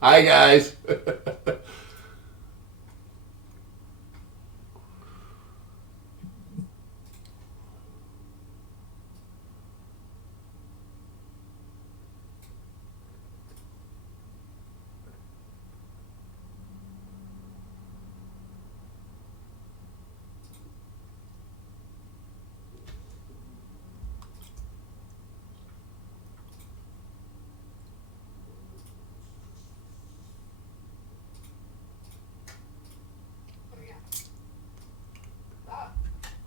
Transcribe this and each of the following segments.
Hi, guys.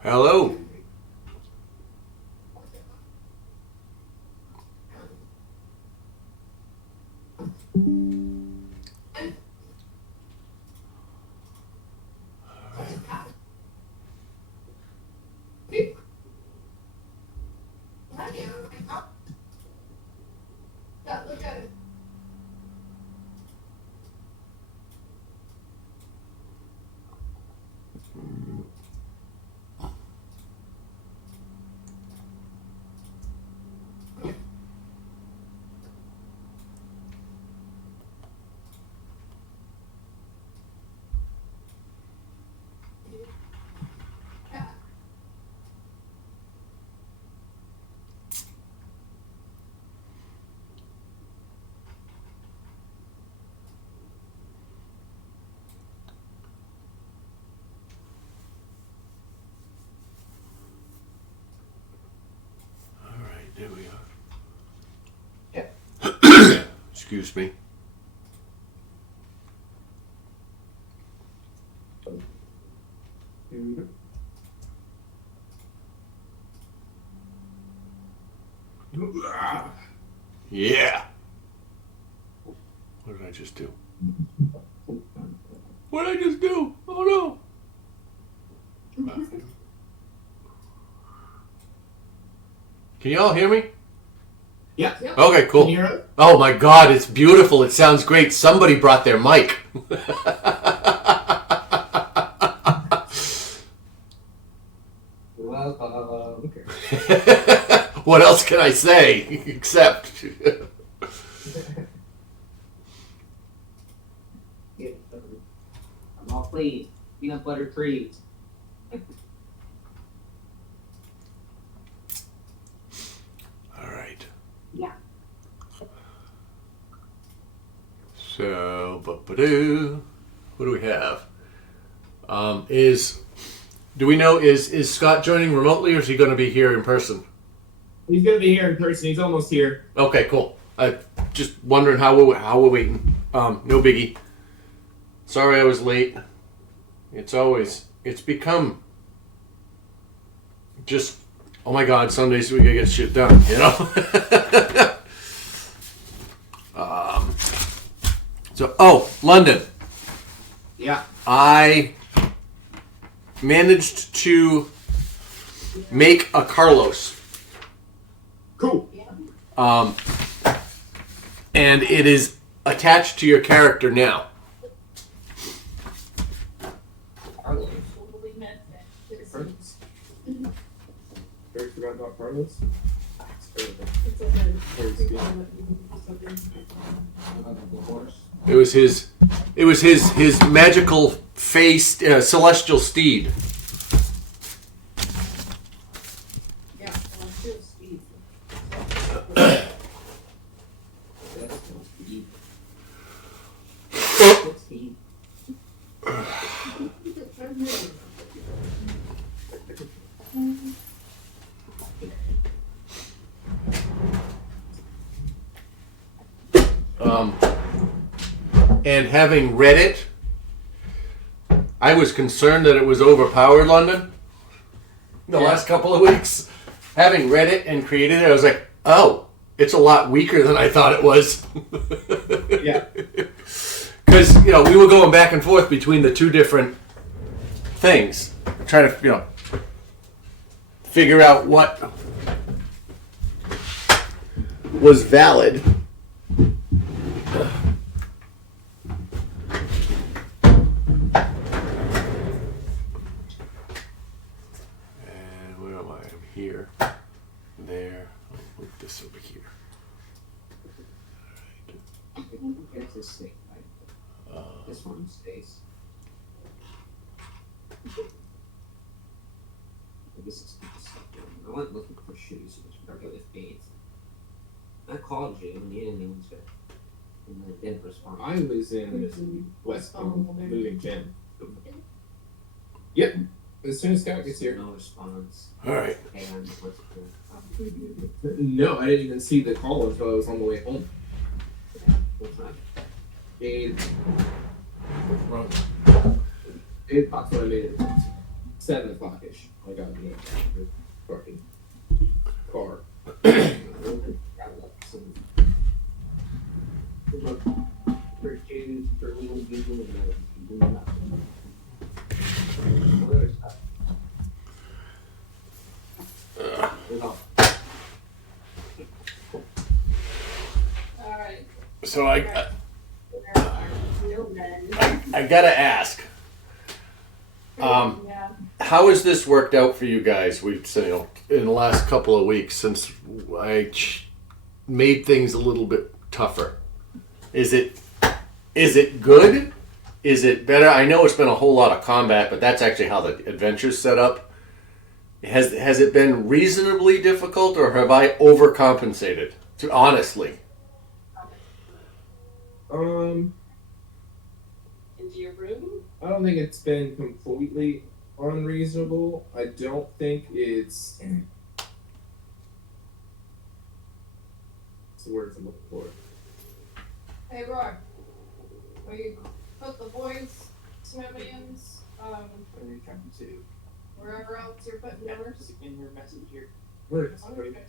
Hello. There we are. Yeah. Excuse me. Here we go. Yeah. What did I just do? What did I just do? Oh no. Can you all hear me? Yeah. Okay, cool. Can you hear it? Oh my god, it's beautiful. It sounds great. Somebody brought their mic. Well, okay. What else can I say except I'm all clean. Peanut butter treats. all right. Yeah. So, what do we have? Do we know is Scott joining remotely or is he going to be here in person? He's gonna be here in person. He's almost here. Okay, cool. I just wondering how we're waiting. No biggie. Sorry I was late. It's become just, oh my god, Sundays we gotta get shit done, you know? London. Yeah. I managed to make a Carlos. Cool. And it is attached to your character now. Carlos. Very forgot about Carlos. It was his magical face, celestial steed. Yeah, celestial steed. And having read it, I was concerned that it was overpowered, London, the last couple of weeks. Having read it and created it, I was like, oh, it's a lot weaker than I thought it was. Yeah. Because, we were going back and forth between the two different things, trying to, figure out what was valid. And where am I? I'm here. There. I'll move this over here. I think it's a snake, right? This one stays. This is I went looking for shoes, which are with feet. I called you and you didn't answer. And I didn't respond. I was in West Palm moving gym. Yep. As soon as Scott gets here. No response. Alright. And what's the No, I didn't even see the call until I was on the way home. what time? 8 What's wrong? o'clock when I made it. 7 o'clock ish. I got in the fucking car. For shoes, for little people, and Alright. So I There are no men. I gotta ask. Yeah. How has this worked out for you guys? We've in the last couple of weeks since I made things a little bit tougher. Is it good? Is it better? I know it's been a whole lot of combat, but that's actually how the adventure's set up. Has it been reasonably difficult, or have I overcompensated? Honestly. Into your room? I don't think it's been completely unreasonable. I don't think it's. What's the words I'm looking for? Hey, Roy. Will you put the boys, civilians, What are you trying to do? wherever else you're putting yours? In your message here. Words.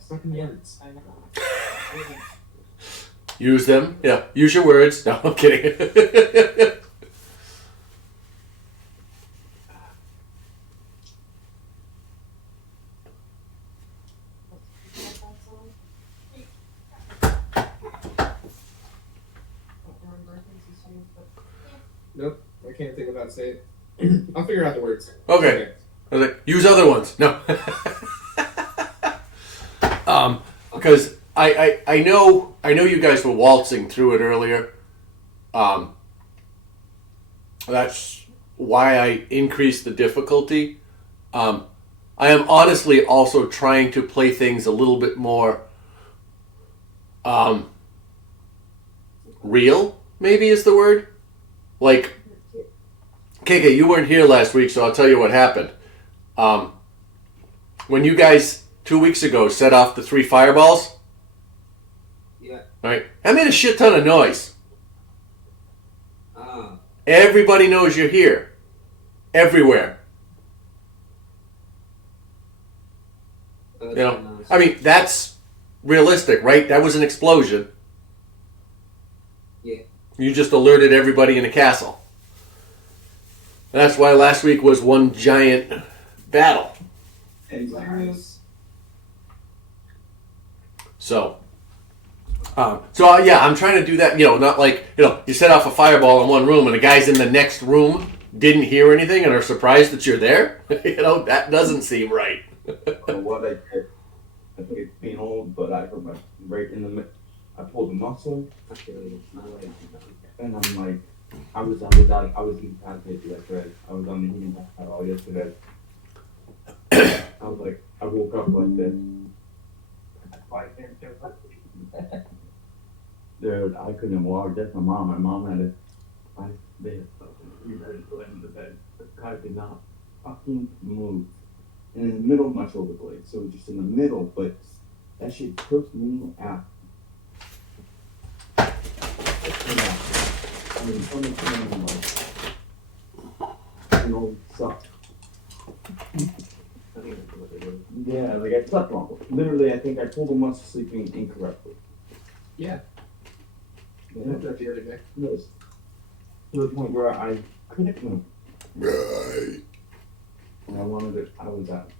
Fucking words. I know. Use them. Yeah. Use your words. No, I'm kidding. Nope. I can't think of how to say it. I'll figure out the words. Okay. I was like, use other ones. No. Because I know you guys were waltzing through it earlier. That's why I increased the difficulty. I am honestly also trying to play things a little bit more real, maybe is the word. Like, KK, you weren't here last week, so I'll tell you what happened. When you guys 2 weeks ago set off the 3 fireballs, Yeah. right? That made a shit ton of noise. Ah. Everybody knows you're here, everywhere. You know, I mean, that's realistic, right? That was an explosion. Yeah. You just alerted everybody in the castle. And that's why last week was one giant battle. So, yeah, I'm trying to do that. You know, not like you set off a fireball in one room and the guys in the next room didn't hear anything and are surprised that you're there. That doesn't seem right. What I did, I think it's being old, but I put my right in the I pulled the muscle, and I'm like, I was incapacitated yesterday. I was on the heating pad all yesterday. I was like, I woke up like this. Dude, I couldn't walk. That's my mom. My mom had it. They had fucking ready to go into the bed. I could not fucking move. And in the middle of my shoulder blade, so just in the middle, but that shit took me out. I mean, something like, sucked. Yeah, like I slept wrong. Literally, I think I pulled a muscle sleeping incorrectly. Yeah. Yeah, I did that the other day. yes. To the point where I couldn't move. Right. And I wanted it, I was out.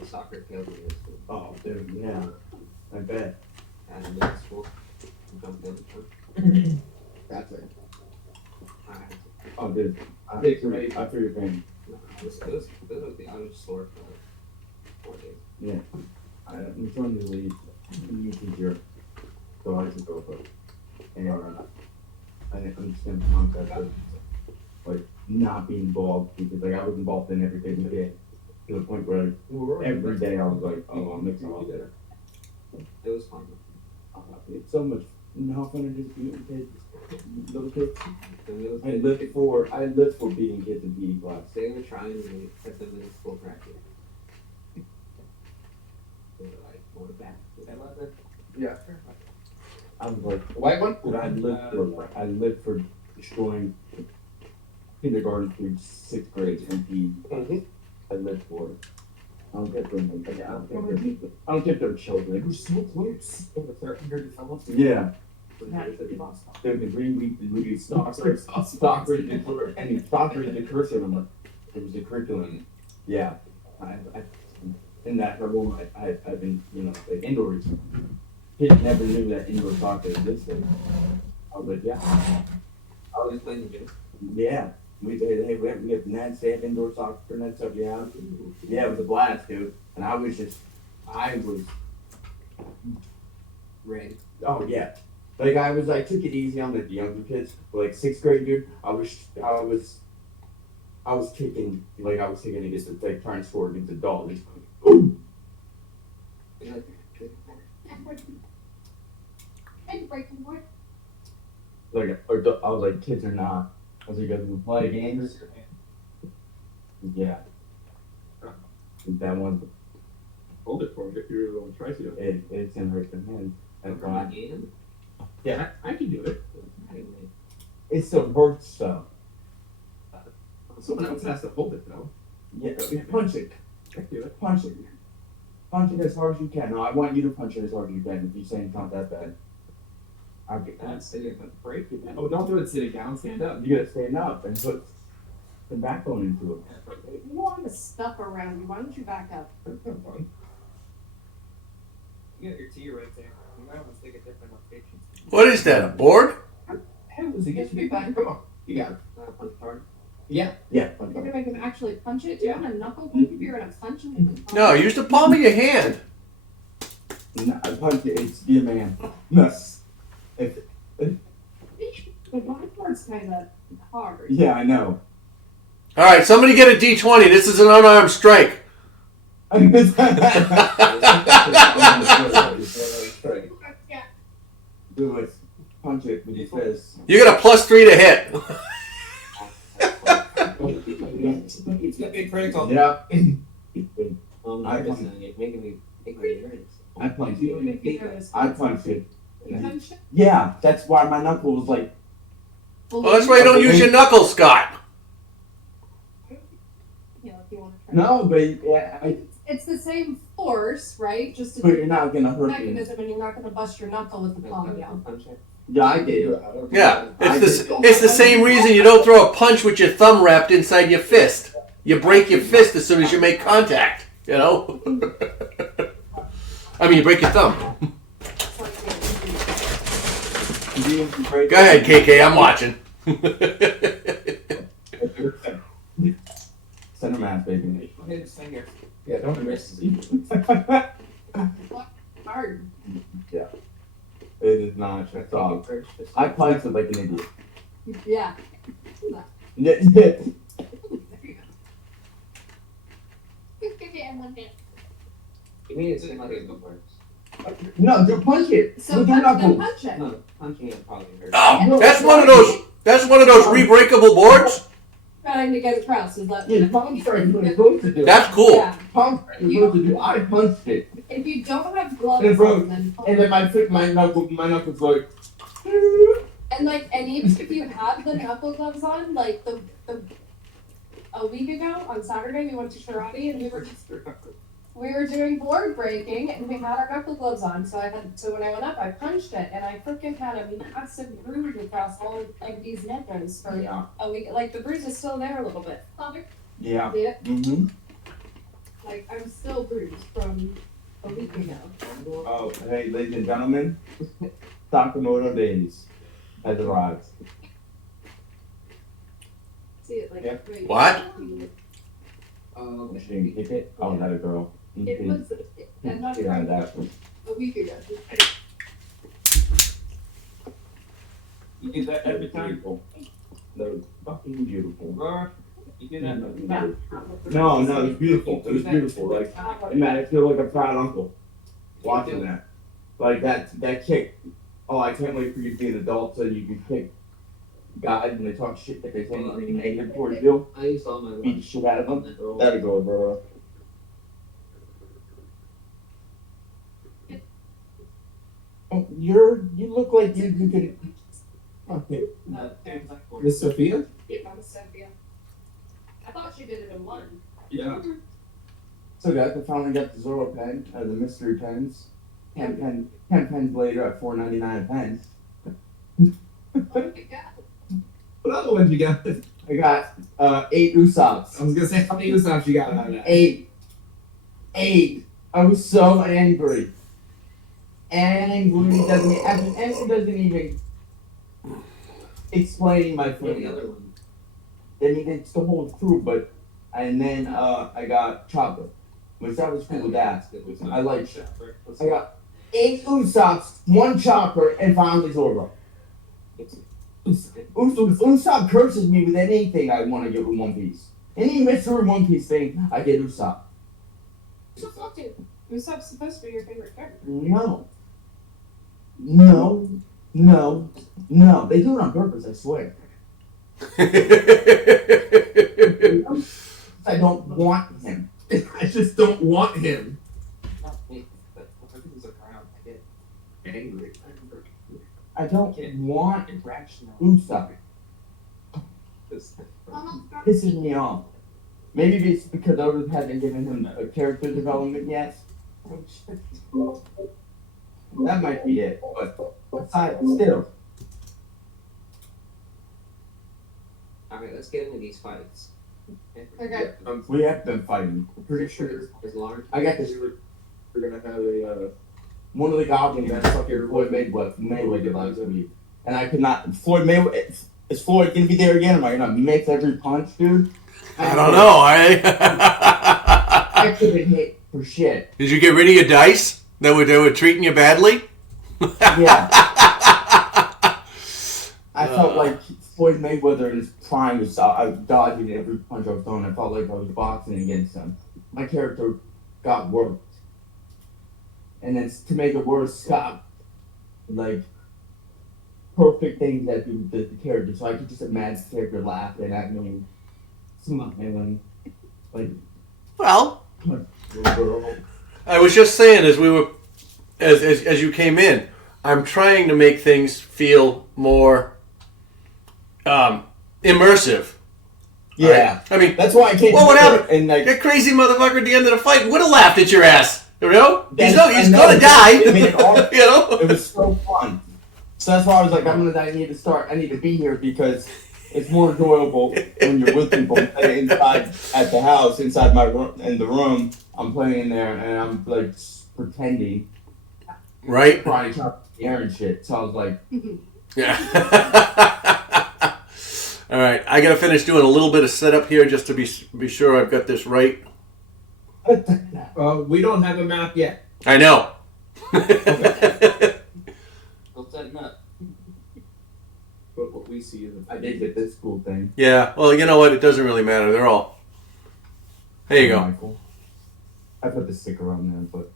The soccer field is. Oh, dude, yeah. I bet. at middle school. Jumped in. That's it. Oh, dude. I feel your pain. It was okay. I was just sore for like 4 days. Yeah. I'm trying to leave new teacher, so I should go for it. And I understand the concept of like not being involved because like I was involved in everything we did to the point where every day I was like, oh, I'm mixing all better. It was fun. It's so much how fun it is beating kids, little kids. And it was I live for beating kids in PE class. They were trying to get them in school practice. They were like, what about it? I love it. Yeah. I was like, The white one? but I lived for destroying kindergarten through 6th grade in PE. I lived for it. I don't get them. Like, I don't get their children. We're so close. They're underdeveloped. Yeah. They're the green we do soccer is the curriculum. It was the curriculum. Yeah. I in that room I've been, like indoors. Kids never knew that indoor soccer existed. I was like, yeah. I always played the gym. Yeah. We have nets, they have indoor soccer nets up, yeah. Yeah, it was a blast, dude. And I was Red. oh yeah. Like I took it easy on the younger kids. Like 6th grade, dude, I was kicking against like trying to score against the dog. Like I was like, kids are not. I was like, you guys will play games. Yeah. That one, Hold it for me if you really want to try to. it's gonna hurt their hand. That's From why. the game. Yeah, I can do it. It's the worst stuff. Someone else has to hold it though. Yeah, punch it. I can do it. Punch it. Punch it as hard as you can. No, I want you to punch it as hard as you can. If you're saying it's not that bad, I'll get that. That's sitting at break. Oh, don't do it sitting down. Stand up. You gotta stand up and put the backbone into it. You don't want the stuff around you. Why don't you back up? That's not fun. You got your tea right there. You might want to take a different location. What is that? A board? Hey, was it gets me back? Come on. You got it. Punch card. Yeah. Yeah. You're gonna make him actually punch it? Do you want a knuckle punch if you're gonna punch him? No, use the palm of your hand. No, punch it. It's be a man. No. If, The black part's kinda hard. yeah, I know. All right, somebody get a D20. This is an unarmed strike. Yeah. Do it. Punch it with your fist. You get a +3 to hit. It's got big critical. Yeah. I was making me think my earrings. I punched You it. make me nervous. I punched it. You punch it? Yeah, that's why my knuckle was like. Well, that's why you don't use your knuckles, Scott. Yeah, if you wanna try. No, but yeah, It's the same force, right? Just a but you're not gonna hurt me. mechanism, and you're not gonna bust your knuckle with the palm down. Punch it. Yeah, I get it. Yeah, it's the same reason you don't throw a punch with your thumb wrapped inside your fist. You break your fist as soon as you make contact. You know. I mean, you break your thumb. Go ahead, KK. I'm watching. Center mass, baby. Okay, this thing here. Yeah, don't miss. Hard. It is not. That's all. I punched it like an idiot. Yeah. Yeah. There you go. You mean it's like it works? No, just punch it. So with your punch, then knuckles. punch it. No, punching it probably hurts. Oh, that's one of those. That's one of those rebreakable boards. Trying to get across is that. Yeah, palm strike is what it's supposed to do. That's cool. Yeah. Palm strike is supposed to do. I punched it. If you don't have gloves And bro, on, then punch. And then my knuckles like. And even if you have the knuckle gloves on, like a week ago on Saturday we went to karate and we were doing board breaking and we had our knuckle gloves on. So when I went up I punched it and I freaking had a massive bruise across all of these knuckles for a week. Like the bruise is still there a little bit. Yeah. Yeah. Mm-hmm. Like I'm still bruised from a week ago. Oh, hey, ladies and gentlemen, Sakamoto Days has arrived. See it like Yeah. right- What? She didn't kick it. Oh, that a girl. It was, and that's Get out of like that. a week ago. You do that every time. Beautiful. That was fucking beautiful. Bro, you do that. No, it was beautiful. It was beautiful. Like, man, I feel like a proud uncle watching that. Like that kick. Oh, I can't wait for you to be an adult so you can kick guys when they talk shit that they say anything negative towards you. I used all my Beat the shit out of on them. that girl. That'll go, bro. Oh, you look like you could. Okay. Miss Sophia? Yeah, I'm Sophia. I thought she did it in one. Yeah. So guys, I finally got the Zorro pen, the mystery pens. 10 pens later at $4.99 a pen. Oh my god. What other ones you got? I got 8 Usops. I was gonna say, how many Usops you got out of that? 8. I was so angry. Angry doesn't even explain my What are the feelings. other one? I mean, it's the whole crew, but and then I got Chopper, which I was cool with that. I like. I got 8 Usops, 1 Chopper, and finally Zorro. Usopp curses me with anything I want to get with One Piece. Any mystery One Piece thing, I get Usopp. Usopp's supposed to be your favorite character. No. They do it on purpose, I swear. I don't want him. I just don't want him. Angry. I don't want Usopp. Pisses me off. Maybe it's because others haven't given him a character development yet. That might be it, but aside, still. Alright, let's get into these fights. Okay. We have been fighting. Pretty sure As large. I got this. we're gonna have a One of the goblins that fucking Floyd Mayweather last week. And I could not. Is Floyd gonna be there again? Am I gonna miss every punch, dude? I don't know. I couldn't hit for shit. Did you get rid of your dice that were treating you badly? Yeah. I felt like Floyd Mayweather in his prime was dodging every punch I was throwing. I felt like I was boxing against him. My character got worked. And then to make it worse, Scott, like, perfect things that do the character. So I could just imagine the character laughing at me, smiling, like, Well, little girl. I was just saying as we were, as you came in, I'm trying to make things feel more immersive. Yeah. I mean, That's why I can't. What would happen? And like, that crazy motherfucker at the end of the fight would have laughed at your ass. You know? He's I know, gonna die. I mean, You know? it was so fun. So that's why I was like, I need to be here because it's more enjoyable when you're with people. Inside at the house, inside my room, in the room, I'm playing in there and I'm like pretending, Right? trying to chop the air and shit. So I was like, Yeah. All right, I gotta finish doing a little bit of setup here just to be sure I've got this right. we don't have a map yet. I know. Still setting up. But what we see is I did get this cool thing. Yeah. Well, you know what? It doesn't really matter. They're all. There you go. Michael. I put the sticker on there, but.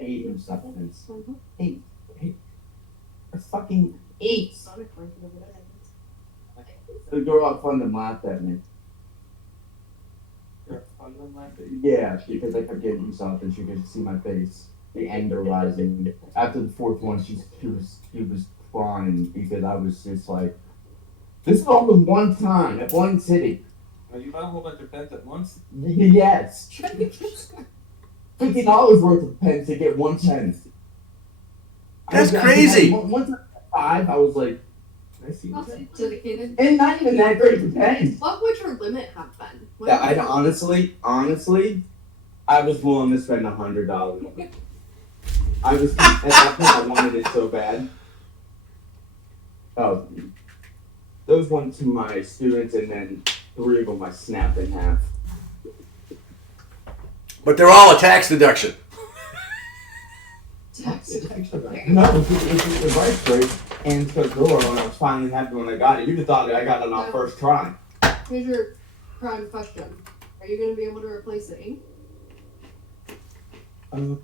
Eight or something. Eight. A fucking 8. The girl out front and laughed at me. Yeah, because I kept getting something. She could see my face, the anger rising. After the 4th one, she was crying because I was just like, this is all in one time at one city. Well, you bought a whole bunch of pens at once? Yes. $50 worth of pens to get 1 pen. That's crazy. Once I got 5, I was like, I see. I'll say dedicated. And not even that great to pay. What would your limit have been? What Yeah, would I honestly, I was willing to spend $100. I was at that point. I wanted it so bad. Oh, those went to my students, and then 3 of them I snapped in half. But they're all a tax deduction. No, it was the right grade, and the door when I was finally happy when I got it. You'd have thought I got it on first try. Here's your prime question. Are you going to be able to replace the ink?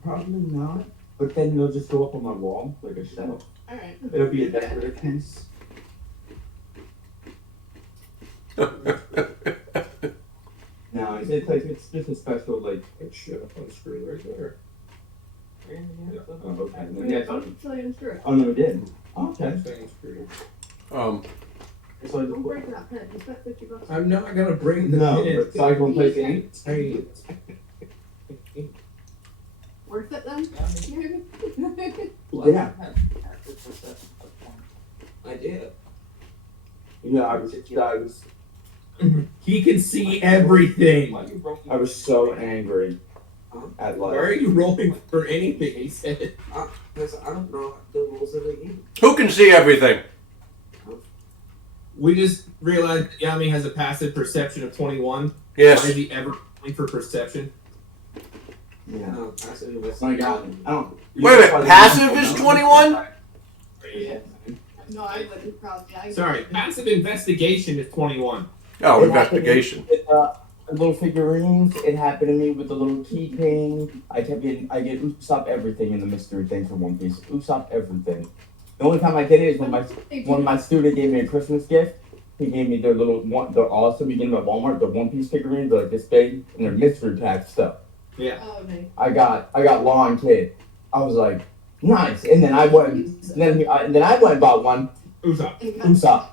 Probably not. But then they'll just go up on my wall like a shelf. Alright. It'll be a decorative piece. No, it's like it's just a special like. It should have unscrewed right there. Oh, okay. Yeah, Yeah. don't tell you unscrew it. Oh no, it did. Okay. Staying screwed. Um, So I Don't just break that pen. You spent $50. I'm not gonna bring the no, pin. but so I can play the ink. Hey. Worth it then? Yeah. I did. Yeah, I was He can see everything. I was so angry at Why are life. you rolling for anything? He said. Because I don't know the rules of the game. who can see everything? We just realized that Yami has a passive perception of 21. Why Yes. is he ever rolling for perception? Yeah. No, passive Oh my investigation. god. I don't. Wait a minute, passive is 21? Yeah. No, I wouldn't probably. Sorry, passive investigation is 21. Oh, It investigation. happened with, little figurines. It happened to me with the little keychain. I get Usopp everything in the mystery thing for One Piece. Usopp everything. The only time I get it is when my student gave me a Christmas gift. He gave me their little one. They're awesome. You get them at Walmart. The One Piece figurines. They're like this big and they're mystery pack stuff. Yeah. Oh, okay. I got Law and Kid. I was like, nice. And then I went. Then I went and bought one. Usopp.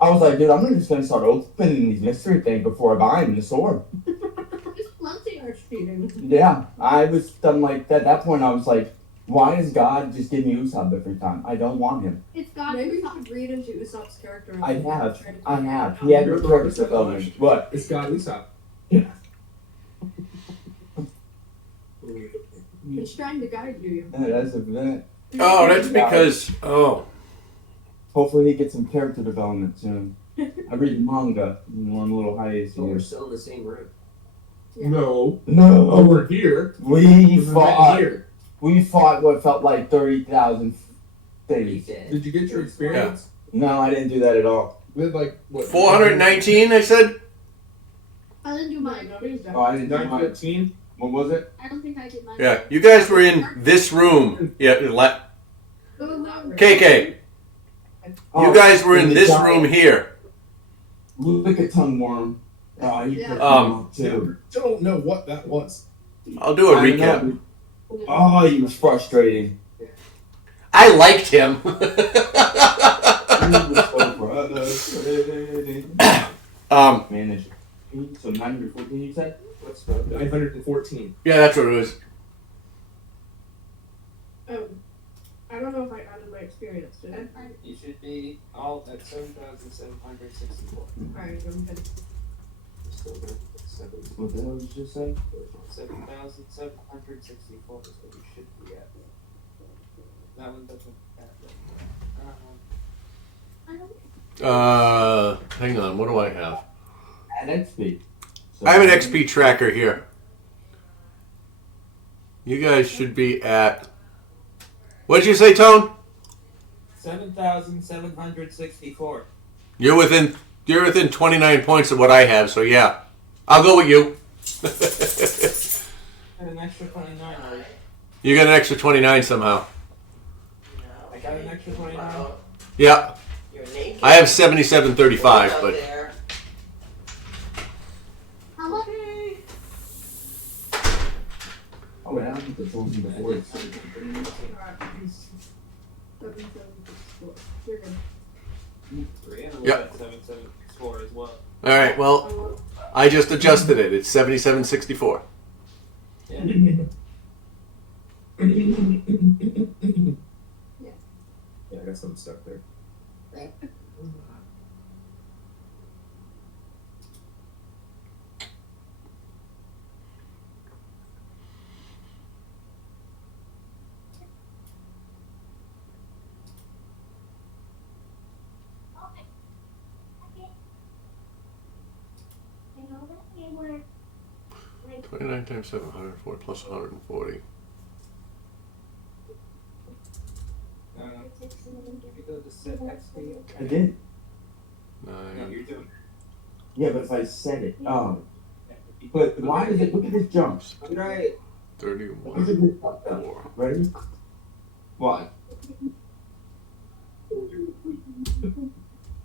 I was like, dude, I'm just gonna start opening these mystery things before I buy them the sword. It's plenty are cheating. Yeah, I'm like at that point. I was like, why does God just give me Usopp every time? I don't want him. It's got. Maybe you could read into Usopp's character. I have. He had good purpose development. What? It's God Usopp. He's trying to guide you. Yeah, that's a minute. Oh, that's because. Oh. Hopefully he gets some character development soon. I read manga. I'm on a little hiatus So we're here. still in the same room. Yeah. No. Oh, No, we're here. we We're fought. here. We fought what felt like 30,000 We things. did. Did you get your experience? No, I didn't do that at all. With like what? 419, I said? I didn't do mine. Nobody's done. Oh, I didn't do mine. 915. What was it? I don't think I did mine. Yeah, you guys were in this room. Yeah, KK, you guys were in this room here. Look at tongue worm. Oh, you Yeah. too. Don't know what that was. I'll do a I recap. know. Oh, he was frustrating. I liked him. He was so frustrating. Manage. So 914, you said? What's wrong? 914. Yeah, that's what it was. I don't know if I added my experience, did I? You should be all at 7,764. Alright, I'm good. Still not at 7. What the hell did you just say? 7,764 is what you should be at. That one doesn't have that. Hang on, what do I have? At XP. So, I have an XP tracker here. You guys should be at. What did you say, Tone? 7,764. You're within 29 points of what I have, so yeah. I'll go with you. Got an extra 29 already. You got an extra 29 somehow. I got an extra 29. Yeah. You're naked. I have 7735, but There. How much? Oh, yeah, I think the told you before. It's 7,764. You're good. Brianna was Yep. at 7,764 as well. alright, well, I just adjusted it. It's 7764. Yeah, I got something stuck there. Like 29 times 740 plus 140. You go to set XP. I did. No, 9. you're doing. Yeah, but if I said it, but why is it? Look at this jump. Right. 31. Look at this jump. 4. Ready? Why? And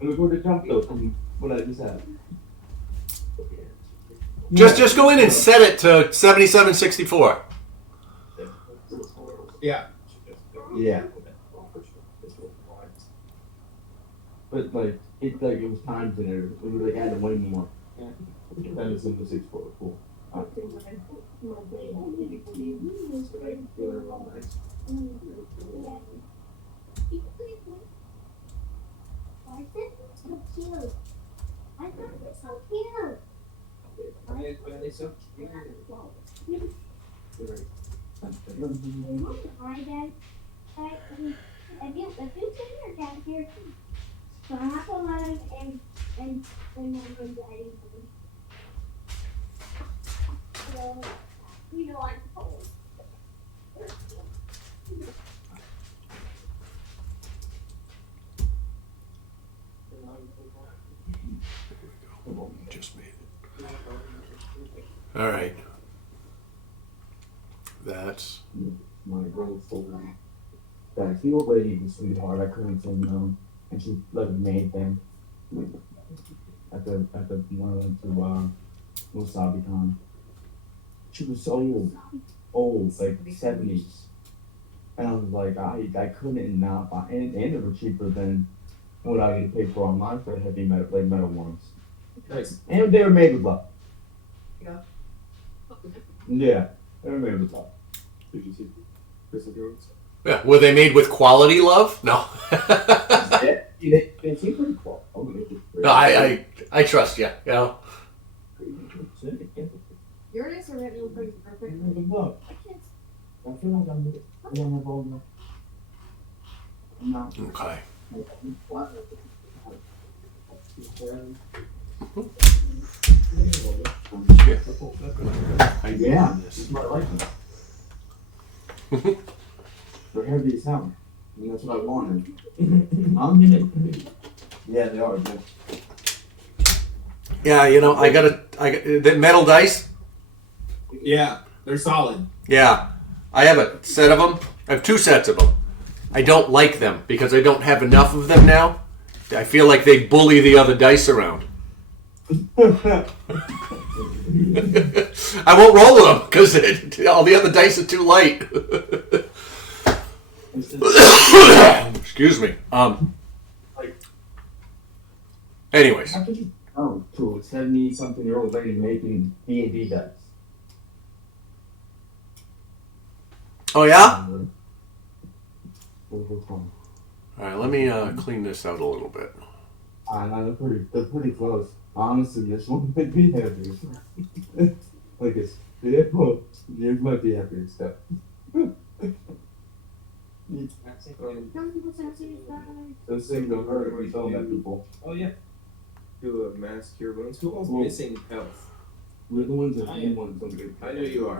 look where the jump though from what I just had. Just go in and set it to 7764. Yeah. Yeah. But like it was times in there. It was like I had to win more. Yeah. Then it's in the 6-4. Cool. Why is it so cute? I thought it was so cute. Hi, Dad. If you sit here, Dad, here too. So I have a lot of and my room daddy. So you know I'm cold. Just made it. All right. That's My girl told me that the old lady was sweetheart. I couldn't say no, and she like made them at the one I went to Wasabi Con. She was so old, like 70s, and I was like, I couldn't not buy, and they were cheaper than what I would pay for online for heavy metal, like metal ones, Nice. and they were made with love. Yeah. Yeah, they were made with love. Did you see Perseverance? yeah. Were they made with quality love? No. Yeah, they seem pretty cool. No, I trust you. You know. Yours are written pretty perfect. I feel like I'm involved. No. Okay. Yeah, this is what I like. They're heavy as hell. And that's what I wanted. Yeah, they are good. Yeah, you know, I got the metal dice. Yeah, they're solid. Yeah, I have a set of them. I have 2 sets of them. I don't like them because I don't have enough of them now. I feel like they bully the other dice around. I won't roll with them because all the other dice are too light. Excuse me. Anyways. How could you go to a 70-something-year-old lady making D&D dice? Oh yeah. All All right. Let me clean this out a little bit. no, they're pretty close. Honestly, this one might be heavier. Like it's beautiful. Yours might be heavier and stuff. Those things don't hurt when you throw them at people. Oh yeah. Do a mass cure wounds. Who else Well- missing health? We're the ones that need one. I know you are.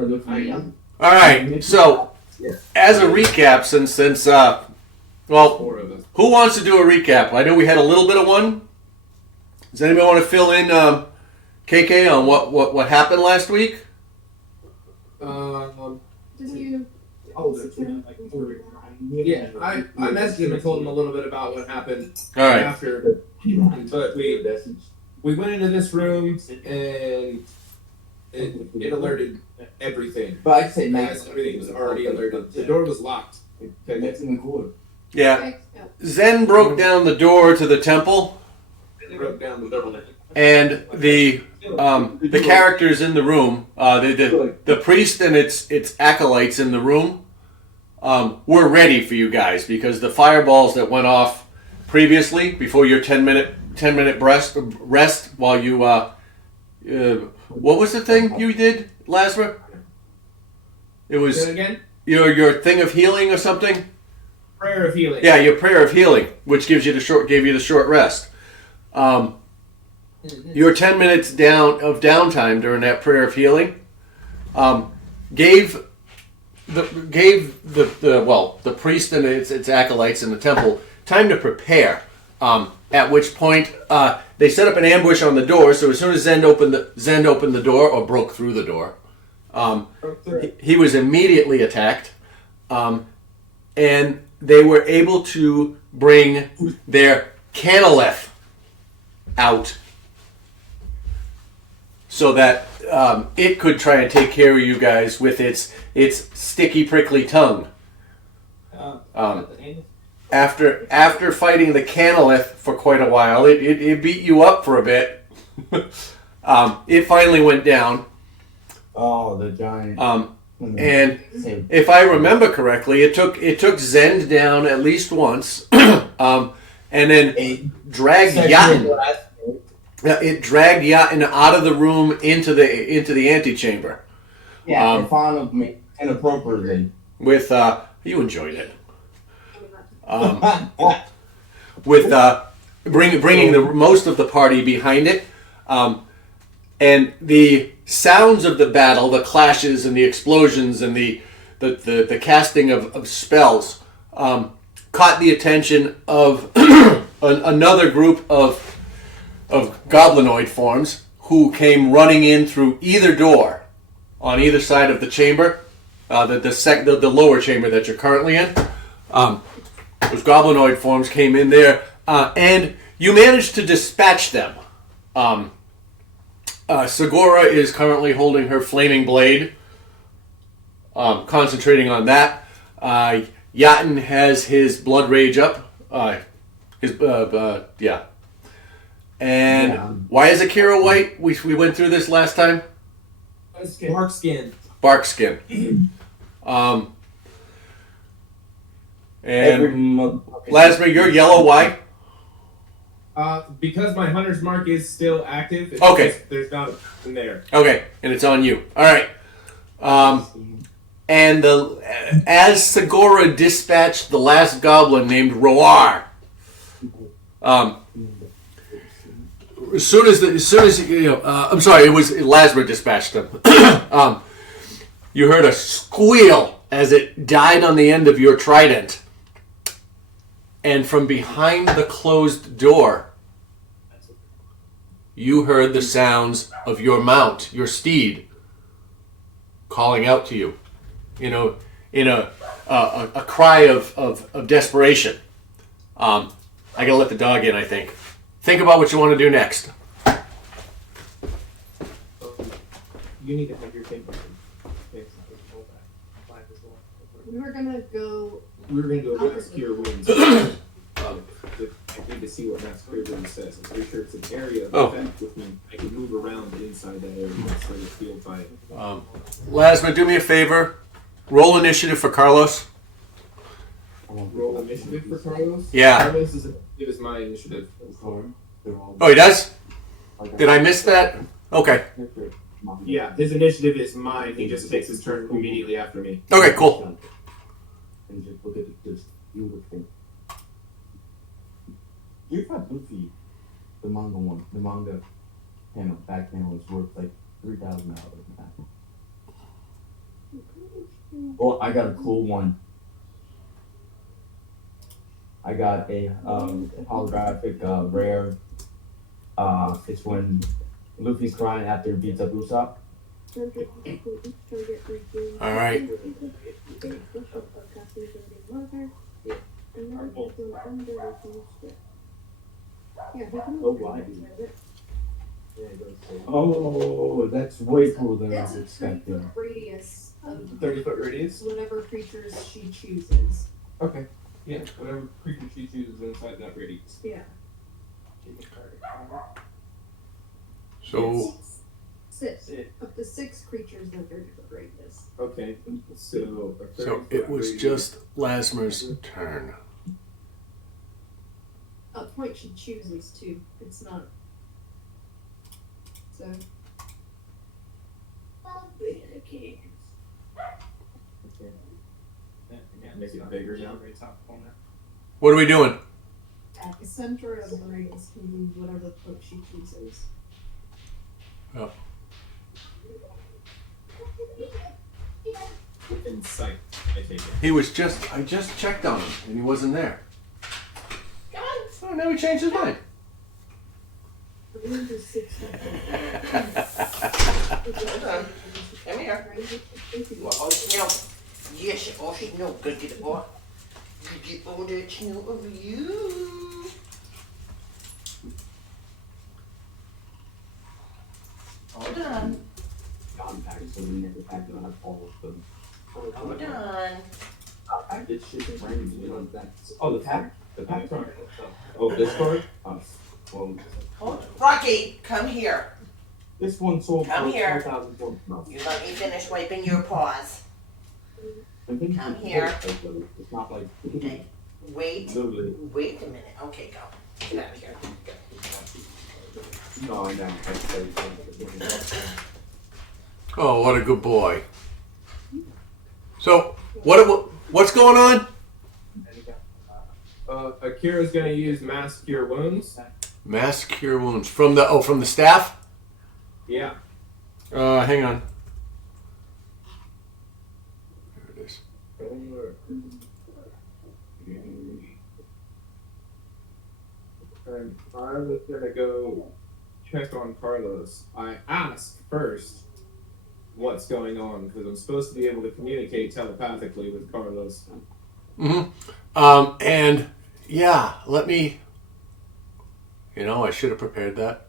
All right. So, as a recap, since well, 4 of us. who wants to do a recap? I know we had a little bit of one. Does anybody want to fill in KK on what happened last week? Did you? Yeah, I messaged him and told him a little bit about what happened All right. after. But we went into this room and it alerted everything. But I'd say As everything was already alerted. The door was locked. That's even cooler. Yeah. Zen broke down the door to the temple, It broke down the door. and the characters in the room, the priest and its acolytes in the room, were ready for you guys because the fireballs that went off previously before your 10-minute rest while you what was the thing you did, Lazarus? It was Say it again. your thing of healing or something. Prayer of healing. Yeah, your prayer of healing, which gave you the short rest. Your 10 minutes of downtime during that prayer of healing gave the priest and its acolytes in the temple time to prepare. At which point they set up an ambush on the door. So as soon as Zend opened the door or broke through the door, he was immediately attacked, and they were able to bring their canalith out so that it could try and take care of you guys with its sticky, prickly tongue. After fighting the canalith for quite a while, it beat you up for a bit. It finally went down. Oh, the giant. And if I remember correctly, it took Zend down at least once, and then dragged Yatin. It dragged Yatin out of the room into the antechamber. Yeah, they found me inappropriately. With you enjoyed it. With bringing the most of the party behind it, and the sounds of the battle, the clashes and the explosions and the casting of spells caught the attention of another group of goblinoid forms who came running in through either door on either side of the chamber, the lower chamber that you're currently in. Those goblinoid forms came in there, and you managed to dispatch them. Segura is currently holding her flaming blade, concentrating on that. Yatin has his blood rage up. And why is Akira white? We went through this last time. Bark skin. Bark skin. And Lasmer, you're yellow. Why? Because my hunter's mark is still active. It's Okay. just, there's not in there. Okay, and it's on you. All right. And as Segura dispatched the last goblin named Roar, as soon as I'm sorry, it was Lasmer dispatched them. You heard a squeal as it died on the end of your trident, and from behind the closed door, you heard the sounds of your mount, your steed, calling out to you, in a cry of desperation. I gotta let the dog in, I think. Think about what you want to do next. You need to have your thing. We were gonna go. We were going to go Mass Cure Wounds. I need to see what Mass Cure Wounds says. I'm pretty sure it's an area of effect with me. I can move around inside that area so I get healed by it. Lasma, do me a favor. Roll initiative for Carlos. Roll initiative for Carlos? Yeah. Carlos is my initiative. Oh, he does? Did I miss that? Okay. Yeah, his initiative is mine. He just takes his turn immediately after me. Okay, cool. And just look at this beautiful. You thought Luffy, the manga panel, back panel is worth like $3,000 now. Oh, I got a cool one. I got a holographic rare. It's when Luffy's crying after he beats up Usopp. All right. Oh, that's way cooler than I was It's a expecting. 30-foot radius of 30-foot radius? whatever creatures she chooses. Okay. Yeah, whatever creature she chooses inside that radius. Yeah. So, Six. Up to 6 creatures in a 30-foot radius. Okay, so a so 30-foot it was radius. just Lasmer's turn. a point she chooses to. It's not. So. Make it bigger now. Very top corner. What are we doing? At the center of the rings can be whatever point she chooses. Oh. In sight, I take it. I just checked on him and he wasn't there. Oh, now he changed his mind. The ring is 6 Come here. Well, now, yes, oh, she no good get it, boy. You get all that snow over you. Hold on. Compact, so we never pack it on all of them. Hold on. Package shit frames, you know that. Oh, the pack card. Oh, this card? Well, Hold. Rocky, come here. this one sold Come for here. 4,000. No. You let me finish wiping your paws. I think Come it's here. It's not like Okay. Wait. literally. Wait a minute. Okay, go. Get out of here. No, I know. Oh, what a good boy. So, what's going on? Akira's gonna use Mass Cure Wounds. Mass cure wounds from the staff. Yeah. Hang on. There it is. And I was gonna go check on Carlos. I asked first what's going on because I'm supposed to be able to communicate telepathically with Carlos. Mm-hmm. And yeah, let me. I should have prepared that.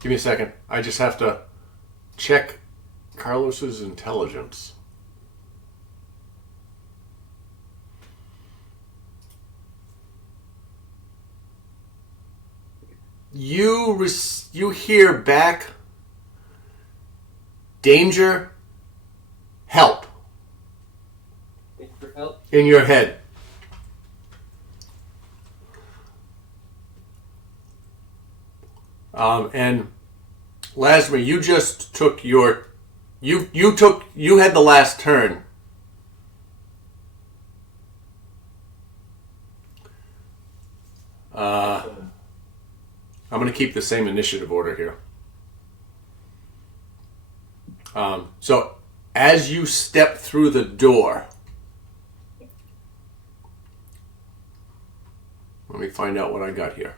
Give me a second. I just have to check Carlos's intelligence. You hear back. Danger. Help. For help. In your head. And Lasmer, you just took your you had the last turn. I'm going to keep the same initiative order here. So as you step through the door, let me find out what I got here.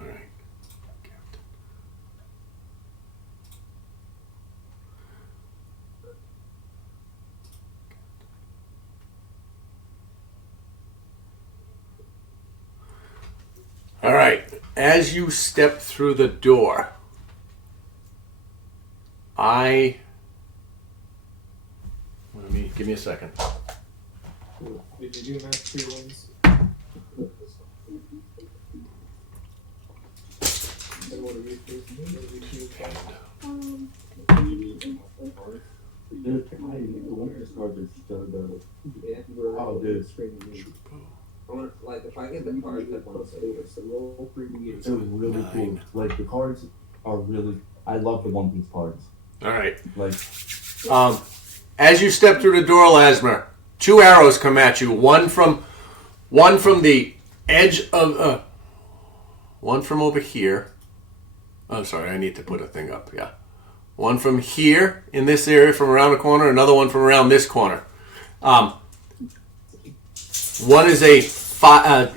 All right. All right. As you step through the door, give me a second. Did you do Mass Cure Wounds? The winner's cards are still the. Oh, dude. I want, like, if I get the card that wants to it's a roll 3D. They're really cool. Like, the cards are really. I love the One Piece cards. All right. Like, as you step through the door, Lasmer, 2 arrows come at you. One from the edge of one from over here. Oh, sorry, I need to put a thing up. Yeah, one from here in this area, from around the corner. Another one from around this corner. One is a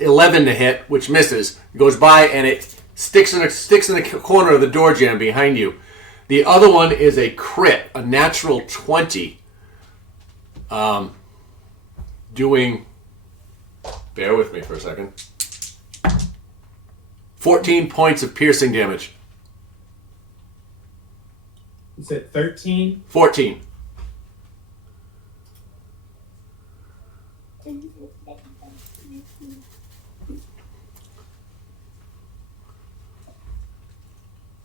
11 to hit, which misses. It goes by and it sticks in the corner of the door jamb behind you. The other one is a crit, a natural 20. Doing, bear with me for a second, 14 points of piercing damage. You said 13? 14.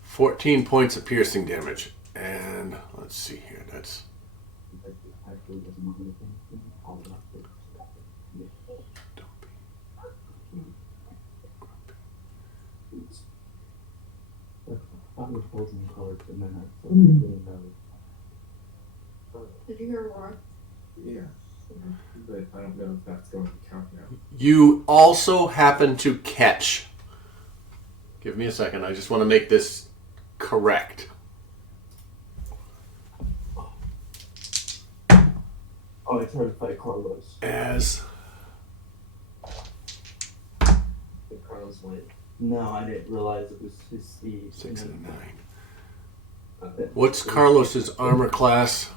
"14 points of piercing damage." And let's see here. That's Did you hear more? Yeah. But I don't know if that's going to count now. You also happen to catch. Give me a second. I just want to make this correct. Oh, I tried to fight Carlos. As Did Carlos win? No, I didn't realize it was his speed. 6 and a 9. Okay. What's Carlos's armor class?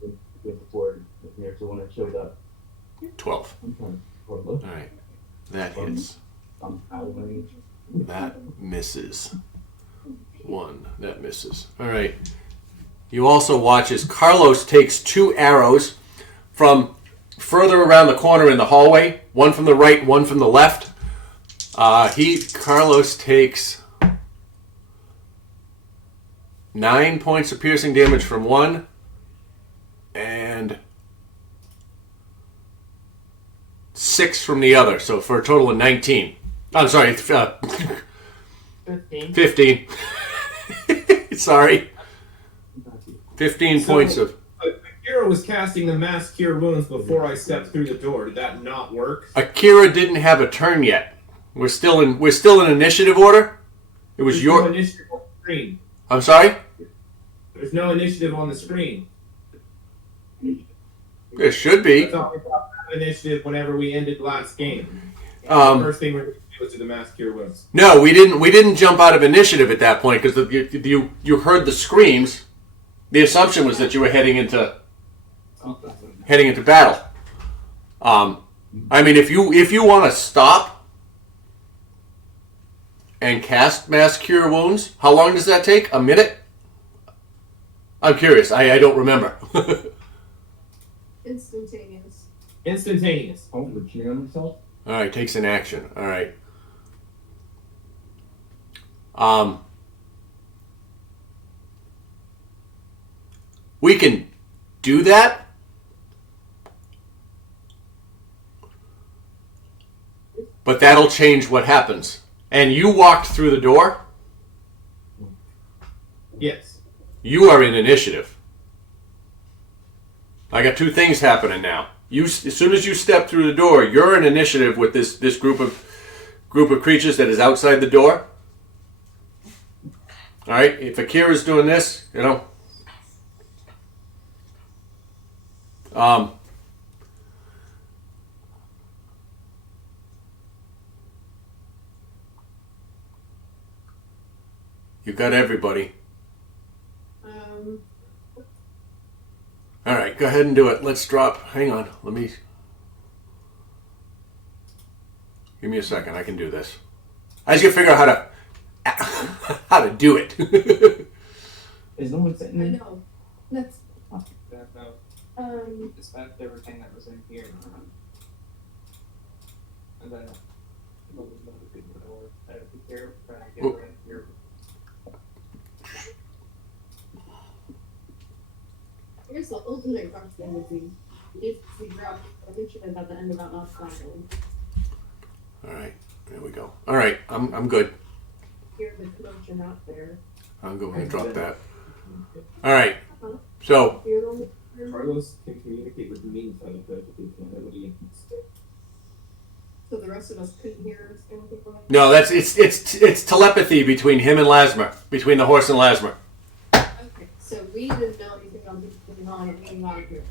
With the board here, so when I showed up, 12. I'm trying to Carlos. All right. That hits. I'm out of range. That misses. 1. That misses. All right. You also watch as Carlos takes 2 arrows from further around the corner in the hallway. One from the right, one from the left. Carlos takes 9 points of piercing damage from one, and 6 from the other. So for a total of 19. I'm sorry, 15. Sorry. 15 points of... Akira was casting the mass cure wounds before I stepped through the door. Did that not work? Akira didn't have a turn yet. We're still in initiative order. It was There's your... no initiative on the screen. I'm sorry? There's no initiative on the screen. There should be. I thought we got initiative whenever we ended last game. The first thing we were going to do was do the mass cure wounds. No, we didn't jump out of initiative at that point because you heard the screams. The assumption was that you were heading into battle. I mean, if you want to stop and cast mass cure wounds, how long does that take? A minute? I'm curious. I don't remember. Instantaneous. Instantaneous. Oh, the cheer on himself? All right, takes an action. All right. We can do that. But that'll change what happens. And you walked through the door. Yes. You are in initiative. I got 2 things happening now. As soon as you step through the door, you're in initiative with this group of creatures that is outside the door. All right. If Akira's doing this, you got everybody. All right, go ahead and do it. Let's drop. Hang on. Give me a second. I can do this. I just got to figure out how to do it. Is no one sitting I in? know. That's That, no, dispatched everything that was in here. And then, I have to be careful trying to get Oh. her in here. here's the ultimate question would be if we drop initiative at the end of that last battle. All right, there we go. All right, I'm good. Hear the commotion out there. I'm going to drop that. All right, so You're the only Carlos can communicate with me inside of the ability. so the rest of us couldn't hear us anything from it. no, it's telepathy between him and Lasmer, between the horse and Lasmer. Okay, so we didn't know anything on this going on and we not hear it.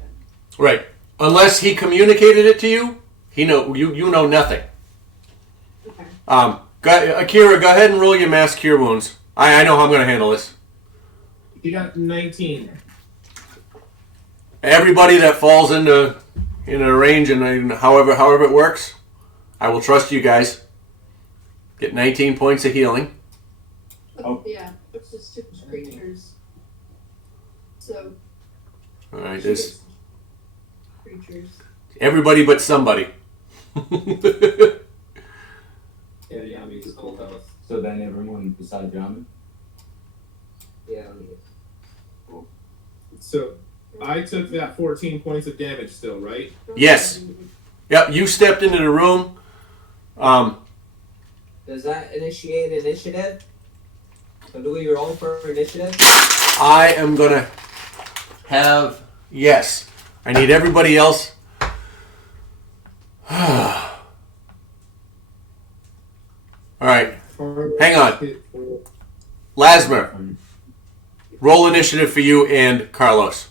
Right. Unless he communicated it to you, you know nothing. Okay. Akira, go ahead and roll your mass cure wounds. I know how I'm going to handle this. You got 19. Everybody that falls in a range and however it works, I will trust you guys. Get 19 points of healing. Oh. Yeah, it's just 2 creatures. So All right, there's creatures. everybody but somebody. Yeah, Yami's full health. So then everyone besides Yami? Yeah, let me get So I took that 14 points of damage still, right? Yes. Yep, you stepped into the room. Does that initiate initiative? So do we roll for initiative? I am gonna have yes. I need everybody else. All right, hang on. Lasmer, roll initiative for you and Carlos.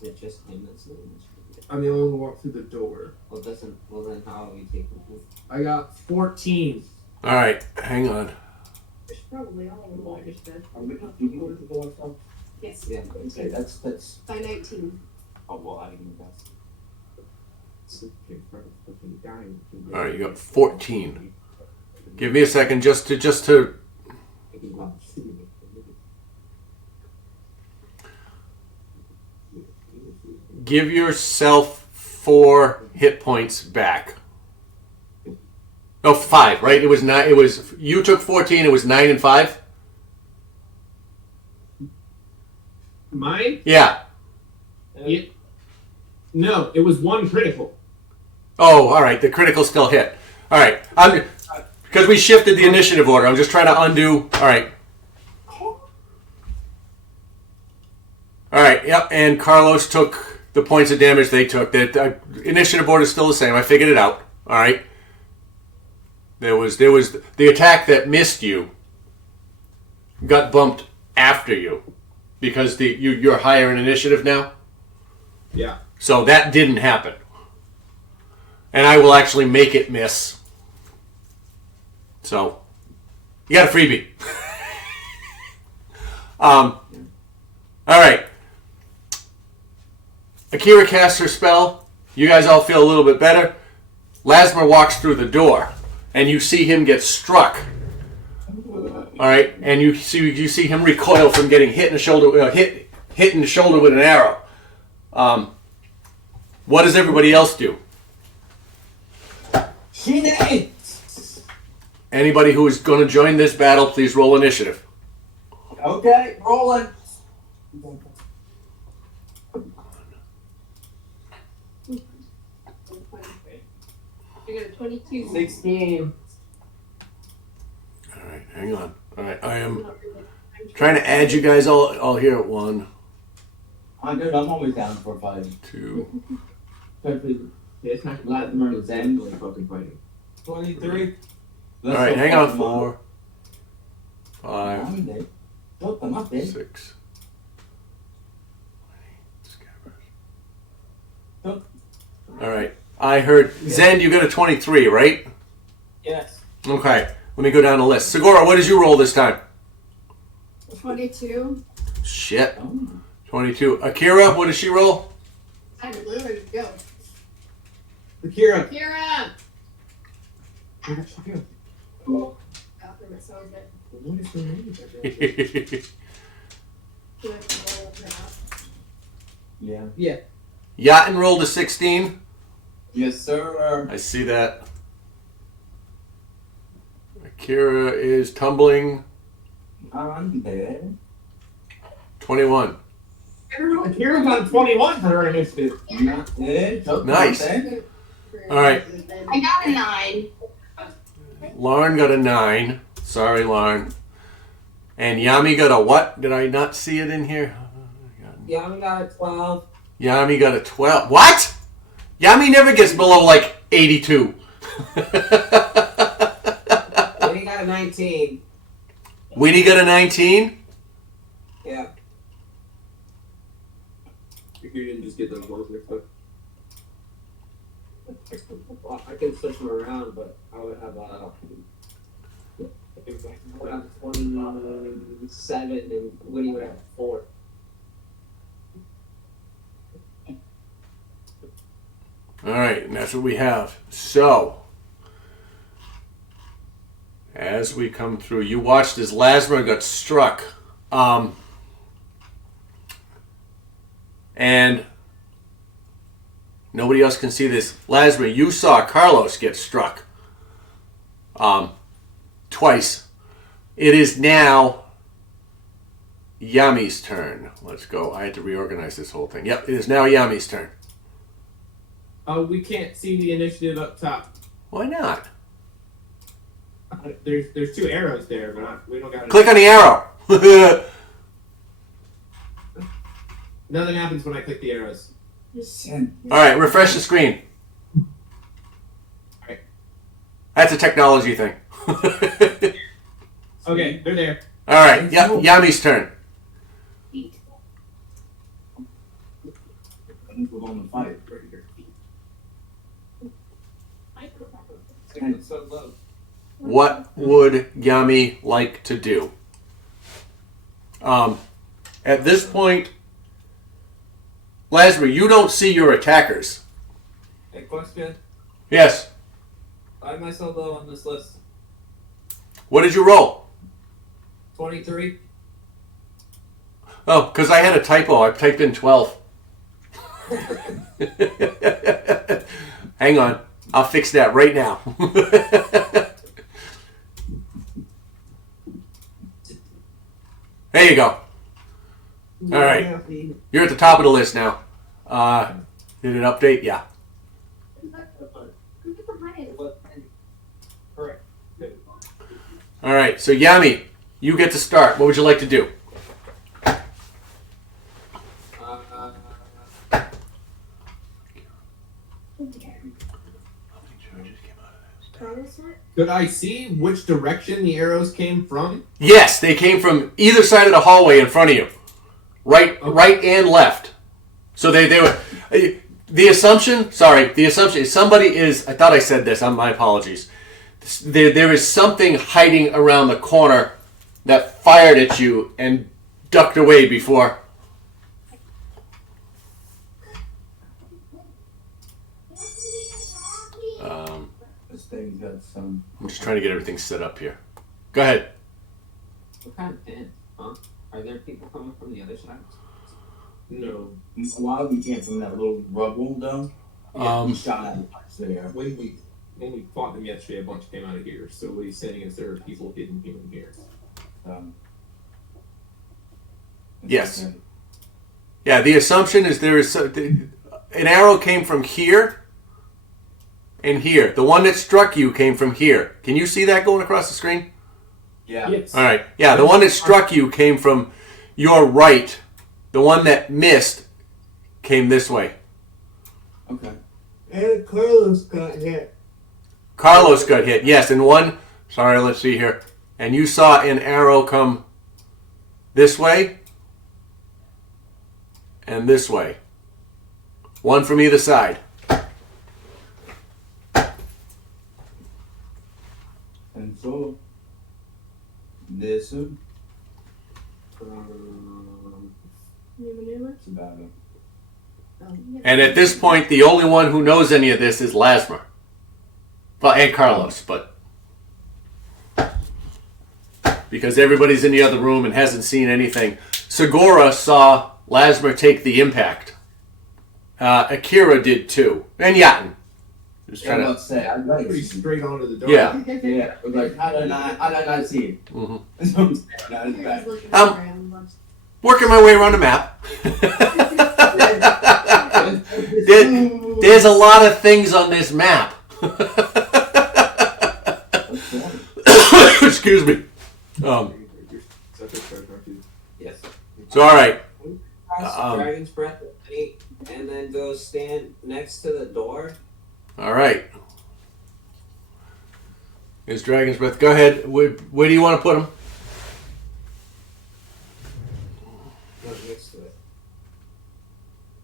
It's just him that's not initiative. I'm the only one who walked through the door. Well, doesn't. Well, then how are we taking this? I got 14. All right, hang on. There's probably all of them understood. Yes. Yeah. Okay, that's By 19. oh well I didn't guess. All right, you got 14. Give me a second just to. Give yourself 4 hit points back. Oh, 5, right? It was 9. It was you took 14. It was 9 and 5. Mine? Yeah. Yeah. No, it was 1 critical. Oh, all right. The critical still hit. All right. Because we shifted the initiative order. I'm just trying to undo. All right. All right. Yep. And Carlos took the points of damage they took. The initiative order is still the same. I figured it out. All right. There was the attack that missed you got bumped after you because you're higher in initiative now. Yeah. So that didn't happen. And I will actually make it miss. So you got a freebie. All right. Akira casts her spell. You guys all feel a little bit better. Lasmer walks through the door, and you see him get struck. All right, and you see him recoil from getting hit in the shoulder, hit in the shoulder with an arrow. What does everybody else do? Anybody who is going to join this battle, please roll initiative. Okay, rolling. You got a 22. 16. All right, hang on. All right, I am trying to add you guys all here at 1, I'm good. I'm always down for 5. 2. It's not Latimer and Zen. Really fucking fighting. 23. All right, hang on. 4, 5, Look them up, eh? 6. All right. I heard Zen. You got a 23, right? Yes. Okay. Let me go down the list. Segura, what did you roll this time? 22. Shit. 22. Akira, what did she roll? I'm ready to go. Akira. Kira! Where did she go? Bathroom, it sounds good. What is her name? Do I have to roll up now? Yeah. Yeah. Yatin rolled a 16. Yes, sir. I see that. Akira is tumbling. I'm there. 21. Akira got 21 for her initiative. Not it. Nice. All right. I got a 9. Lauren got a 9. Sorry, Lauren. And Yami got a what? Did I not see it in here? Yeah, I got a 12. Yami got a 12. What? Yami never gets below like 82. Winnie got a 19. Winnie got a 19? Yeah. You didn't just get those words mixed up. Well, I can switch them around, but I would have I would have 27 and Winnie would have 4. All right, and that's what we have. So, as we come through, you watched as Lasmer got struck And nobody else can see this. Lasma, you saw Carlos get struck twice. It is now Yami's turn. Let's go. I had to reorganize this whole thing. Yep, it is now Yami's turn. Oh, we can't see the initiative up top. Why not? There's 2 arrows there, but we don't got. Click on the arrow. Nothing happens when I click the arrows. All right, refresh the screen. Alright. That's a technology thing. Okay, they're there. All right, Yami's turn. We're on the fight. It's so low. What would Yami like to do? At this point, Lasma, you don't see your attackers. Hey, question. Yes. Why am I so low on this list? What did you roll? 23. Oh, because I had a typo. I typed in 12. Hang on. I'll fix that right now. There you go. All right. You're at the top of the list now. Did it update? Yeah. Correct. All right. So, Yami, you get to start. What would you like to do? Could I see which direction the arrows came from? Yes, they came from either side of the hallway in front of you. Right and left. So they were... The assumption is somebody is... I thought I said this. My apologies. There is something hiding around the corner that fired at you and ducked away before... This thing's got some. I'm just trying to get everything set up here. Go ahead. What kind of pen? Huh? Are there people coming from the other side? No. A lot of them came from that little rubble though. He shot at us there. When we fought them yesterday, a bunch came out of here. So what he's saying is there are people hidden here. Yes. Yeah, the assumption is there is... an arrow came from here and here. The one that struck you came from here. Can you see that going across the screen? Yeah. Yes. All right. Yeah, the one that struck you came from your right. The one that missed came this way. Okay. And Carlos got hit. Carlos got hit. Yes, and one... Sorry, let's see here. And you saw an arrow come this way and this way. One from either side. And so this is about it. And at this point, the only one who knows any of this is Lasma. Well, and Carlos, but... because everybody's in the other room and hasn't seen anything. Segura saw Lasma take the impact. Akira did too. And Yatin. Just trying to... say, I got Pretty straight onto the door. Yeah. Yeah. I was like, how did I not see it? Mhm. That's what I'm saying. Not as bad. Working my way around the map. There's a lot of things on this map. Excuse me. Yes. So, all right. Cast Dragon's Breath and then go stand next to the door. All right. Here's Dragon's Breath. Go ahead. Where do you want to put him? Go next to it.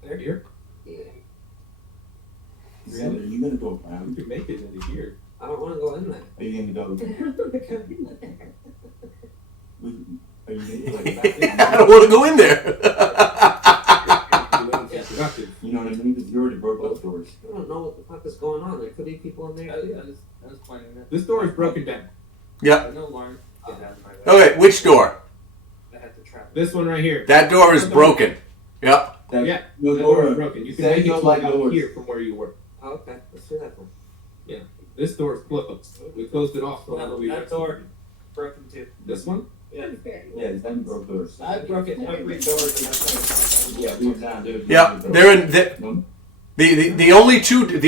They're here. Yeah. Really? Are you gonna go We around? could make it into here. I don't want to go in there. Are you gonna go? Are you gonna like back I don't want to go in there. You know what I mean? Because you already broke those doors. I don't know what the fuck is going on. There could be people in there. I too. was pointing it. This door is broken down. Yep. No alarm. Get out of my way. Okay, which door? I had to trap This one right here. That door is broken. Yep. That, Yeah, no that door door. is broken. You can Say make it no to light about doors. here from where you were. Oh, okay, let's do that one. This door is closed. We closed it off whenever we That door broken too. This one? Yeah, it's them broke doors. I broke it every door in that place. Yeah, we found it. Yep. They're in the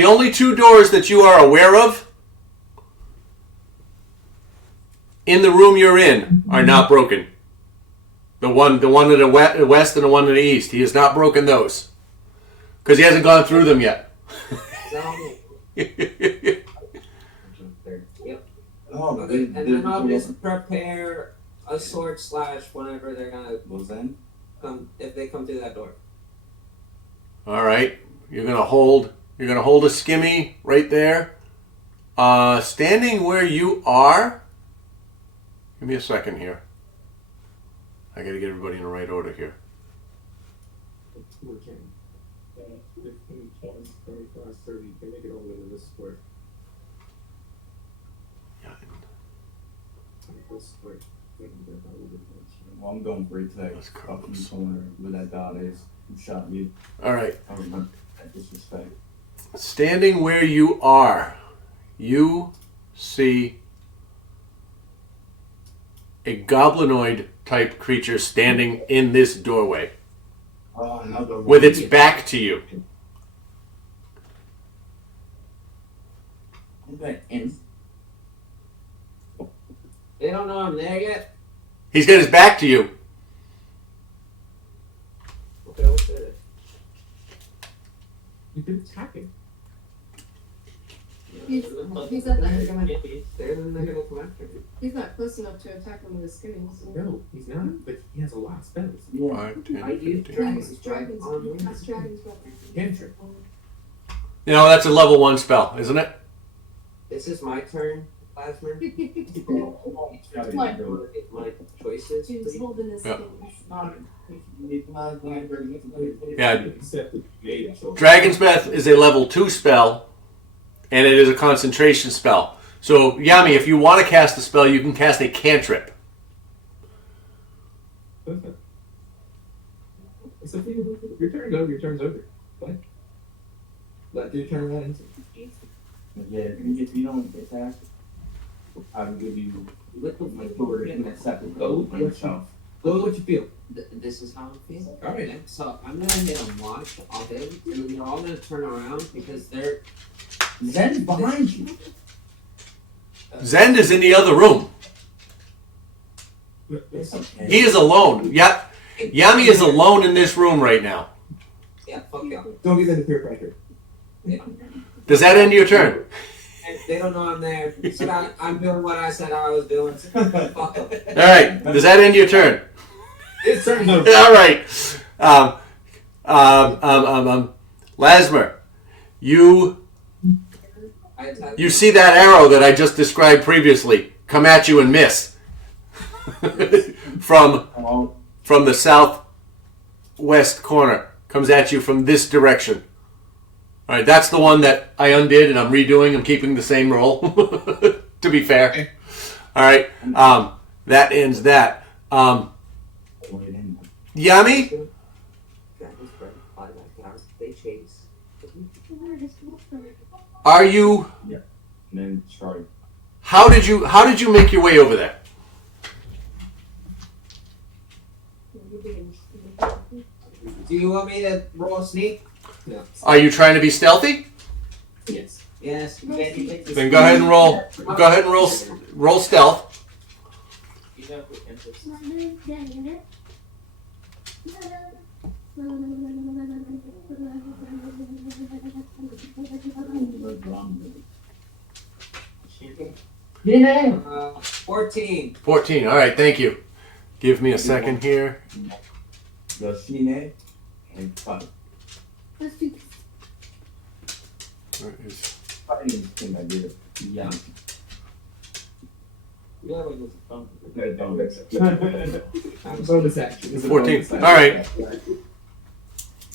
only two doors that you are aware of in the room you're in are not broken. The one to the west and the one to the east. He has not broken those because he hasn't gone through them yet. Is that all? Yep. Oh, Okay, and then I'll just prepare a sword slash whenever they're gonna was then? come, if they come through that door. All right, you're gonna hold a skimmy right there, standing where you are. Give me a second here. I gotta get everybody in the right order here. 15, 20, 25, 30. You can make it all the way to this square. This square. Well, I'm going for it today. Let's Up in the corner where that dot is. Who shot you? All right, I remember that disrespect. standing where you are, you see a goblinoid type creature standing in this doorway Oh, another one. with its back to you. Okay, and They don't know I'm there yet? He's got his back to you. Okay, what's it? You can attack him. He's at the They're gonna come after me. He's not close enough to attack him with a skinny. No, he's not. But he has a lot of spells. yeah. 5, 10, I use 15. Dragons. on me. That's dragons. Cantrip. You know, that's a level 1 spell, isn't it? This is my turn, Plasma. What? My choices, He's please. holding his Yeah. skinny. Yeah, Except that you made it. So Dragon's Breath is a level 2 spell, and it is a concentration spell. So, Yami, if you want to cast a spell, you can cast a cantrip. Perfect. Except your turn's over. Your turn's over. Fine. Let your turn right into. Yeah, if you don't attack, I will give you my sword and a separate gold myself. Go with what you feel. This is how I feel. Alright. So I'm gonna hit a watch all day, and then they're all gonna turn around because they're. Zen's behind you. Zend is in the other room. It's okay. He is alone. Yeah, Yami is alone in this room right now. Yeah, fuck y'all. Don't give them the peer pressure. Yeah. Does that end your turn? And they don't know I'm there. So I'm doing what I said I was doing. Fuck them. All right. Does that end your turn? It's turn's over. All right. Lasmer, you I attack you see that arrow that I just described previously come at you and miss from the southwest corner. Comes at you from this direction. All right, that's the one that I undid and I'm redoing. I'm keeping the same roll. To be fair. All right. That ends that. Yami, Dragon's breath, automatic powers, they chase. are you? And then charge. How did you make your way over there? Do you want me to roll a sneak? No. Are you trying to be stealthy? Yes. Yes. Then go ahead and roll. Go ahead and roll stealth. You know who enters. Yeah. 14. 14. All right. Thank you. Give me a second here. Yoshine and fight. Where is- Fighting is the thing I did. Yeah. You have like this phone. Bonus action. It's a 14. bonus action. All right.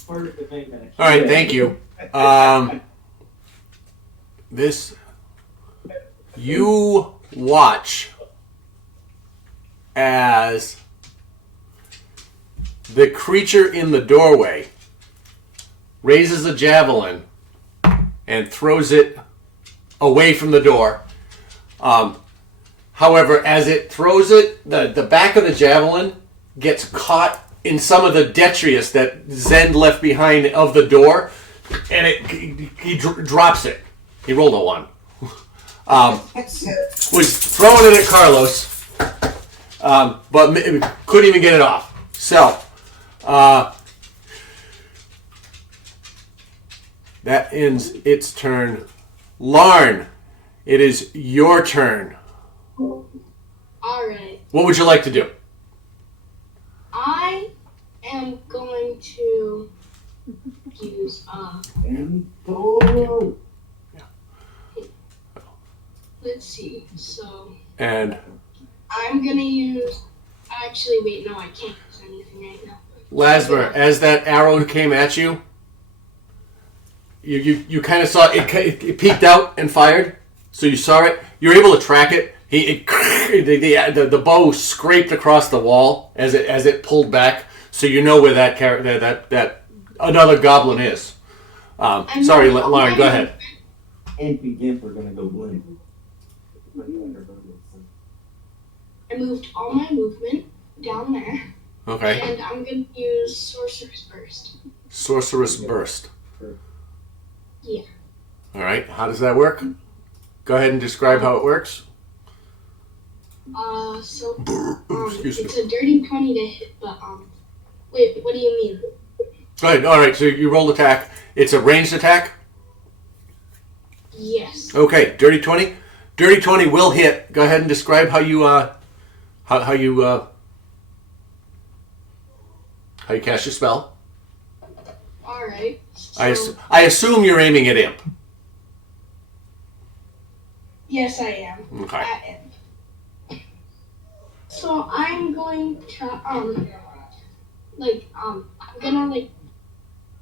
Part of the main action. All right. Thank you. This you watch as the creature in the doorway raises a javelin and throws it away from the door. However, as it throws it, the back of the javelin gets caught in some of the detritus that Zend left behind of the door, and he drops it. He rolled a 1. Was throwing it at Carlos, but couldn't even get it off. So, that ends its turn. Larn, it is your turn. Alright. What would you like to do? I am going to use let's see, so And I'm gonna use actually wait, no I can't use anything right now. Lasmer, as that arrow came at you, you kind of saw it peeked out and fired. So you saw it. You're able to track it. The bow scraped across the wall as it pulled back. So you know where that another goblin is. Sorry, Lauren, go ahead. And begin, we're gonna go blink. I moved all my movement down there. Okay. And I'm gonna use Sorcerer's Burst. Sorcerous Burst. Yeah. All right. How does that work? Go ahead and describe how it works. Excuse it's a dirty 20 to hit, but wait, what do you mean? Go ahead. All right. So you roll attack. It's a ranged attack. Yes. Okay. Dirty 20. Dirty 20 will hit. Go ahead and describe how you how you cast your spell. All right. So, I assume you're aiming at Imp. yes, I am. Okay. At Imp. So I'm going to I'm gonna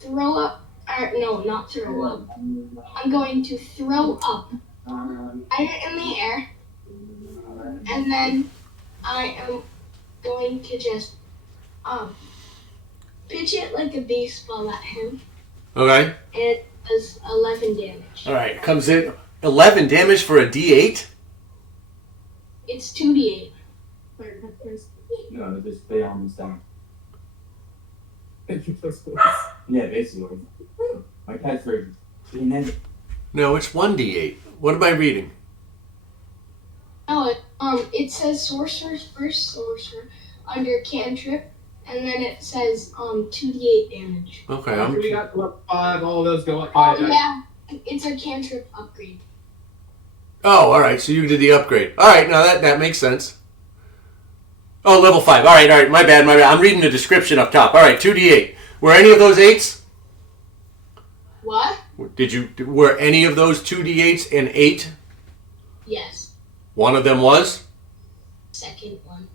throw up. No, not throw up. I'm going to throw up fire in the air, and then I am going to just pitch it like a baseball at him. Okay. It does 11 damage. All right. Comes in 11 damage for a D8. It's 2d8. No, just stay on the sound. Yeah, basically. My catchphrase is No, it's 1D8. What am I reading? Oh, it says Sorcerer's First Sorcerer under cantrip, and then it says 2d8 damage. Okay. After we got to level 5, all of those go up by Yeah, it's a cantrip upgrade. Oh, all right. So you did the upgrade. All right. Now that makes sense. Oh, level 5. All right. My bad. I'm reading the description up top. All right. 2d8. Were any of those 8s? What? Were any of those 2d8s an 8? Yes. One of them was? Second one.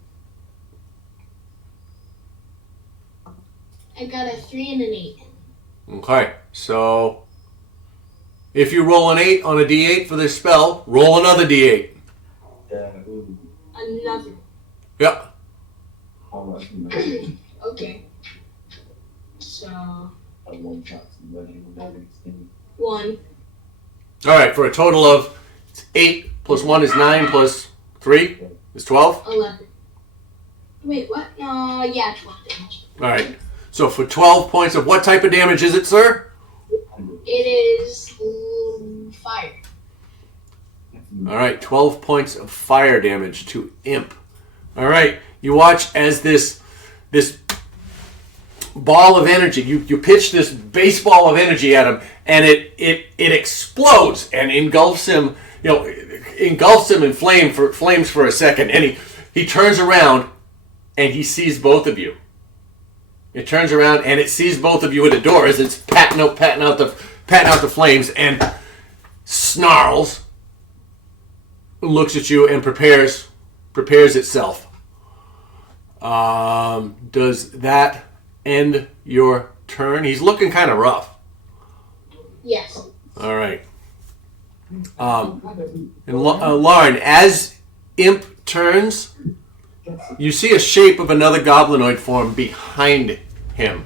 I got a 3 and an 8. Okay. So if you roll an 8 on a d8 for this spell, roll another d8. Another. Yep. Okay. So 1. All right. For a total of 8 plus 1 is 9 plus 3 is 12. 11. Wait, what? Yeah, 12 damage. All right. So for 12 points of what type of damage is it, sir? It is fire. All right. 12 points of fire damage to Imp. All right. You watch as this ball of energy, you pitch this baseball of energy at him, and it explodes and engulfs him, in flames for a second, and he turns around and he sees both of you. It turns around and it sees both of you at the door as it's patting out the flames, and snarls, looks at you, and prepares itself. Does that end your turn? He's looking kind of rough. Yes. All right. And Lauren, as Imp turns, You see a shape of another goblinoid form behind him.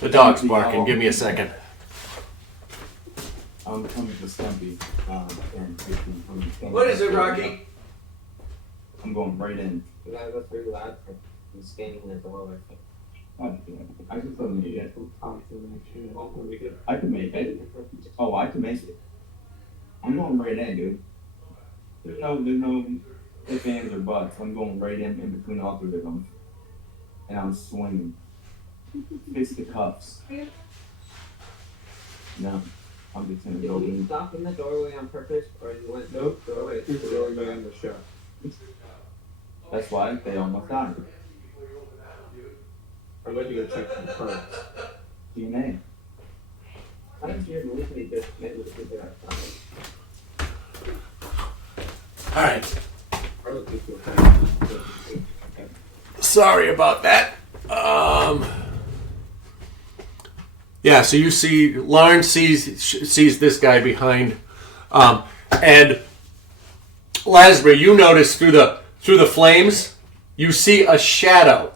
The dog's barking. Give me a second. I'm coming to Stumpy. What is it, Rocky? I'm going right in. We gotta go through loud for scanning the doorway. I can still make it. Oh, I can make it. Oh, I can make it. I'm going right in, dude. There's no ifs, ands, or buts. I'm going right in between all three of them. And I'm swinging. Fix the cuffs. No, I'm just gonna Did go we in. stop in the doorway on purpose, or you went? Nope, doorway through the doorway in the shop. That's why they almost died. I'm going to go check some cards. DNA. I didn't hear movie just maybe we could do that. All right. Carlos is good. Sorry about that. Yeah, so you see, Lauren sees this guy behind, and Lasbury, you notice through the flames, you see a shadow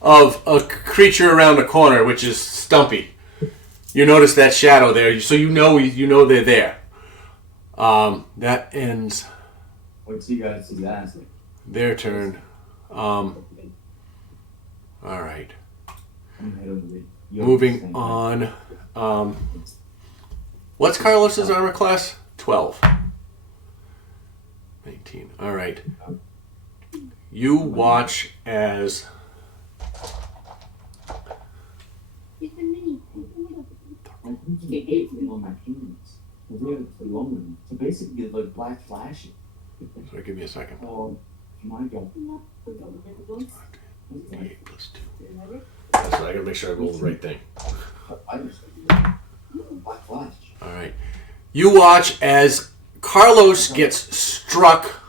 of a creature around the corner, which is Stumpy. You notice that shadow there, so you know they're there. That ends Wait till you guys see that. their turn. All right. I'm head over the Moving on. What's Carlos's armor class? 12. 19. All right. You watch as It's a mini. on my hands. So basically, it's like black flashing. sorry, give me a second. Oh my god. 8 plus 2. That's right, I gotta make sure I roll the right thing. I just black flash. All right. You watch as Carlos gets struck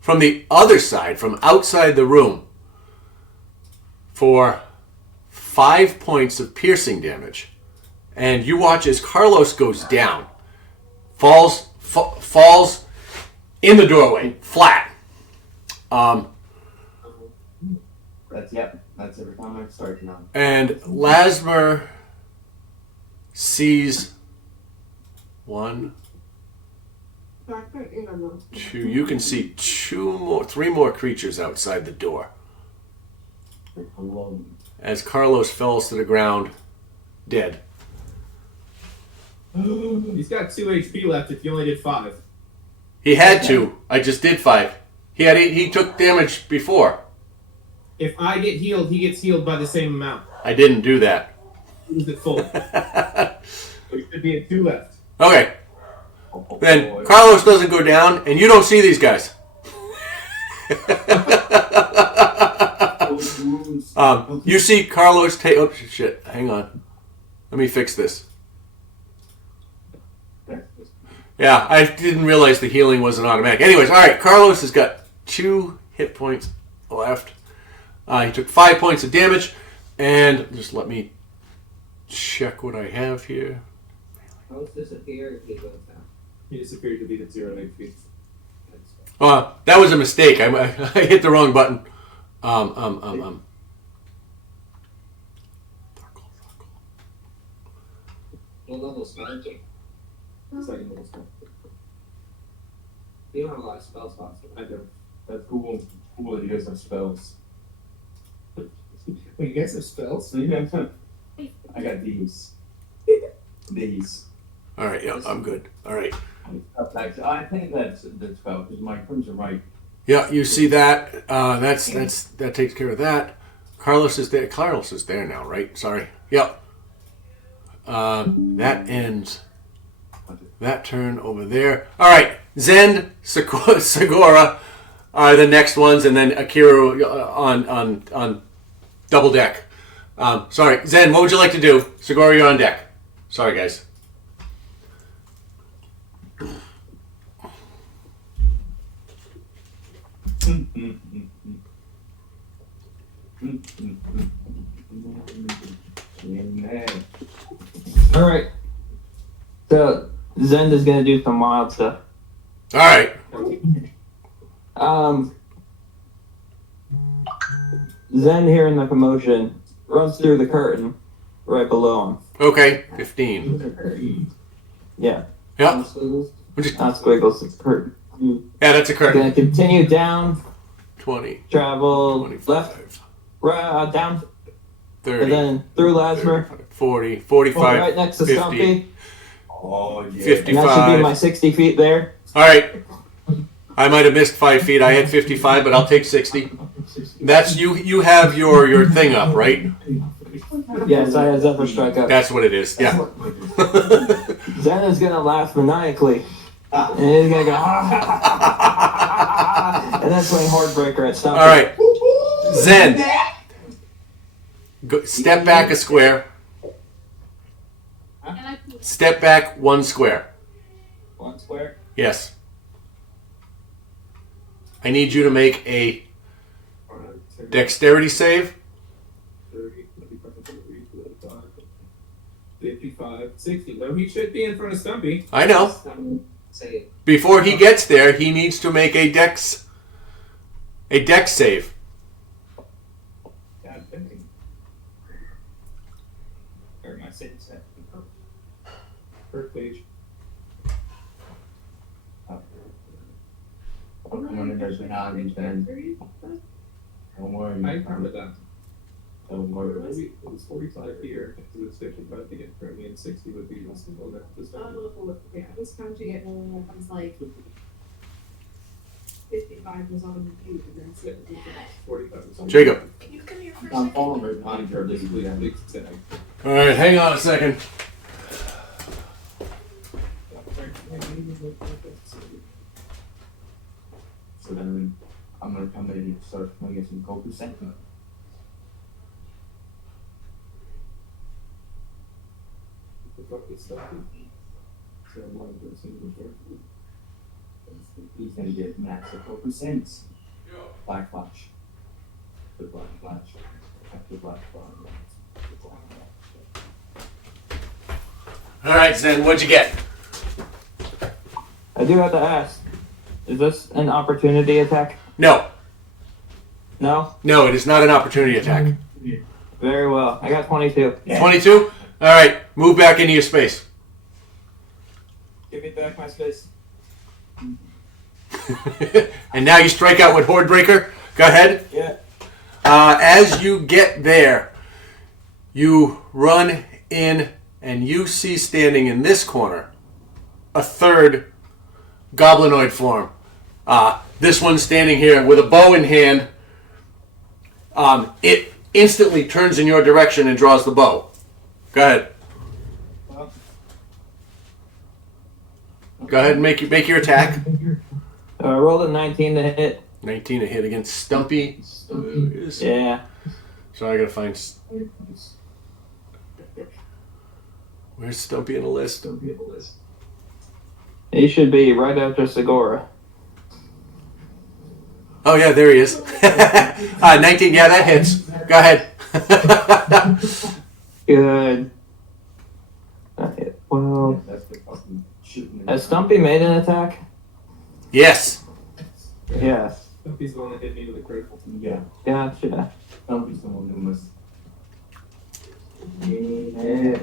from the other side, from outside the room, for 5 points of piercing damage. And you watch as Carlos goes down, falls in the doorway, flat. That's every time I start now. And Lasmer sees 1, 2. You can see 3 more creatures outside the door. Alone. As Carlos falls to the ground, dead. He's got 2 HP left if you only did 5. He had to. I just did 5. He took damage before. If I get healed, he gets healed by the same amount. I didn't do that. Use it full. So he should be at 2 left. Okay. Then Carlos doesn't go down, and you don't see these guys. You see Carlos take. Oh shit! Hang on. Let me fix this. Yeah, I didn't realize the healing wasn't automatic. Anyways, all right. Carlos has got 2 hit points left. He took 5 points of damage, and just let me check what I have here. Carlos disappeared. He goes down. He disappeared to be at 0 HP. That was a mistake. I hit the wrong button. What level spell? Second level spell. You don't have a lot of spell slots. I don't. That's cool. Cool that you guys have spells. Wait, you guys have spells? I got these. These. All right, yeah, I'm good. All right. I think that's the spell because my terms are right. Yeah, you see that? That takes care of that. Carlos is there. Carlos is there now, right? Sorry. Yep. That ends that turn over there. All right, Zen, Segura are the next ones, and then Akira on double deck. Sorry, Zen, what would you like to do? Segura, you're on deck. Sorry, guys. Alright. So, Zen is gonna do some wild stuff. All right. Zen hearing the commotion runs through the curtain right below him. Okay, 15. Yeah. Yep. Not squiggles, it's curtain. Yeah, that's a curtain. Gonna continue down, 20, travel 25, left, down, 30, and then through Lasmer. 40, 45, Right next to 50, Stumpy. Oh, yeah. And that should be 55. my 60 feet there. All right. I might have missed 5 feet. I had 55, but I'll take 60. That's you. You have your thing up, right? Yes, I have Zephyr Strike up. That's what it is. Yeah. Zen is gonna laugh maniacally. And he's gonna go, and then swing Hordebreaker at Stumpy. All right. Zen. Go, step back a square. Step back 1 square. 1 square. Yes. I need you to make a dexterity save. 30, 55, 60. No, he should be in front of Stumpy. I know. Say it. Before he gets there, he needs to make a dex save. God, thinking. Or my save set. First page. When there's an audience, then don't worry. I counted that. Don't worry. Maybe it's 45 here. Because it's 55 to get currently, and 60 would be the single next to Stumpy. Yeah, I was counting it and I was like, 55 was on you, and then 60. 45 is Jacob. Can you come here for a I'm second? falling right behind her. Basically, at least 10. All right, hang on a second. So then I'm gonna come in and start trying to get some cold percent. The fuck is Stumpy? So I'm one of those things before. He's gonna get max of cold percent. Black flash. The black flash. The black flash. All right, Zen, what'd you get? I do have to ask, is this an opportunity attack? No, No? no, it is not an opportunity attack. Very well. I got 22. 22? All right, move back into your space. Give me back my space. And now you strike out with Hordebreaker. Go ahead. Yeah. As you get there, you run in and you see standing in this corner a third goblinoid form. This one standing here with a bow in hand. It instantly turns in your direction and draws the bow. Go ahead. Go ahead and make your attack. I rolled a 19 to hit. 19 to hit against Stumpy. Yeah. So I gotta find. Where's Stumpy in the list? He should be right after Segura. Oh yeah, there he is. 19. Yeah, that hits. Go ahead. Good. That hit. Well, That's the fucking shooting. has Stumpy made an attack? Yes. Yeah. Stumpy's the one that hit me with a critical. Yeah. Gotcha. Don't be someone who must. Yeah.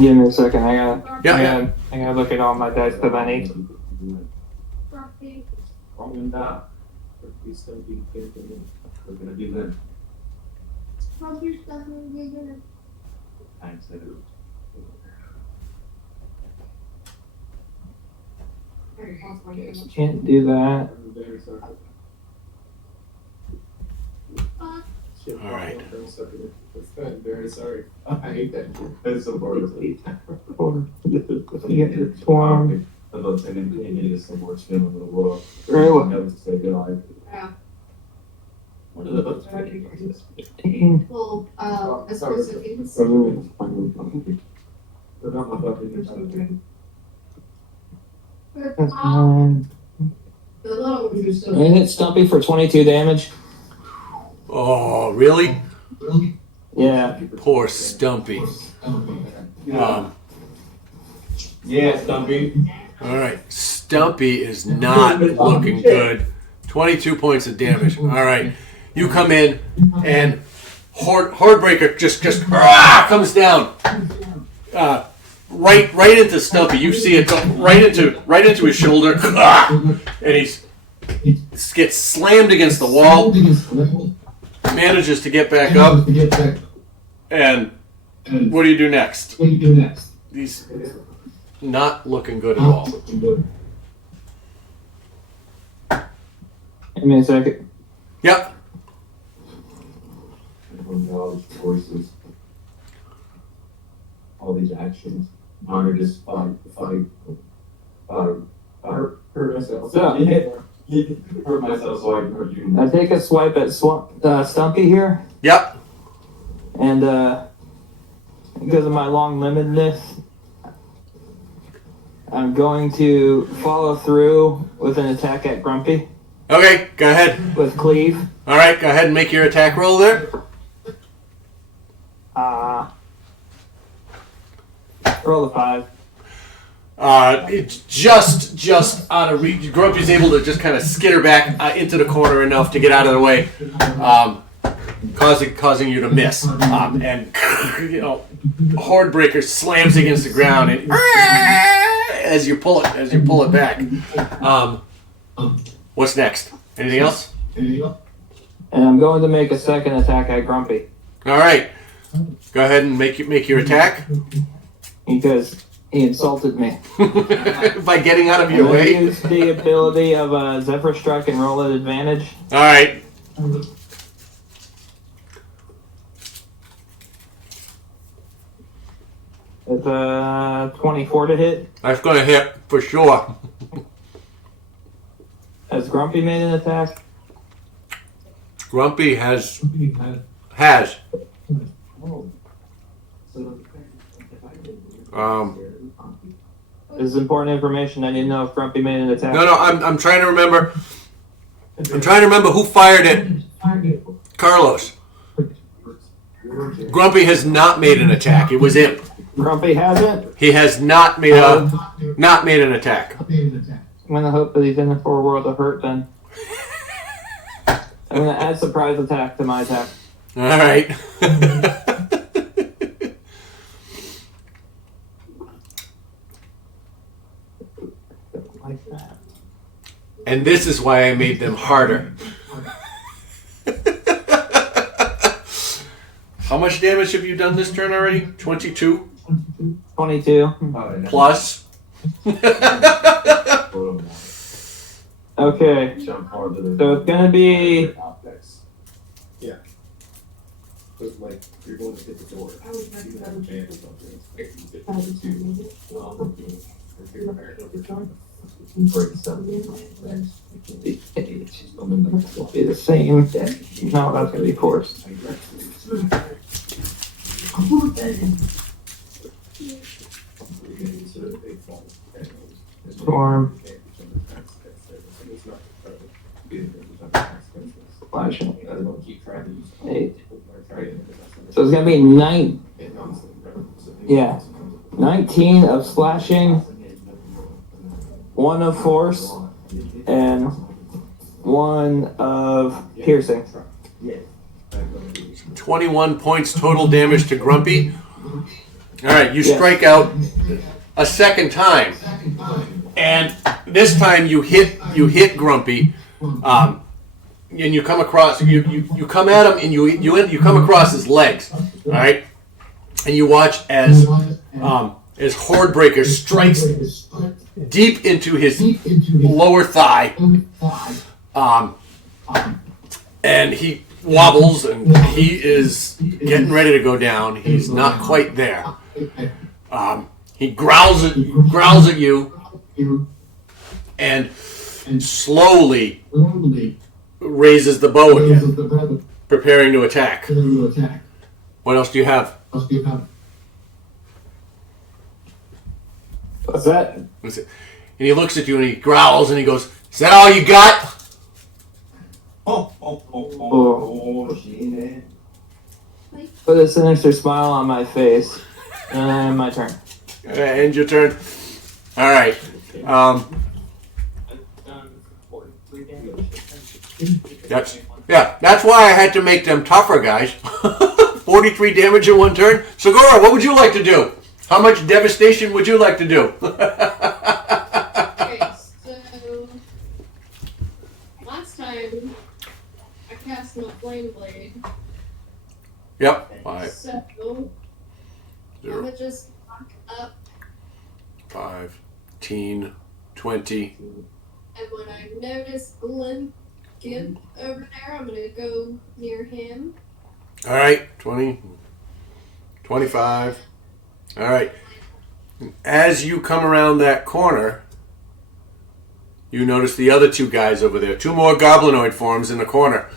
Give me a second. I gotta look at all my dice that I need. Calling down. Stumpy can't do it. We're gonna do that. How's your stuff when you're gonna Thanks, I do. Can't do that. I'm very sorry. Shit, All right. I'm very sorry. I hate that. That's so boring. You get your swarm. I thought second thing is the worst feeling in the world. Very well. That was so good. Yeah. What are the 15. Well, as far as the things. That's 9. The little ones are still. I hit Stumpy for 22 damage. Oh, really? Yeah. Poor Stumpy. Yeah, Stumpy. All right, Stumpy is not looking good. 22 points of damage. All right. You come in, and Hordebreaker just comes down, right into Stumpy. You see it go right into his shoulder, and he gets slammed against the wall. Manages to get back up, and what do you do next? He's not looking good at all. Give me a second. Yep. All these choices, all these actions, are just fight, hurt myself. Hurt myself so I can hurt you. I take a swipe at Stumpy here, Yep. and because of my long limitedness, I'm going to follow through with an attack at Grumpy Okay, go ahead. with Cleave. All right, go ahead and make your attack roll there. Roll a 5. It's just out of reach. Grumpy's able to just kind of skitter back into the corner enough to get out of the way, causing you to miss. And Hordebreaker slams against the ground, and as you pull it back. What's next? Anything else? And I'm going to make a second attack at Grumpy All right. Go ahead and make your attack because he insulted me. by getting out of your I way. use the ability of Zephyr Strike and roll at advantage. All right. It's 24 to hit. That's going to hit for sure. Has Grumpy made an attack? Grumpy has. This is important information. I didn't know if Grumpy made an attack. No, I'm trying to remember. I'm trying to remember who fired it. Carlos. Grumpy has not made an attack. It was Imp. Grumpy hasn't? He has not made an attack. I'm going to hope that he's in it for a world of hurt then. I'm going to add surprise attack to my attack. All right. Like that. And this is why I made them harder. How much damage have you done this turn already? 22? 22. Plus? Okay. So it's going to be... Because, like, you're going to hit the door. You have a chance of something. Be the same. No, that's going to be forced. Storm. Flashing. 8. So it's going to be 9. Yeah. 19 of slashing, 1 of force, and 1 of piercing. 21 points total damage to Grumpy. All right, you strike out a second time, and this time you hit Grumpy, and you come across you come at him, and you come across his legs. All right, and you watch as Hordebreaker strikes deep into his lower thigh, and he wobbles, and he is getting ready to go down. He's not quite there. He growls at you, and slowly raises the bow again, preparing to attack. What else do you have? What's that? And he looks at you and he growls and he goes, "Is that all you got?" Put a sinister smile on my face. And my turn. End your turn. All right. That's why I had to make them tougher, guys. 43 damage in one turn. Segura, what would you like to do? How much devastation would you like to do? Okay, so last time I cast my Flame Blade. Yep. 5, So I'm 0, gonna just walk up, 5, 10, 20. and when I notice Gimp over there, I'm gonna go near him. All right, 20, 25. All right. As you come around that corner, you notice the other two guys over there. Two more goblinoid forms in the corner.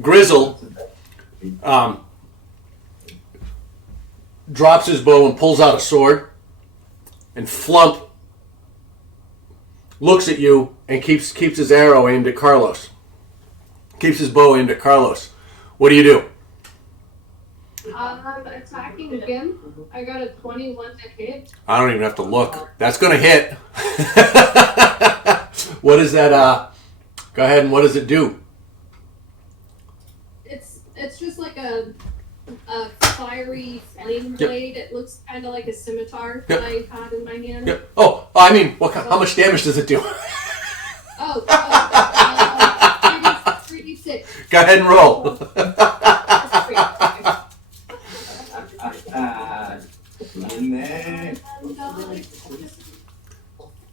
Grizzle drops his bow and pulls out a sword. And Flump looks at you and keeps his arrow aimed at Carlos. Keeps his bow aimed at Carlos. What do you do? I'm attacking again. I got a 21 to hit. I don't even have to look. That's going to hit. What is that? Go ahead, and what does it do? It's just like a fiery flame blade. It looks kind of like a scimitar that I had in my hand. Yep. Oh, I mean, how much damage does it do? 3d6. Go ahead and roll.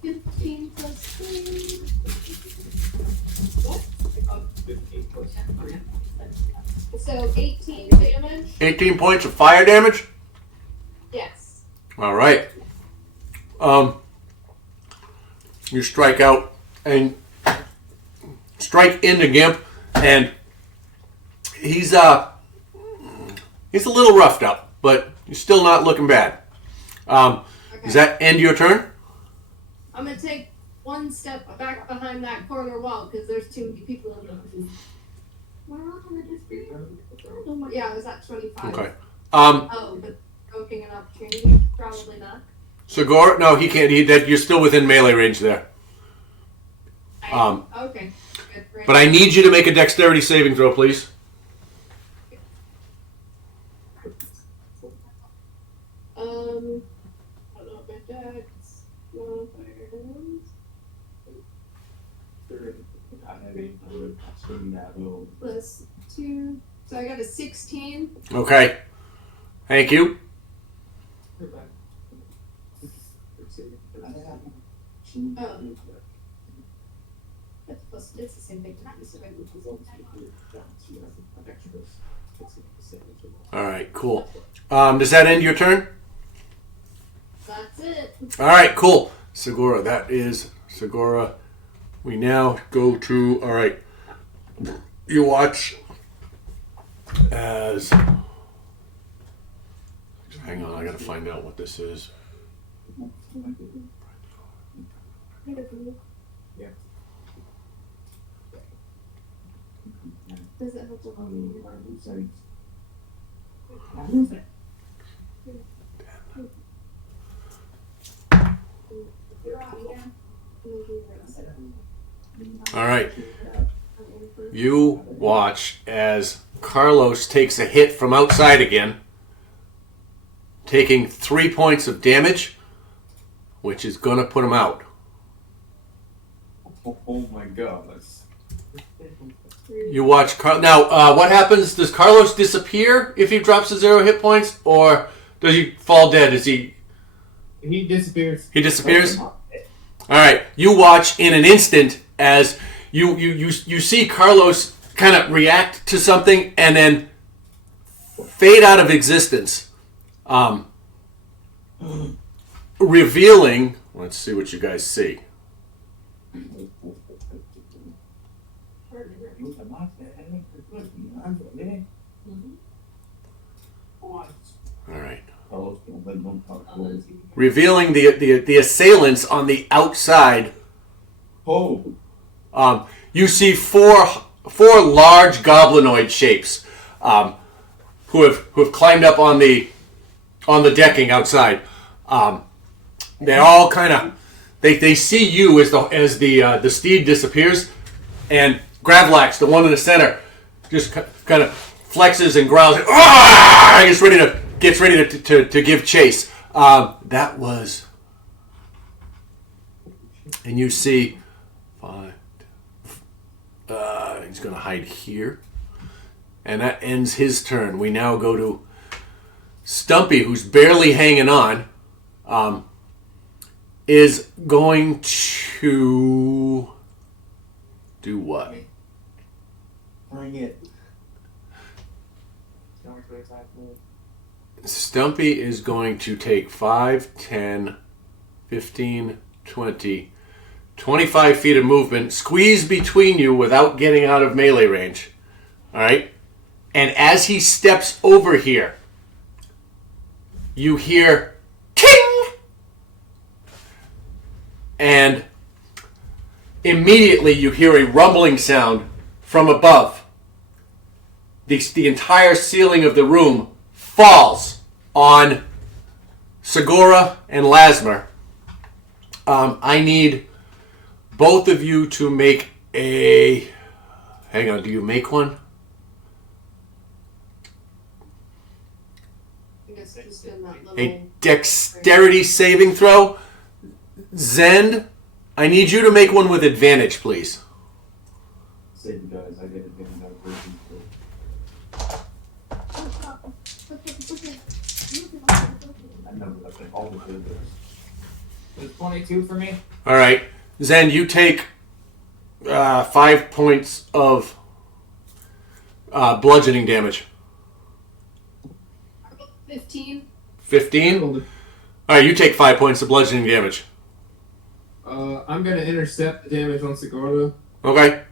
15 plus 3. 15 plus 3. So 18 damage? 18 points of fire damage? Yes. All right. You strike out and strike into Gimp, and he's a little roughed up, but he's still not looking bad. Okay. Does that end your turn? I'm going to take one step back behind that corner wall because there's too many people in there. Yeah, I was at 25. Okay. But provoking an opportunity? Probably not. Segura? No, he can't. You're still within melee range there. Okay. Good. Great. But I need you to make a dexterity saving throw, please. I don't know my dex. Plus 2. So I got a 16. Okay. Thank you. That's plus, it's the same thing. All right, cool. Does that end your turn? That's it. All right, cool. Segura, that is Segura. We now go to, all right, you watch as, hang on, I gotta find out what this is. Yeah. Does it help to All right, you watch as Carlos takes a hit from outside again, taking 3 points of damage, which is gonna put him out. Oh my god. You watch now. What happens? Does Carlos disappear if he drops to 0 hit points, or does he fall dead? He disappears. He disappears. All right. You watch in an instant as you see Carlos kind of react to something and then fade out of existence, revealing. Let's see what you guys see. All right. Revealing the assailants on the outside. Oh. You see four large goblinoid shapes who have climbed up on the decking outside. They're all kind of they see you as the steed disappears, And Gravlax, the one in the center, just kind of flexes and growls. Ah! Gets ready to give chase. That was, and you see, 5. He's going to hide here, and that ends his turn. We now go to Stumpy, who's barely hanging on. Is going to do what? Bring it. Stumpy is going to take 5, 10, 15, 20, 25 feet of movement, squeeze between you without getting out of melee range. All right? And as he steps over here, you hear ting! And immediately you hear a rumbling sound from above. The entire ceiling of the room falls on Segura and Lasmer. I need both of you to make a... Hang on, do you make one? I guess just in that little A dexterity saving throw? Zend, I need you to make one with advantage, please. Save you guys. I get advantage out of version. I know that's like all the good. It's 22 for me. All right. Zend, you take 5 points of bludgeoning damage. 15. 15? All right, you take 5 points of bludgeoning damage. I'm gonna intercept the damage on Segura. Okay.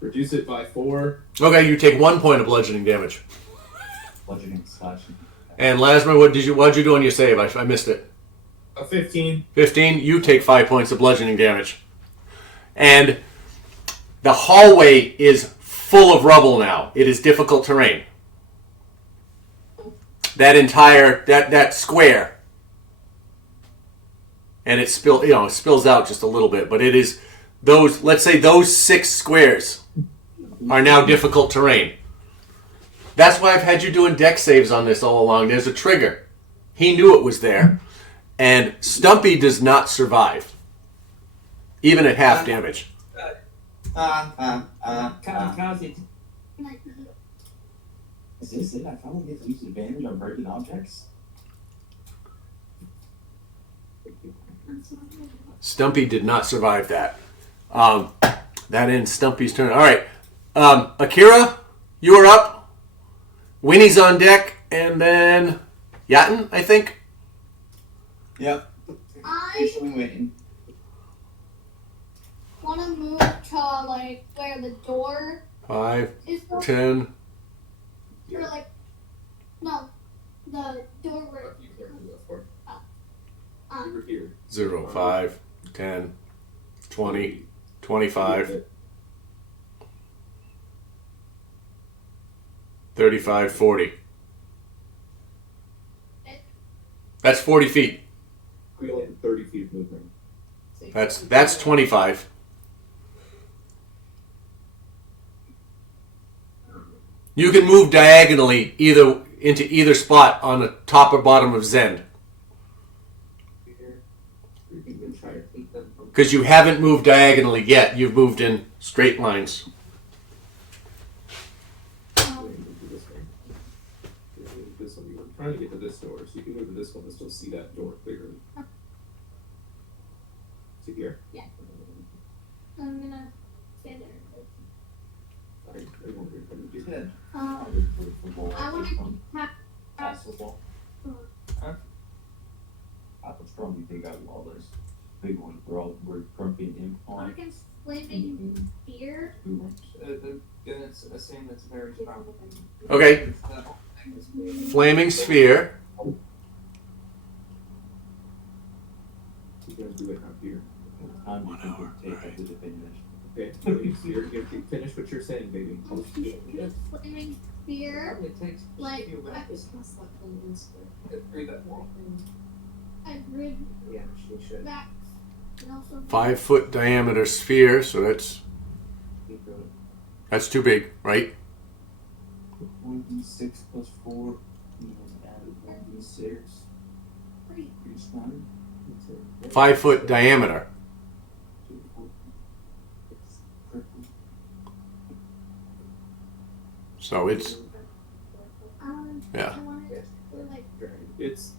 Reduce it by 4. Okay, you take 1 point of bludgeoning damage. Bludgeoning slashing. And Lasmer, what'd you do on your save? I missed it. 15. 15, you take 5 points of bludgeoning damage. And the hallway is full of rubble now. It is difficult terrain. That entire that square, and it spills out just a little bit, but it is those, let's say those 6 squares are now difficult terrain. That's why I've had you doing dex saves on this all along. There's a trigger. He knew it was there. And Stumpy does not survive, even at half damage. Is this it? I finally get to use advantage on breaking objects? Stumpy did not survive that. That ends Stumpy's turn. All right. Akira, you are up. Winnie's on deck. And then Yatin, I think. Yep. I Officially waiting. want to move to like where the door 5, is. 10. Or like, no, the door where. You can't do that for. Um, Here. 0, 5, 10, 20, 25, 35, 40. That's 40 feet. We only have 30 feet of movement. That's 25. You can move diagonally into either spot on the top or bottom of Zend. Because you haven't moved diagonally yet. You've moved in straight lines. This one, you were trying to get to this door, so you can move to this one and still see that door clearly. To here. I'm gonna stay there. I won't be able to do that. I want to have. Football. How strong do you think I love this? Big one. We're grumpy and imp Against flaming fear. Then it's the same that's very strong. Okay. That whole thing is Flaming sphere. You're going to do it up here. Time you think it take to finish. Okay, so you finish what you're saying, baby. Flaming fear. Probably takes Like, a few minutes. Read that wall. I'd read Yeah, she should. back. And also 5-foot diameter sphere, so that's too big, right? 1d6 plus 4. And added 1d6. 5-foot diameter. So it's yeah. I wanted to like It's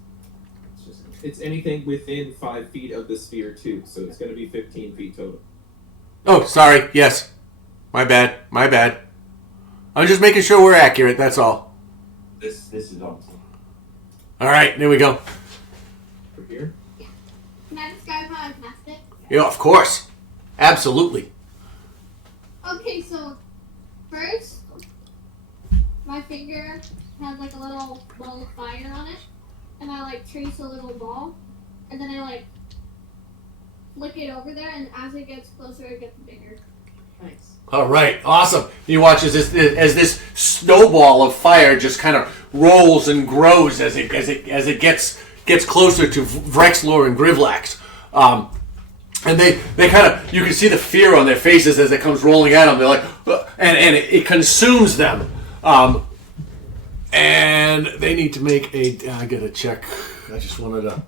anything within 5 feet of the sphere too, so it's going to be 15 feet total. Oh, sorry. Yes, my bad. My bad. I'm just making sure we're accurate. That's all. This is awesome. All right, there we go. From here. can I describe how I cast it? Yeah, of course, absolutely. Okay, so first my finger has like a little ball of fire on it, and I like trace a little ball, and then I like flick it over there, and as it gets closer, it gets bigger. Nice. All right, awesome. You watch as this snowball of fire just kind of rolls and grows as it gets closer to Vrexlor and Grivlax. And they kind of, you can see the fear on their faces as it comes rolling at them. They're like, and it consumes them. And they need to make I gotta check. I just wanted to.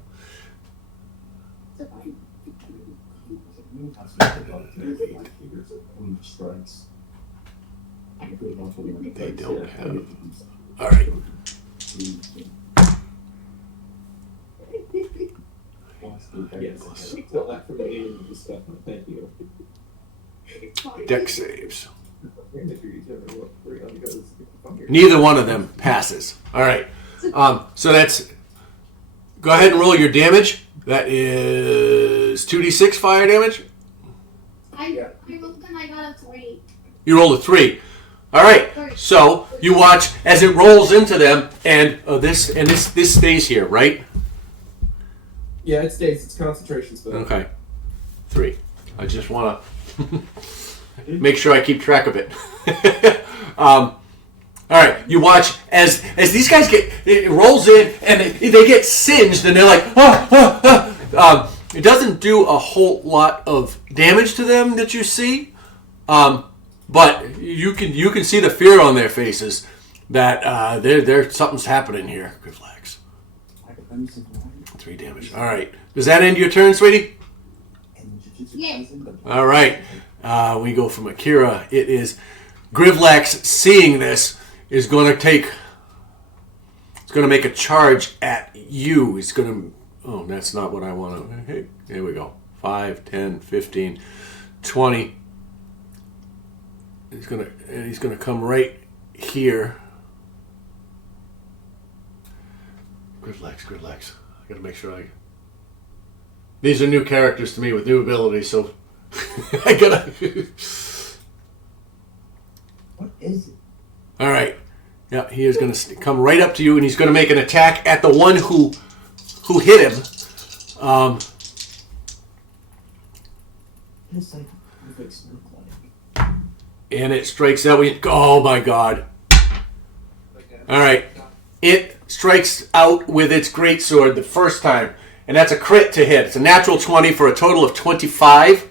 They don't have. All right. Yes. Tell that from the game of the stuff. Thank you. Deck saves. Neither one of them passes. All right. So that's. Go ahead and roll your damage. That is 2d6 fire damage. I rolled and I got a 3. You rolled a 3. All right. So you watch as it rolls into them, and this stays here, right? Yeah, it stays. It's concentration spell. Okay. 3. I just want to make sure I keep track of it. All right. You watch as these guys it rolls in, and they get singed, and they're like, it doesn't do a whole lot of damage to them that you see, but you can see the fear on their faces that they're something's happening here. Good flags. 3 damage. All right. Does that end your turn, sweetie? Yes. All right. We go from Akira. It is Grivlax. Seeing this is going to make a charge at you. He's going to. Oh, that's not what I want to. Okay, here we go. 5, 10, 15, 20. He's going to come right here. Grivlax. I got to make sure These are new characters to me with new abilities, so I gotta. What is it? All right. Yeah, he is going to come right up to you, and he's going to make an attack at the one who hit him. And it strikes out. Oh my God! All right, it strikes out with its greatsword the first time, and that's a crit to hit. It's a natural 20 for a total of 25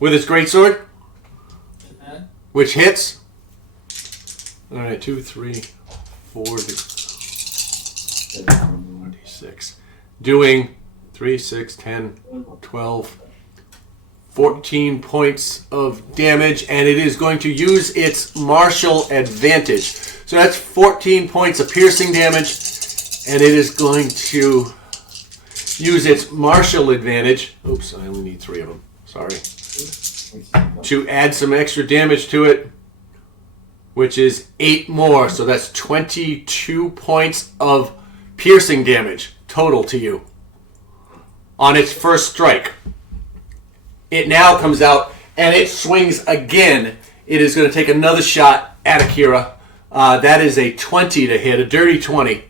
with its greatsword, which hits. All right, 2, 3, 4, 6. Doing 3, 6, 10, 12, 14 points of damage, and it is going to use its martial advantage. So that's 14 points of piercing damage, and it is going to use its martial advantage. Oops, I only need 3 of them. Sorry. To add some extra damage to it, which is 8 more. So that's 22 points of piercing damage total to you on its first strike. It now comes out and it swings again. It is going to take another shot at Akira. That is a 20 to hit, a dirty 20.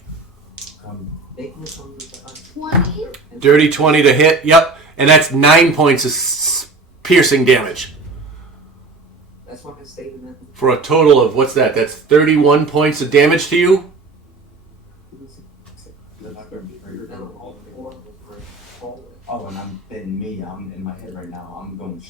20? Dirty 20 to hit, yep. And that's 9 points of piercing damage. That's why I stayed in that. For a total of, what's that? That's 31 points of damage to you? Oh, and I'm getting me. I'm in my head right now. I'm going.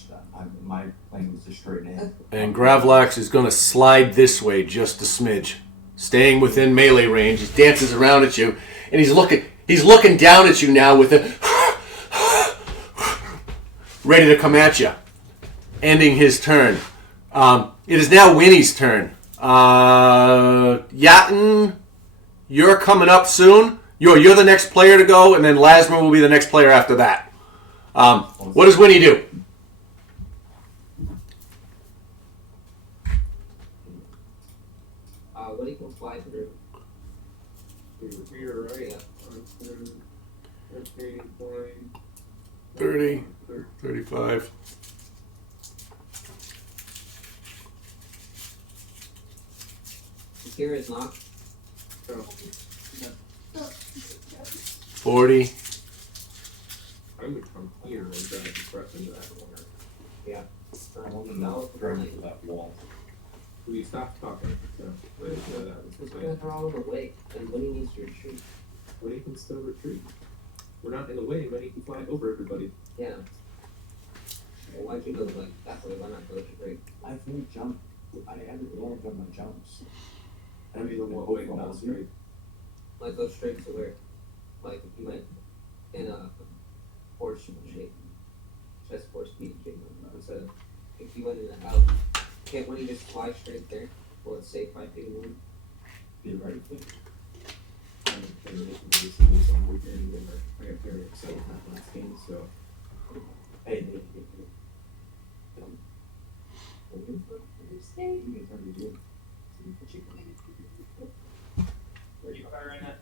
My plan was to straighten in. And Gravlax is going to slide this way just a smidge, staying within melee range. He dances around at you, and he's looking down at you now with it, ready to come at you, ending his turn. It is now Winnie's turn. Yatin, you're coming up soon. You're the next player to go, and then Lasmer will be the next player after that. What does Winnie do? What he can fly through. You're right. Yeah. 13, 20, 30, 35. Here is not. 40. I would come here and try to press into that corner. Yeah. I want to know going to that wall. We stopped talking. So, that was It's the because they're all in the way, and Winnie needs to retreat. Winnie can still retreat. We're not in the way. Winnie can fly over everybody. Yeah. Well, why'd you go like that way? Why not go straight? I think jump. I haven't really done my jumps. I don't even what way not straight. Like go straight to where? Like if you went in a horse shape, chest horse speed shape. Instead of if you went in a house, can't Winnie just fly straight there? Well, it's safe by being one. Be right there. I got very excited that last game, so. Hey, Stay. you guys already do. Where you fire right now?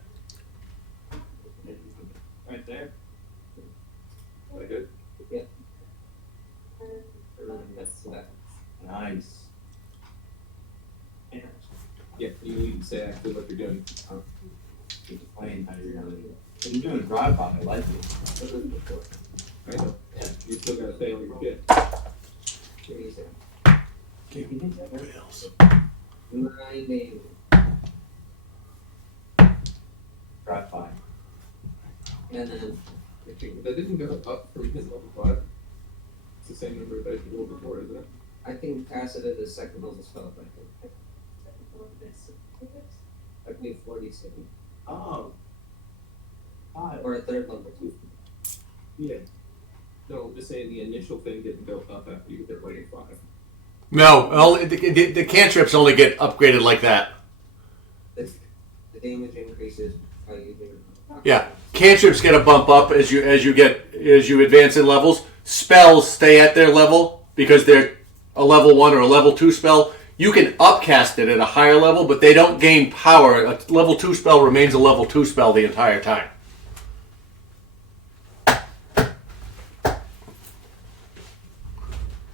Right there. Is that good? That's that. Nice. Yeah, you need to say actually what you're doing. Keep playing how you're doing it. You're doing a drive by. I like it. I know. You still gotta say all your shit. Here you say. Can't be everybody else. 9 days. Drive by. And then That didn't go up from his level 5. It's the same number that you rolled before, isn't it? I think Cassidy is the second level spell, I think. I think 47. Oh. Hi. Or a third level too. Yeah. No, I'm just saying the initial thing didn't go up after you hit level 5. No, the cantrips only get upgraded like that. The damage increases by using. Yeah, cantrips get a bump up as you advance in levels. Spells stay at their level because they're a level 1 or a level 2 spell. You can upcast it at a higher level, but they don't gain power. A level 2 spell remains a level 2 spell the entire time.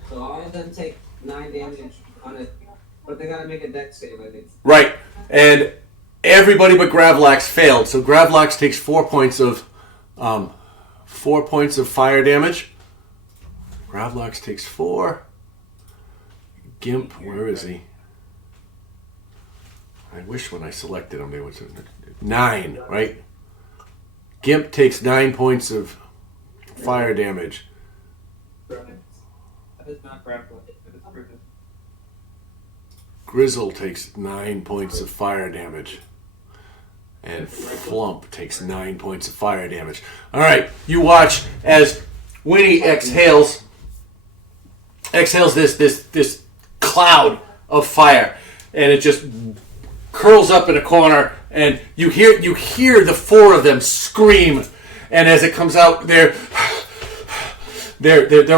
So all of them take 9 damage on it, but they gotta make a dex save, I think. Right, and everybody but Gravlax failed. So Gravlax takes 4 points of 4 points of fire damage. Gravlax takes 4. Gimp, where is he? I wish when I selected him there was 9, right? Gimp takes 9 points of fire damage. That is not grappling. That is brutal. Grizzle takes 9 points of fire damage. And Flump takes 9 points of fire damage. Alright, you watch as Winnie exhales this cloud of fire, and it just curls up in a corner, and you hear the 4 of them scream, and as it comes out, they're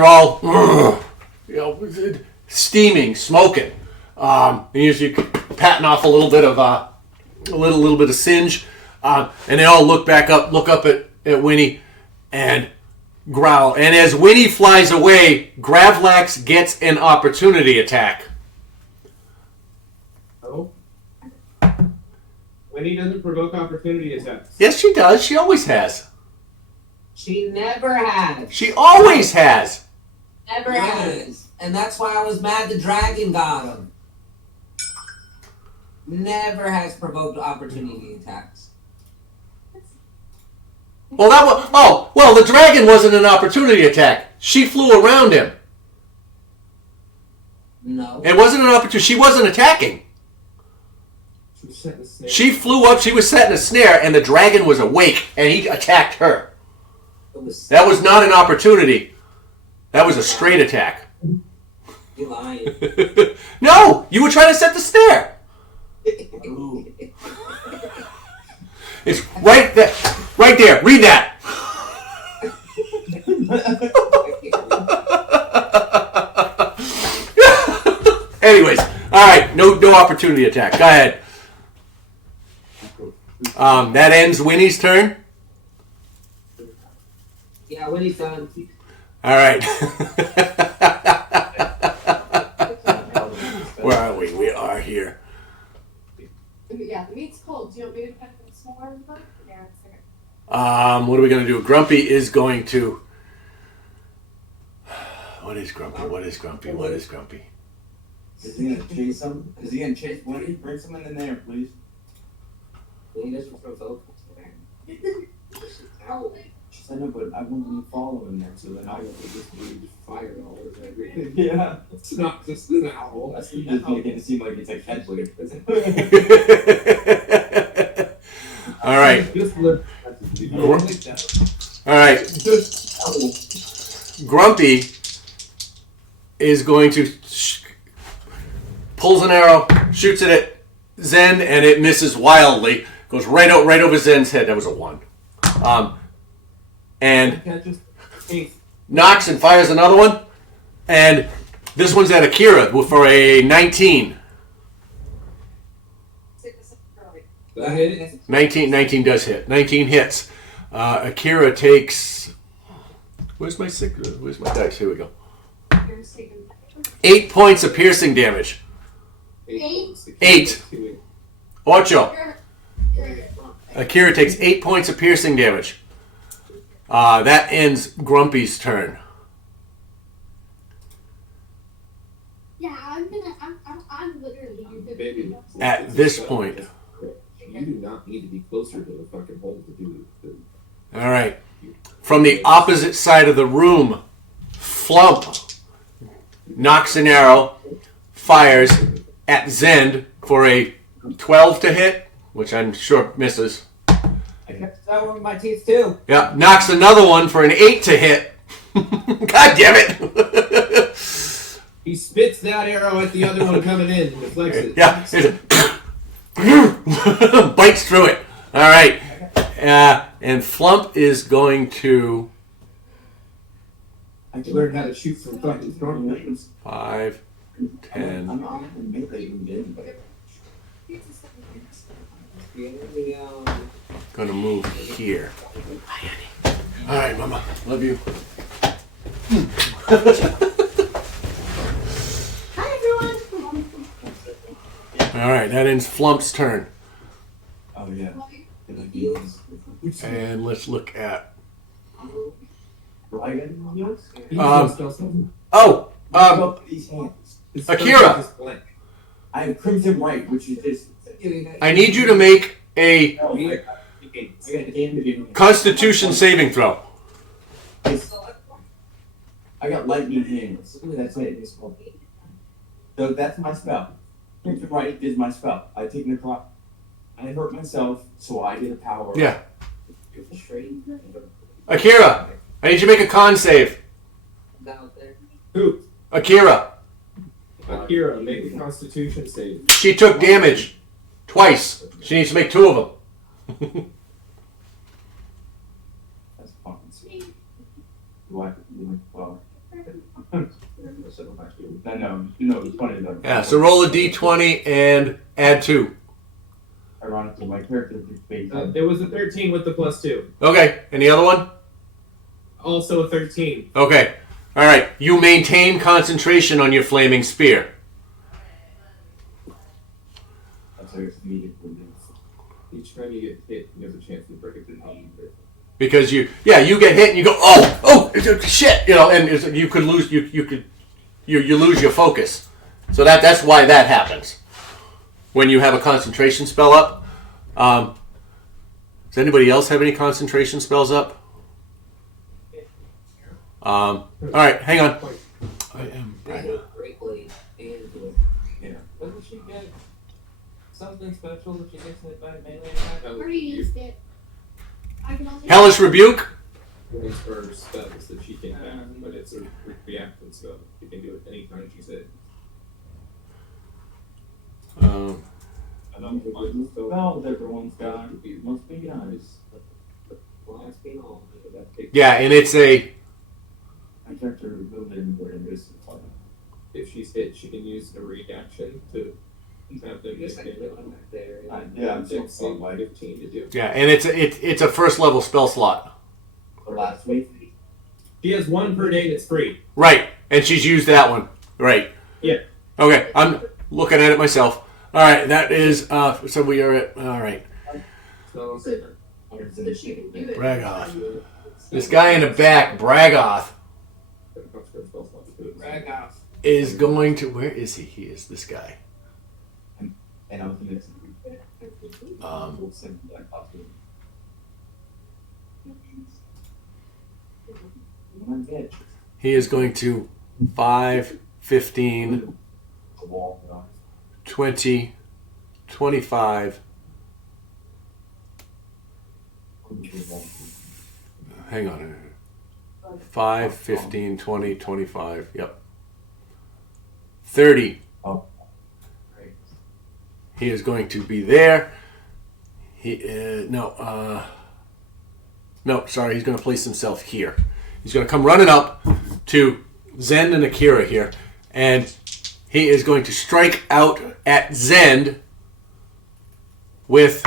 all steaming, smoking. And you're patting off a little bit of a little bit of singe, and they all look up at Winnie, and growl. And as Winnie flies away, Gravlax gets an opportunity attack. Oh? Winnie doesn't provoke opportunity attacks. Yes, she does. She always has. She never has. She always has. Never has. Yes. And that's why I was mad the dragon got him. Never has provoked opportunity attacks. Well, the dragon wasn't an opportunity attack. She flew around him. No. It wasn't an opportunity. She wasn't attacking. She was setting a snare. She flew up. She was setting a snare, and the dragon was awake, and he attacked her. That was not an opportunity. That was a straight attack. You're lying. No, you were trying to set the snare. It's right there. Right there. Read that. Anyways, all right. No opportunity attack. Go ahead. That ends Winnie's turn. Yeah, when he's done. All right. Where are we? We are here. Yeah, the meat's cold. Do you want me to cut it smaller? Yeah, it's okay. What are we going to do? Grumpy is going to... What is Grumpy? What is Grumpy? What is Grumpy? Is he gonna chase him? Is he gonna chase Woody? Bring someone in there, please. When he doesn't throw focus. Ow. I know, but I want him to follow in there, so then I It just breathes fire all over everything. Yeah. It's not just an owl. That's just making it seem like it's a catch. All right. Just live. All right. Grumpy is going to pulls an arrow, shoots it at Zen, and it misses wildly. Goes right over Zen's head. That was a 1. And knocks and fires another one. And this one's at Akira for a 19. That hit it? 19 does hit. 19 hits. Akira takes... Where's my dice? Here we go. 8 points of piercing damage. 8. Ocho. Akira takes 8 points of piercing damage. That ends Grumpy's turn. Yeah, I'm literally. Baby. At this point. You do not need to be closer to the fucking hole to do the... All right. From the opposite side of the room, Flump knocks an arrow, fires at Zend for a 12 to hit, which I'm sure misses. I kept that one with my teeth too. Yeah, knocks another one for an 8 to hit. God damn it! He spits that arrow at the other one coming in and deflects it. Yeah, bites through it. All right, and Flump is going to I learned how to shoot from fucking storm weapons. 5, 10. I'm not in melee game. Gonna move here. All right, Mama, love you. Hi everyone. All right, that ends Flump's turn. Oh yeah. And let's look at. Dragon? These hands. Akira. I have Crimson Right, which is just. I need you to make a Oh, I got damage. Constitution saving throw. I got lightning hands. That's it. So that's my spell. Crimson Right is my spell. I take the clock. I hurt myself, so I get a power. Yeah. Akira, I need you to make a con save. Who? Akira, Akira, make a Constitution save. she took damage twice. She needs to make 2 of them. That's fucking sweet. Do I have to do it? Well. No, it's funny though. Yeah, so roll a d20 and add 2. Ironically, my character is based There was a 13 with the +2. Okay, and the other one? Also a 13. Okay. All right, you maintain concentration on your flaming spear. That's how it's immediately. Each time you get hit, you have a chance to break it to knee. Because you get hit and you go, oh, shit, and you could lose, you lose your focus. So that's why that happens when you have a concentration spell up. Does anybody else have any concentration spells up? All right, hang on. I am. Break blade and do it. Doesn't she get something special if she gets hit by a melee attack? I've already used it. I can only Hellish Rebuke. It's her spells that she can have, but it's a reactive spell. You can do it anytime she's hit. I don't know what spells everyone's got. Must be nice. Last being all. Yeah, and it's a. I checked her ability in this. If she's hit, she can use a reaction to have them Just like hit. put one back there. Yeah, I'm Dex still save like 15 to do. Yeah, and it's a first level spell slot. last week. She has one per day that's free. Right, and she's used that one. Right. Yeah. Okay, I'm looking at it myself. All right, that is. So we are at. All right. So, So that she can do it. Bragoth. This guy in the back, Bragoth, Rag off. is going to. Where is he? He is this guy. And I was thinking He is going to 5, 15, 20, 25. Hang on. 5, 15, 20, 25. Yep. 30. Oh. He is going to be there. No, sorry. He's going to place himself here. He's going to come running up to Zend and Akira here. And he is going to strike out at Zend with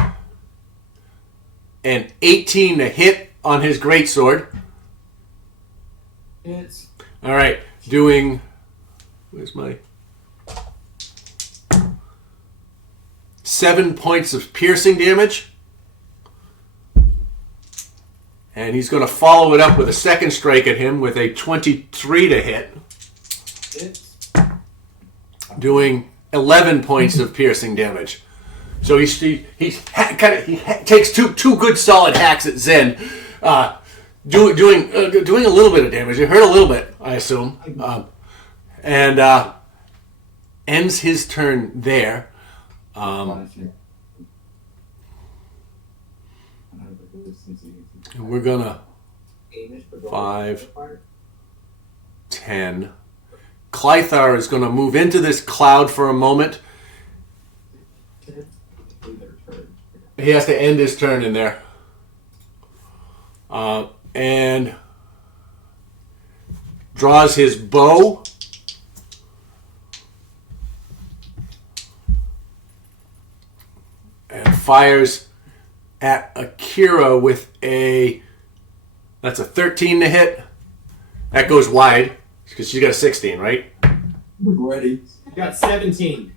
an 18 to hit on his greatsword. It's All right, doing. Where's my 7 points of piercing damage, and he's going to follow it up with a second strike at him with a 23 to hit, doing 11 points of piercing damage. So he takes two good solid hacks at Zen, doing a little bit of damage. It hurt a little bit, I assume, and ends his turn there. And we're gonna 5, 10. Clythar is gonna move into this cloud for a moment. He has to end his turn in there. And draws his bow. And fires at Akira with that's a 13 to hit. That goes wide because she's got a 16, right? Ready. you got 17.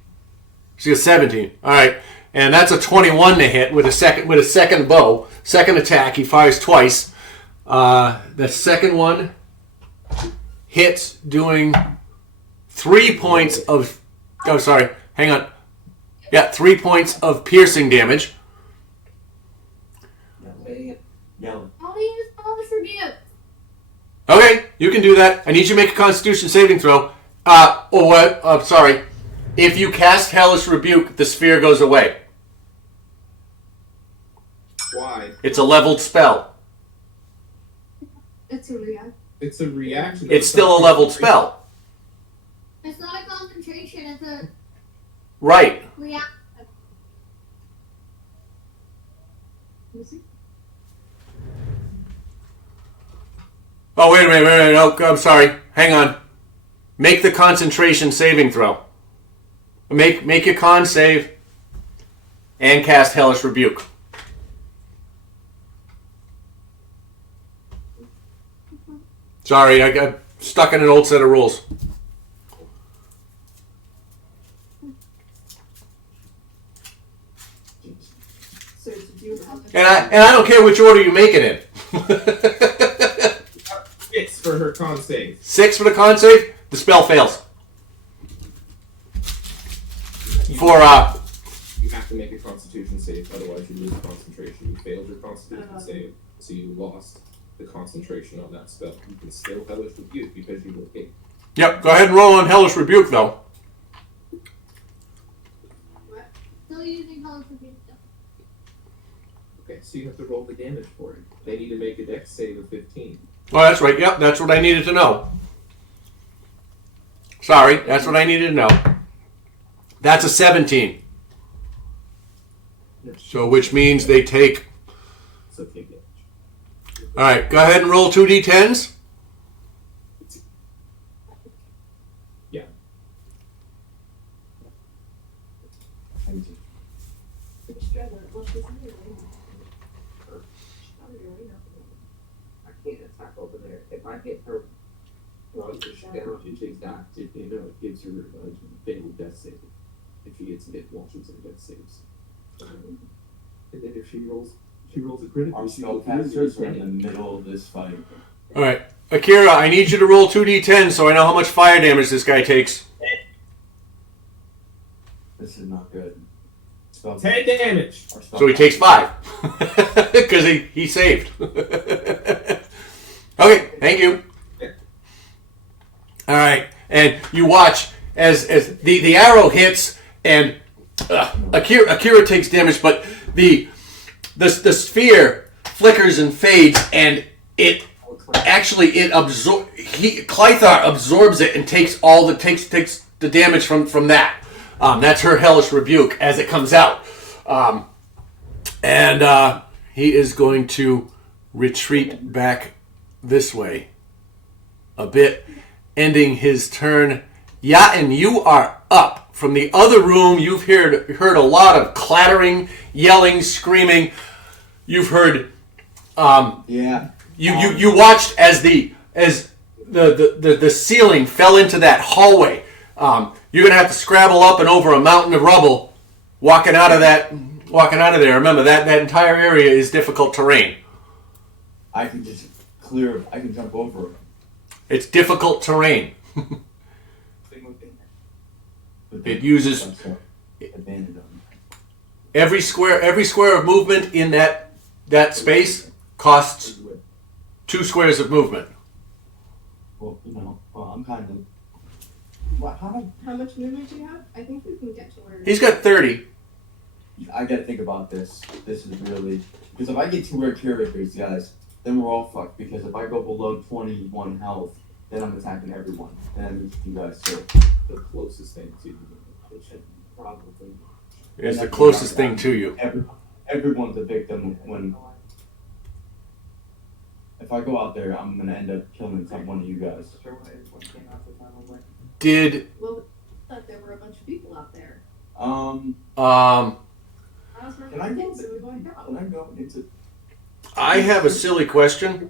She's got 17. All right. And that's a 21 to hit with a second bow. Second attack, he fires twice. The second one hits, doing 3 points of. Oh, sorry. Hang on. Yeah, 3 points of piercing damage. Yellow. I'll use Hellish Rebuke. Okay, you can do that. I need you to make a Constitution saving throw. Sorry. If you cast Hellish Rebuke, the sphere goes away. Why? It's a leveled spell. It's a react. It's a reaction. It's still a leveled spell. It's not a concentration, it's a Right. react. Oh, wait a minute. Oh, I'm sorry. Hang on. Make the concentration saving throw. Make your con save and cast Hellish Rebuke. Sorry, I got stuck in an old set of rules. So to do And I don't care which order you make it in. 6 for her con save. 6 for the con save, the spell fails. For You have to make a Constitution save, otherwise you lose concentration. You failed your Constitution save, so you lost the concentration on that spell. You can still Hellish Rebuke because you were hit. Yep, go ahead and roll on Hellish Rebuke, though. Still using Hellish Rebuke though. Okay, so you have to roll the damage for it. They need to make a dex save of 15. Oh, that's right. Yep, that's what I needed to know. Sorry, that's what I needed to know. That's a 17. So, which means they take... So take damage. All right, go ahead and roll 2d10s. Yeah. I can't attack over there. If I hit her, well, She takes that. It gives her a fatal death save. If she gets hit while she's in death saves. and then if she rolls a critical, Our she will spellcasters are in the middle of this fight. All right. Akira, I need you to roll 2d10 so I know how much fire damage this guy takes. This is not good. 10 damage. So he takes 5. Because he saved. Okay, thank you. All right. And you watch as the arrow hits and Akira takes damage, but the sphere flickers and fades, and it actually Clythar absorbs it and takes the damage from that. That's her Hellish Rebuke as it comes out, and he is going to retreat back this way a bit, ending his turn. Yeah, and you are up. From the other room, you've heard a lot of clattering, yelling, screaming. You've heard. You watched as the ceiling fell into that hallway. You're gonna have to scrabble up and over a mountain of rubble, walking out of there. Remember that entire area is difficult terrain. I can jump over it. It's difficult terrain. It uses advantage on every square of movement in that space costs 2 squares of movement. Well, I'm kind of. Well, How much movement do you have? I think we can get to where. He's got 30. I gotta think about this. This is really because if I get 2 rare characters, guys, then we're all fucked. Because if I go below 21 health, then I'm attacking everyone, and that means you guys too. The closest thing to you, which probably. It's the closest thing to you. Everyone's a victim when. If I go out there, I'm gonna end up killing one of you guys. Well, I thought there were a bunch of people out there. Can I go? So we went out. Can I go into? I have a silly question.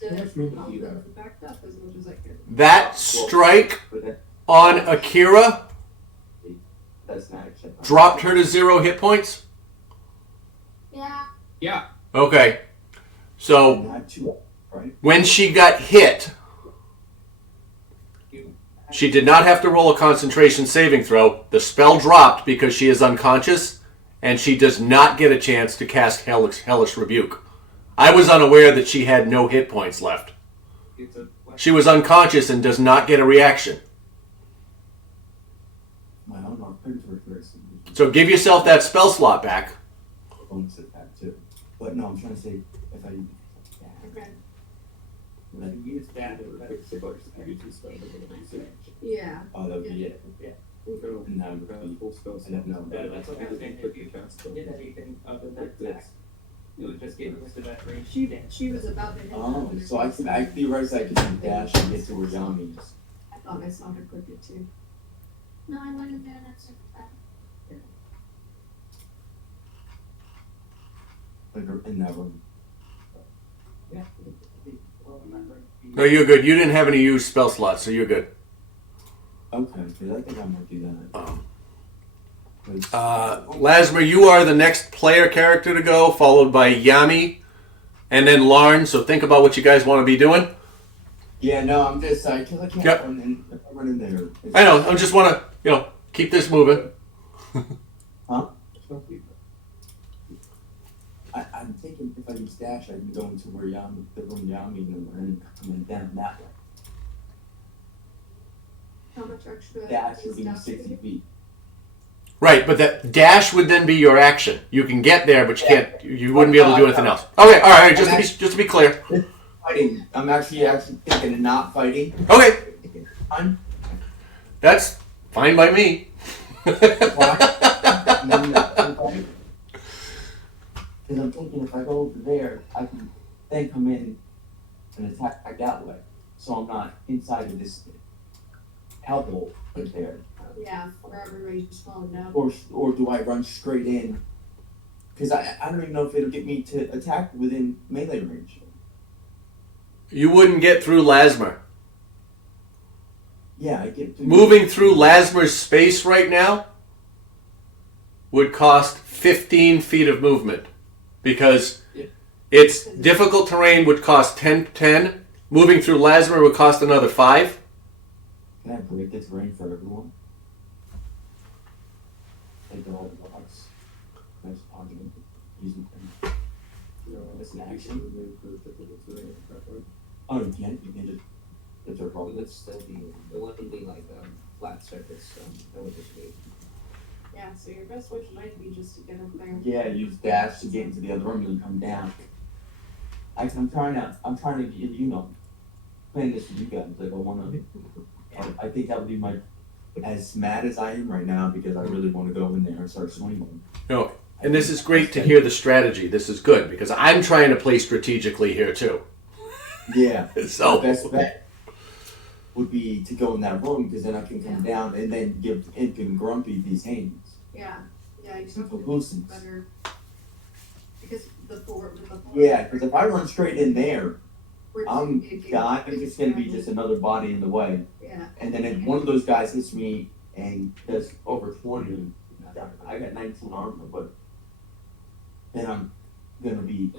Backed up as much as I could. That strike on Akira That's not acceptable. dropped her to 0 hit points? Yeah. Yeah. Okay. So Not 2, right? when she got hit, she did not have to roll a concentration saving throw. The spell dropped because she is unconscious, and she does not get a chance to cast Hellish Rebuke. I was unaware that she had no hit points left. She was unconscious and does not get a reaction. I don't know. So give yourself that spell slot back. Bonus attack too. But no, I'm trying to say if I. Okay. Like, Use that. Yeah. oh, that would be it. Yeah. And that would be Full spell. I don't know. That's okay. It was just getting into that range. She was about to hit that. So I theorized I could dash and get to where Yami is. I thought I saw her click it too. No, I wasn't there. That's it. Like in that room. Yeah. No, you're good. You didn't have any used spell slots, so you're good. Okay, because I think I might do that. Lasmer, you are the next player character to go, followed by Yami, and then Larn. So think about what you guys want to be doing. Yeah, no, I'm just because I can't Yep. run in there. I know. I just want to, keep this moving. Huh? I'm thinking if I use dash, I can go into where the room Yami and come in down that way. How much extra? Dash is would be down 60 here? feet. Right, but that dash would then be your action. You can get there, but you can't. You wouldn't be able to do anything else. Okay, all right. Just to be clear. Fighting. I'm actually thinking of not fighting. Okay, I'm that's fine by me. Because I'm thinking if I go over there, I can then come in and attack that way. So I'm not inside of this hellhole right there. Yeah, where everybody's just falling down. Or do I run straight in? Because I don't even know if it'll get me to attack within melee range. You wouldn't get through Lasmer. Yeah, I get through. Moving through Lasmer's space right now would cost 15 feet of movement because it's difficult terrain would cost 10. Moving through Lasmer would cost another 5. Can I break the terrain for everyone? Take all the blocks. Nice argument. Using them. That's an action. Oh, you can't? You can just. That's our It problem. would still be, it wouldn't be like a flat surface, so that would just be. Yeah, so your best wish might be just to get up there. Yeah, use dash to get into the other room and come down. I'm trying to get, playing this with you guys. Like, I think that would be as mad as I am right now because I really want to go in there and start swinging. No, and this is great to hear the strategy. This is good because I'm trying to play strategically here too. Yeah. So The best bet would be to go in that room because then I can come down and then give Imp and Grumpy these hands. Yeah, you just have Simple to boostings. better. Because the four. Yeah, because if I run straight in there, we're I'm just just gonna be just another body in the way. Yeah. And then if one of those guys hits me and does over 20, I got 19 armor, but then I'm gonna be.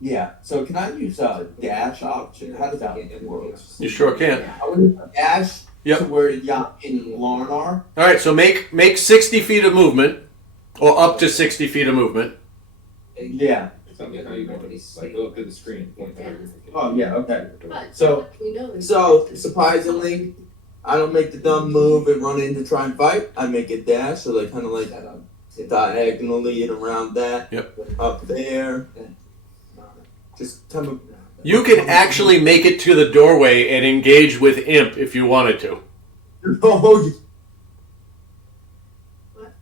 Yeah. So can I use dash option? How does that work? you sure can. I would use dash Yep. to where Yap and Lauren are. All right, so make 60 feet of movement, or up to 60 feet of movement. Yeah. Something how you go, like go up to the screen. Point to everything. Oh yeah. Okay. But So- we know this. So surprisingly, I don't make the dumb move and run in to try and fight. I make a dash, so they kind of like diagonally and around that. Yep. Up there. Just come. You can actually make it to the doorway and engage with Imp if you wanted to. Oh. What?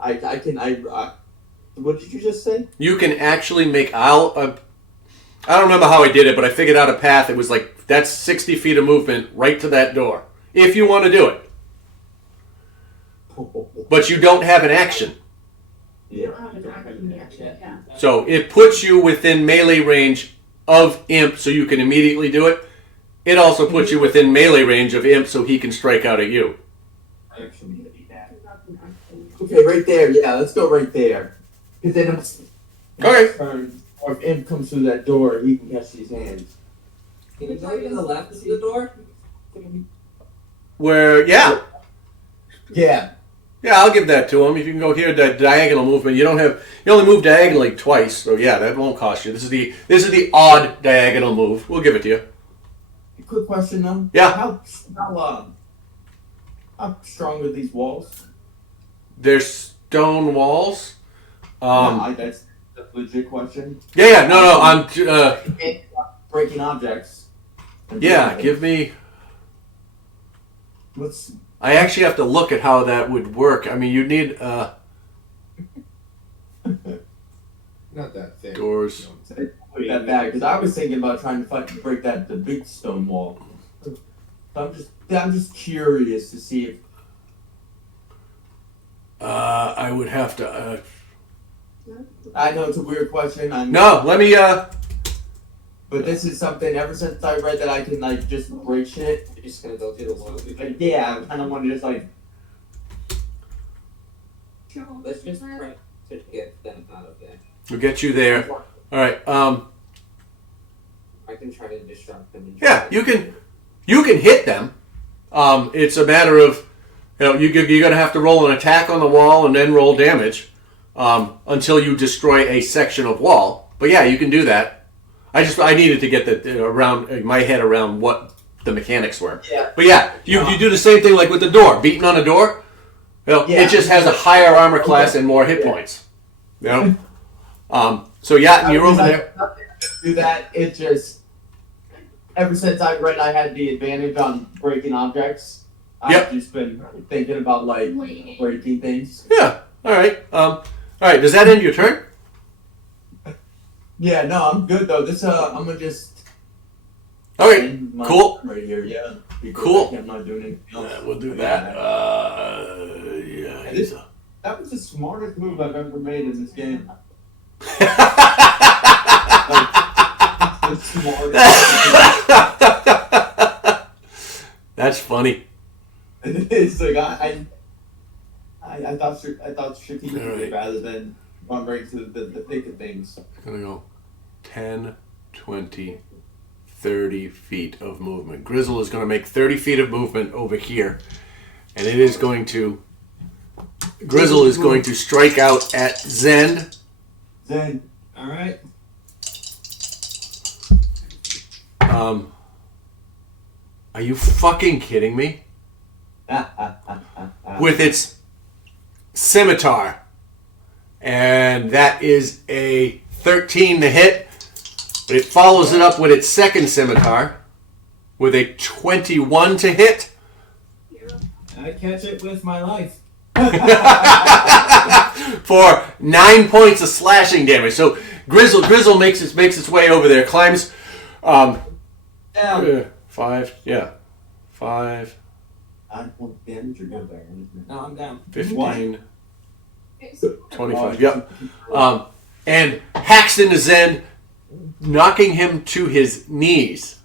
I can. What did you just say? You can actually make. I don't remember how I did it, but I figured out a path. It was like that's 60 feet of movement right to that door if you want to do it. But you don't have an action. Yeah. Yeah. So it puts you within melee range of Imp so you can immediately do it. It also puts you within melee range of Imp so he can strike out at you. Okay, right there. Yeah, let's go right there. Because then Okay. or if Imp comes through that door, he can catch these hands. Can you go to the left of the door? Where, yeah. Yeah. Yeah, I'll give that to him. If you can go here, that diagonal movement. You only move diagonally twice, so yeah, that won't cost you. This is the odd diagonal move. We'll give it to you. Quick question though. Yeah. How strong are these walls? They're stone walls. That's a legit question. Yeah, no. I'm. Breaking objects. Yeah, give me. Let's. I actually have to look at how that would work. I mean, you'd need Not that thick. doors. Put that back because I was thinking about trying to break the big stone wall. So I'm just curious to see if. I would have to. I know it's a weird question. No, let me. But this is something. Ever since I read that I can like just break shit. You're just gonna go through the wall. Like, yeah, I kind of want to just like. Let's just try to get them out of there. We'll get you there. All right. I can try to disrupt them. And Yeah, you can hit them. It's a matter of You're going to have to roll an attack on the wall and then roll damage until you destroy a section of wall. But yeah, you can do that. I needed to get around my head around what the mechanics were. Yeah. But yeah, you do the same thing like with the door, beating on a door. It just has a higher armor class and more hit points. So yeah, you're over there. Do that. It just ever since I read I had the advantage on breaking objects. I've just been thinking about like breaking things. Yeah. All right. All right. Does that end your turn? Yeah. No, I'm good though. This I'm gonna just. All right. Cool. Right here. Yeah. Cool. I'm not doing anything else. Yeah, we'll do that. That was the smartest move I've ever made in this game. The smartest. That's funny. It's like I thought strategically right. rather than run right to the thick of things. It's going to go 10, 20, 30 feet of movement. Grizzle is going to make 30 feet of movement over here. And it is going to... Grizzle is going to strike out at Zen. Zen. All right. Are you fucking kidding me? With its scimitar. And that is a 13 to hit. But it follows it up with its second scimitar with a 21 to hit. I catch it with my life. For 9 points of slashing damage. So Grizzle makes its way over there, climbs 5, yeah. 5. 9 points damage or good there. No, I'm down. 15. 25. Yep. And hacks into Zen, knocking him to his knees.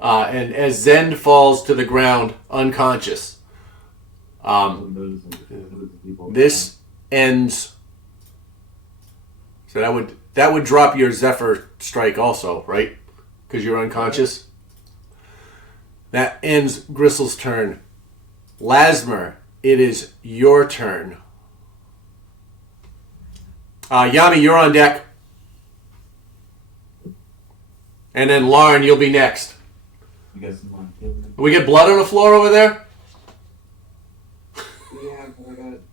And as Zen falls to the ground unconscious. This ends. So that would drop your Zephyr strike also, right? Because you're unconscious. That ends Gristle's turn. Lasmer, it is your turn. Yami, you're on deck. And then Lauren, you'll be next. We get blood on the floor over there? Yeah,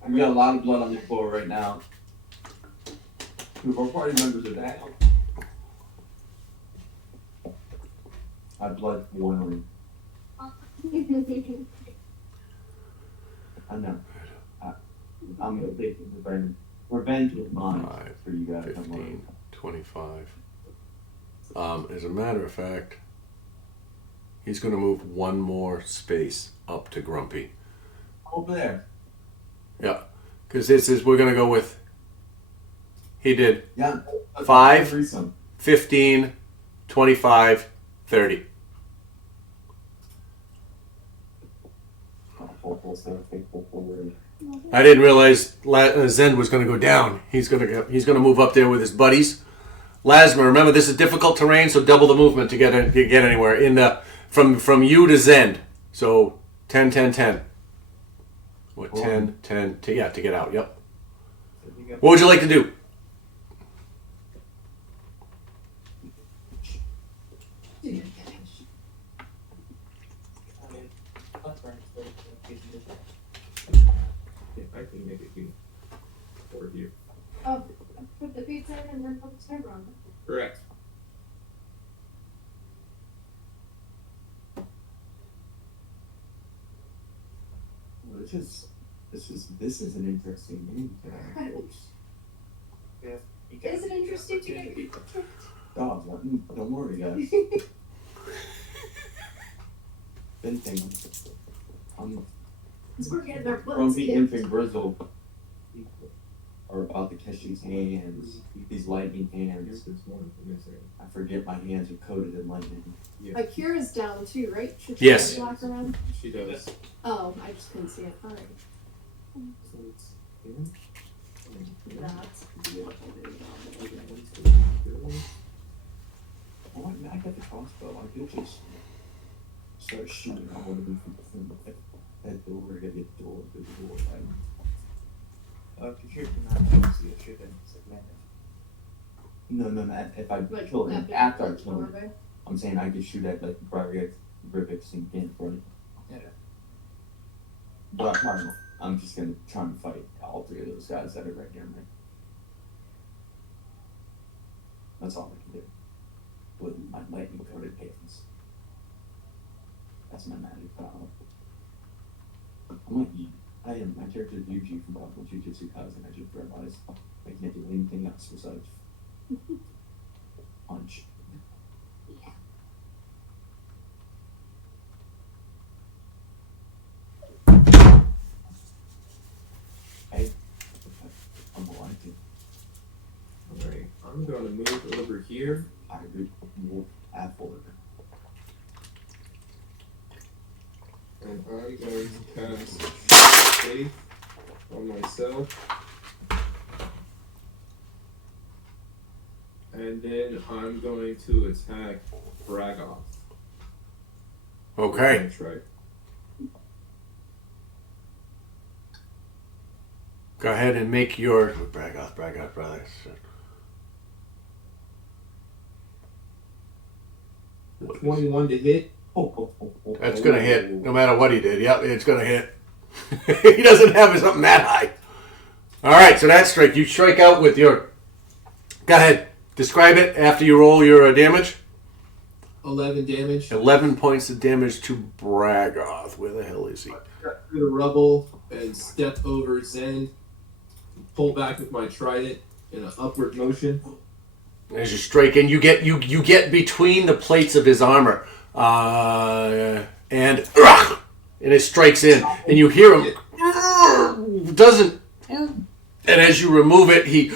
I got a lot of blood on the floor right now. Two of our party members are down. My blood's boiling. I know. I'm gonna take revenge with mine for you guys. 15, 25. As a matter of fact, he's going to move one more space up to Grumpy. Over there. Yeah, because we're going to go with, he did 5, 15, 25, 30. I didn't realize Zen was going to go down. He's going to move up there with his buddies. Lasmer, remember this is difficult terrain, so double the movement to get anywhere in the from you to Zen. So 10, 10, 10. What 10, 10 to get out? Yep. What would you like to do? I can make it do for you. Oh, put the pizza in and then put the timer on. Correct. Well, this is an interesting game. Yeah. Is it interesting to get people tricked? Oh, don't worry, guys. Been thinking. We're getting our butts Grumpy kicked. and Grizzle are about to catch these hands, these lightning hands. I forget my hands are coated in lightning. Akira's down too, right? Should Yes. she walk around? She does. Oh, I just couldn't see it. All right. That's Oh, I got the crossbow. I could just start shooting all of them from that door. If you shoot him, I don't see a shoot him. It's like, man. No. If I kill him after I kill him, I'm saying I could shoot at like Briar Rivix and get in front of him. But I'm just gonna try and fight all three of those guys that are right near me. That's all I can do. With my lightning coated hands. That's my magic power. I'm like, my character is Yuji from Pokemon Jujutsu Kaisen. I just realized I can't do anything else besides punch. I'm alive. Alright, I'm going to move over here. Hybrid wolf apple. And I'm going to cast Faith on myself. And then I'm going to attack Bragoth. Okay. That's right. Go ahead and make your Bragoth, brother. The 21 to hit. That's gonna hit, no matter what he did. Yep, it's gonna hit. He doesn't have something that high. All right, so that strike. You strike out with your. Go ahead. Describe it after you roll your damage. 11 damage. 11 points of damage to Bragoth. Where the hell is he? Cut through the rubble and step over Zen. Pull back with my trident in an upward motion. As you strike in, you get between the plates of his armor, and it strikes in, and you hear him. Doesn't. And as you remove it, he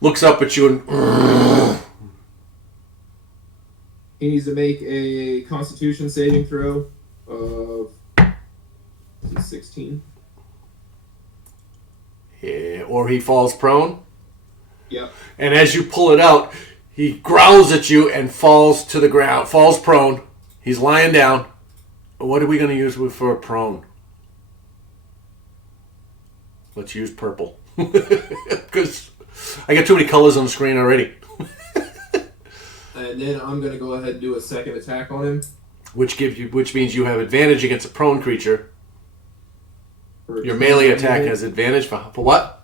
looks up at you and. He needs to make a Constitution saving throw of 16. Yeah, or he falls prone. Yep. And as you pull it out, he growls at you and falls to the ground, falls prone. He's lying down. What are we going to use for a prone? Let's use purple. Because I got too many colors on the screen already. And then I'm going to go ahead and do a second attack on him. Which means you have advantage against a prone creature. Your melee attack has advantage for what?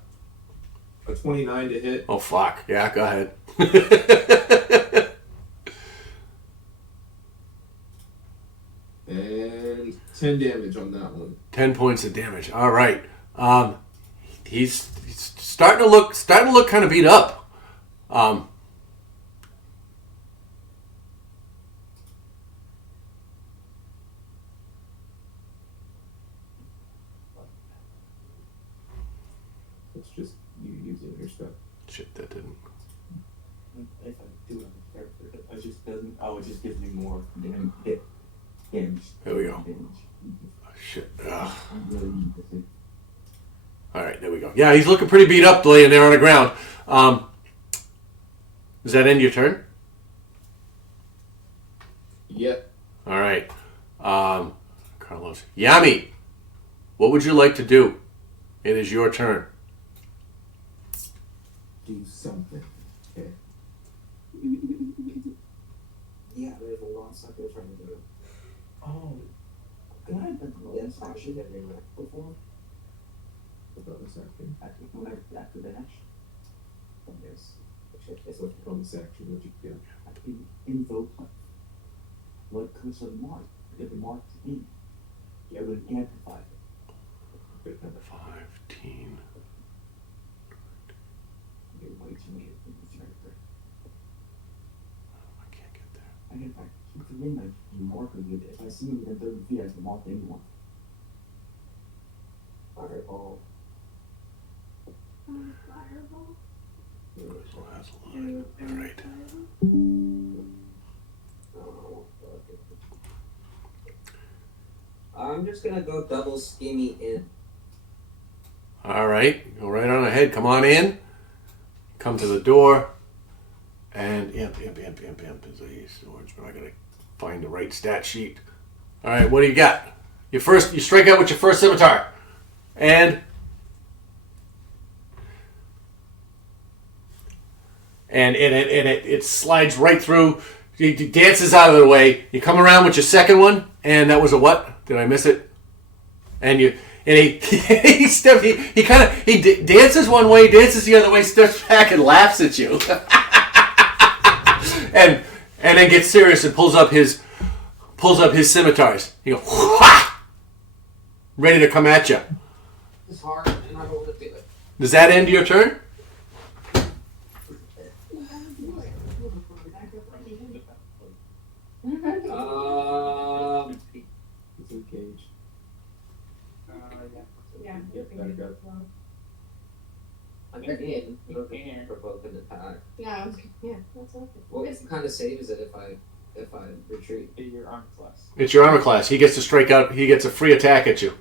A 29 to hit. Oh, fuck. Yeah, go ahead. And 10 damage on that one. 10 points of damage. All right. He's starting to look kind of beat up. It's just you using your stuff. Shit, that didn't. If I do it on the character, it just doesn't. Oh, it just gives me more damage. There we go. Oh, shit. Ugh. All right, there we go. Yeah, he's looking pretty beat up laying there on the ground. Does that end your turn? Yep. All right. Carlos. Yami, what would you like to do? It is your turn. Do something. Okay. Yeah, there's a lot of stuff they're trying to do. Oh, could I have done the Yes, last actually, action before? Bonus action. After the dash? Yes. It's like a bonus action. What you get? I can invoke what comes of mark. Get the mark in. Yeah, it would amplify it. 15. You're way too late in this character. I can't get there. I keep forgetting like you mark with it. If I see him within 30 feet, I can mark anyone. Fireball. Fireball. So that's a line. All right. Oh, fuck it. I'm just gonna go double skinny in. All right. Go right on ahead. Come on in. Come to the door. And imp is a swordsman. I gotta find the right stat sheet. All right. What do you got? You strike out with your first scimitar. And and it slides right through. He dances out of the way. You come around with your second one, and that was a what? Did I miss it? And he dances one way, dances the other way, steps back and laughs at you, and then gets serious and pulls up his scimitars. You go, wha! Ready to come at you. It's hard, and I don't want to do it. Does that end your turn? It's engaged. Yeah. Yep, gotta go. I'm in for both an attack. Yeah, that's okay. What kind of save is it if I retreat? Your armor class. It's your armor class. He gets to strike out. He gets a free attack at you.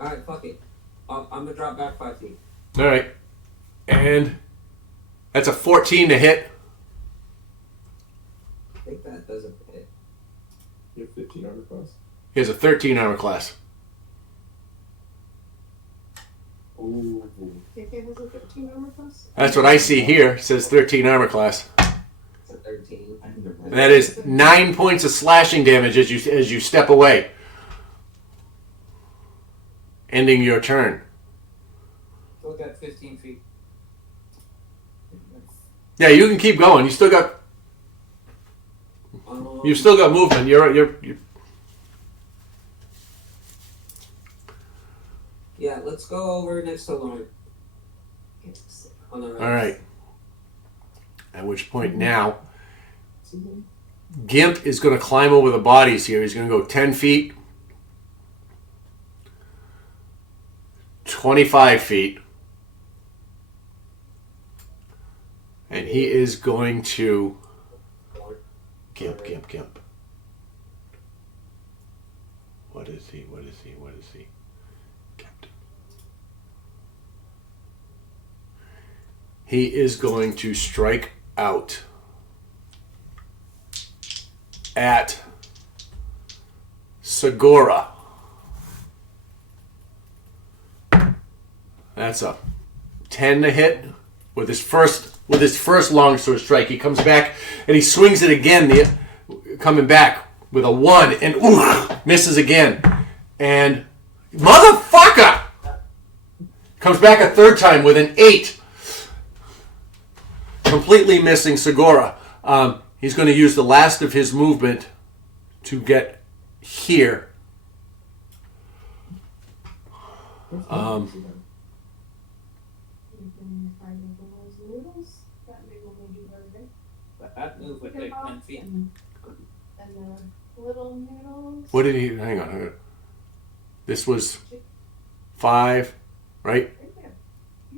Alright, fuck it. I'm gonna drop back 5 feet. All right, and that's a 14 to hit. I think that doesn't hit. You have 15 armor class. He has a 13 armor class. Ooh. KK has a 13 armor class? That's what I see here. It says 13 armor class. It's a 13. That is 9 points of slashing damage as you step away, ending your turn. Look at 15 feet. Yeah, you can keep going. You still got movement. You're Yeah, let's go over next to Lauren. On the right. all right. At which point now, Gimp is going to climb over the bodies here. He's going to go 10 feet, 25 feet, and he is going to Gimp. What is he? Captain. He is going to strike out at Segura. That's a 10 to hit with his first longsword strike. He comes back and he swings it again, coming back with a 1 and misses again. And motherfucker comes back a third time with an 8, completely missing Segura. He's going to use the last of his movement to get here. That move would take 10 feet. And the little noodles. What did he? Hang on. This was 5, right?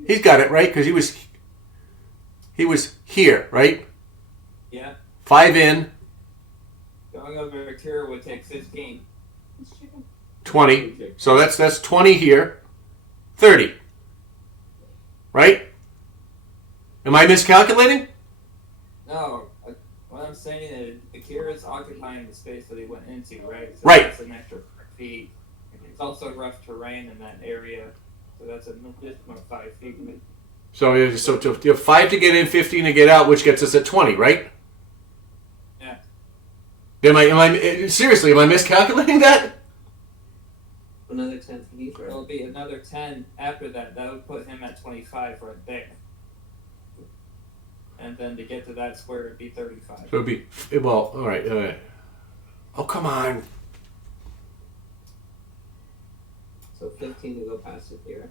He's got it right because he was here, right? Yeah. 5 in, Going over Akira would take 15. 20. So that's 20 here, 30. Right? Am I miscalculating? No, what I'm saying is Akira's occupying the space that he went into, right? So Right. That's an extra 5 feet. It's also rough terrain in that area, so that's an additional 5 feet. So you have 5 to get in, 15 to get out, which gets us at 20, right? Yeah. Am I seriously? Am I miscalculating that? Another 10 feet, right? It'll be another 10 after that. That would put him at 25 right there. And then to get to that square, it'd be 35. So it'd be all right. Oh, come on. So 15 to go past it here.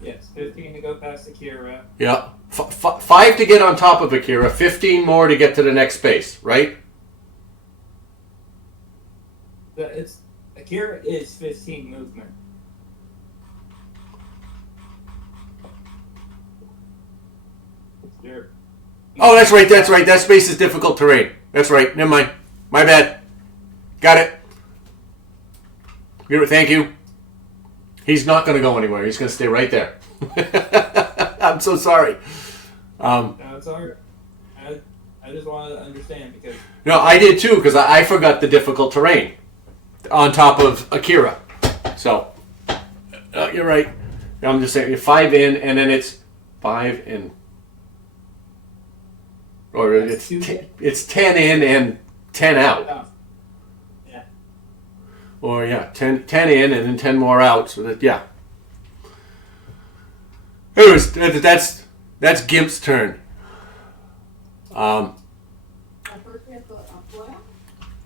Yes, 15 to go past Akira. Yeah, 5 to get on top of Akira, 15 more to get to the next space, right? Akira is 15 movement. Oh, that's right. That space is difficult terrain. That's right. Never mind. My bad. Got it. Thank you. He's not going to go anywhere. He's going to stay right there. I'm so sorry. No, it's alright. I just wanted to understand because... No, I did too because I forgot the difficult terrain on top of Akira. So, you're right. I'm just saying, you're 5 in and then it's 5 and... Or it's 10 in and 10 out. Yeah. Or, 10 in and then 10 more out. So that, yeah. Anyways, that's Gimp's turn.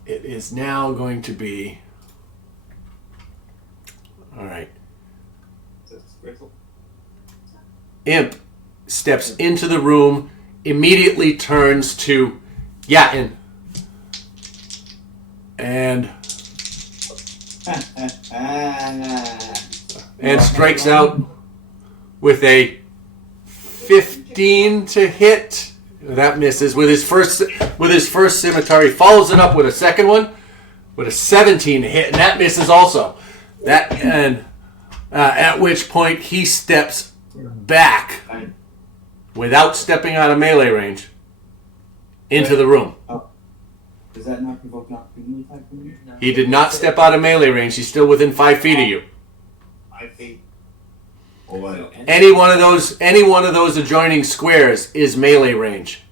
It is now going to be... Alright. Imp steps into the room, immediately turns to Yatin. And strikes out with a 15 to hit. That misses with his first scimitar. He follows it up with a second one with a 17 to hit, and that misses also. At which point he steps back without stepping out of melee range into the room. Does that not provoke an opportunity attack from you? He did not step out of melee range. He's still within 5 feet of you. 5 feet. Oh, wow. Any one of those adjoining squares is melee range.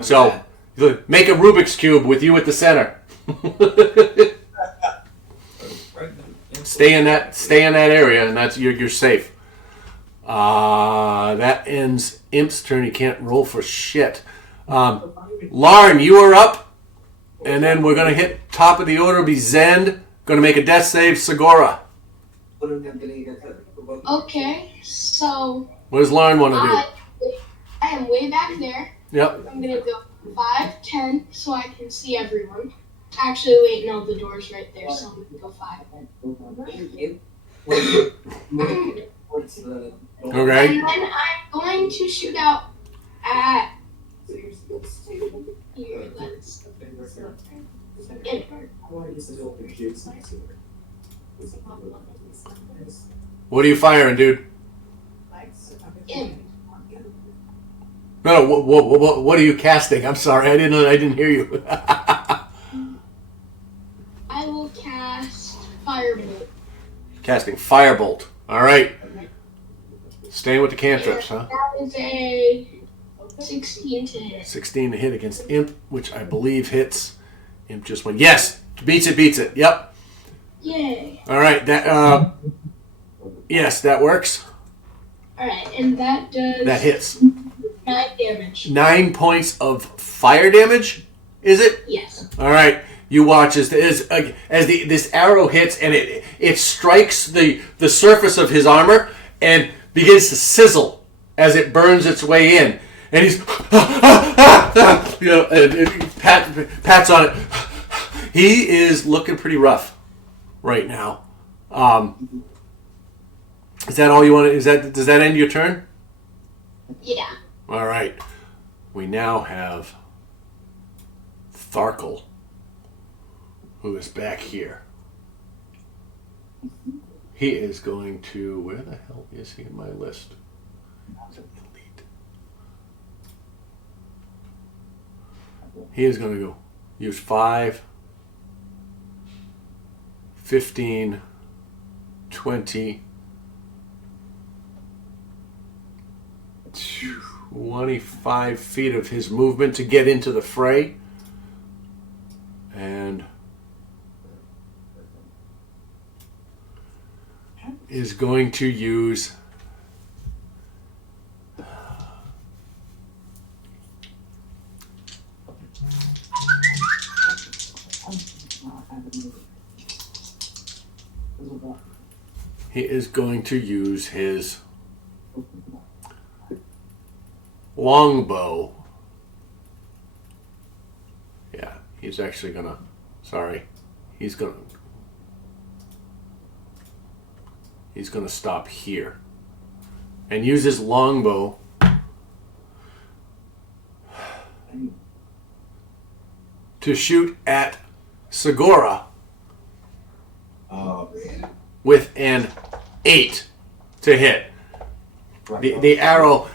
So make a Rubik's cube with you at the center. Stay in that area, and that's you're safe. That ends Imp's turn. He can't roll for shit. Larn, you are up, and then we're gonna hit top of the order. Be Zend. Gonna make a death save. Segura. Okay, so What does Larn want to do? I am way back there. Yep. I'm gonna go 5, 10, so I can see everyone. Actually, wait, no, the door's right there, so I'm gonna go 5. Okay. And then I'm going to shoot out at. Here, let's. What are you firing, dude? In. No. What are you casting? I'm sorry, I didn't hear you. I will cast Firebolt. Casting Firebolt. All right. Staying with the cantrips, huh? That is a 16 to hit. 16 to hit against Imp, which I believe hits. Imp just went. Yes, beats it. Yep. Yay. All right. That. Yes, that works. All right, and that does. That hits. 9 damage. 9 points of fire damage. Is it? Yes. All right. You watch as this arrow hits and it strikes the surface of his armor and begins to sizzle as it burns its way in. And he's and pats on it. He is looking pretty rough right now. Is that all you want? Does that end your turn? Yeah. All right. We now have Tharkle, who is back here. He is going to... Where the hell is he in my list? Delete. He is going to go use 5, 15, 20, 25 feet of his movement to get into the fray. And is going to use his longbow. Yeah, he's actually gonna. Sorry, he's gonna stop here and use his longbow to shoot at Segura with an 8 to hit. The arrow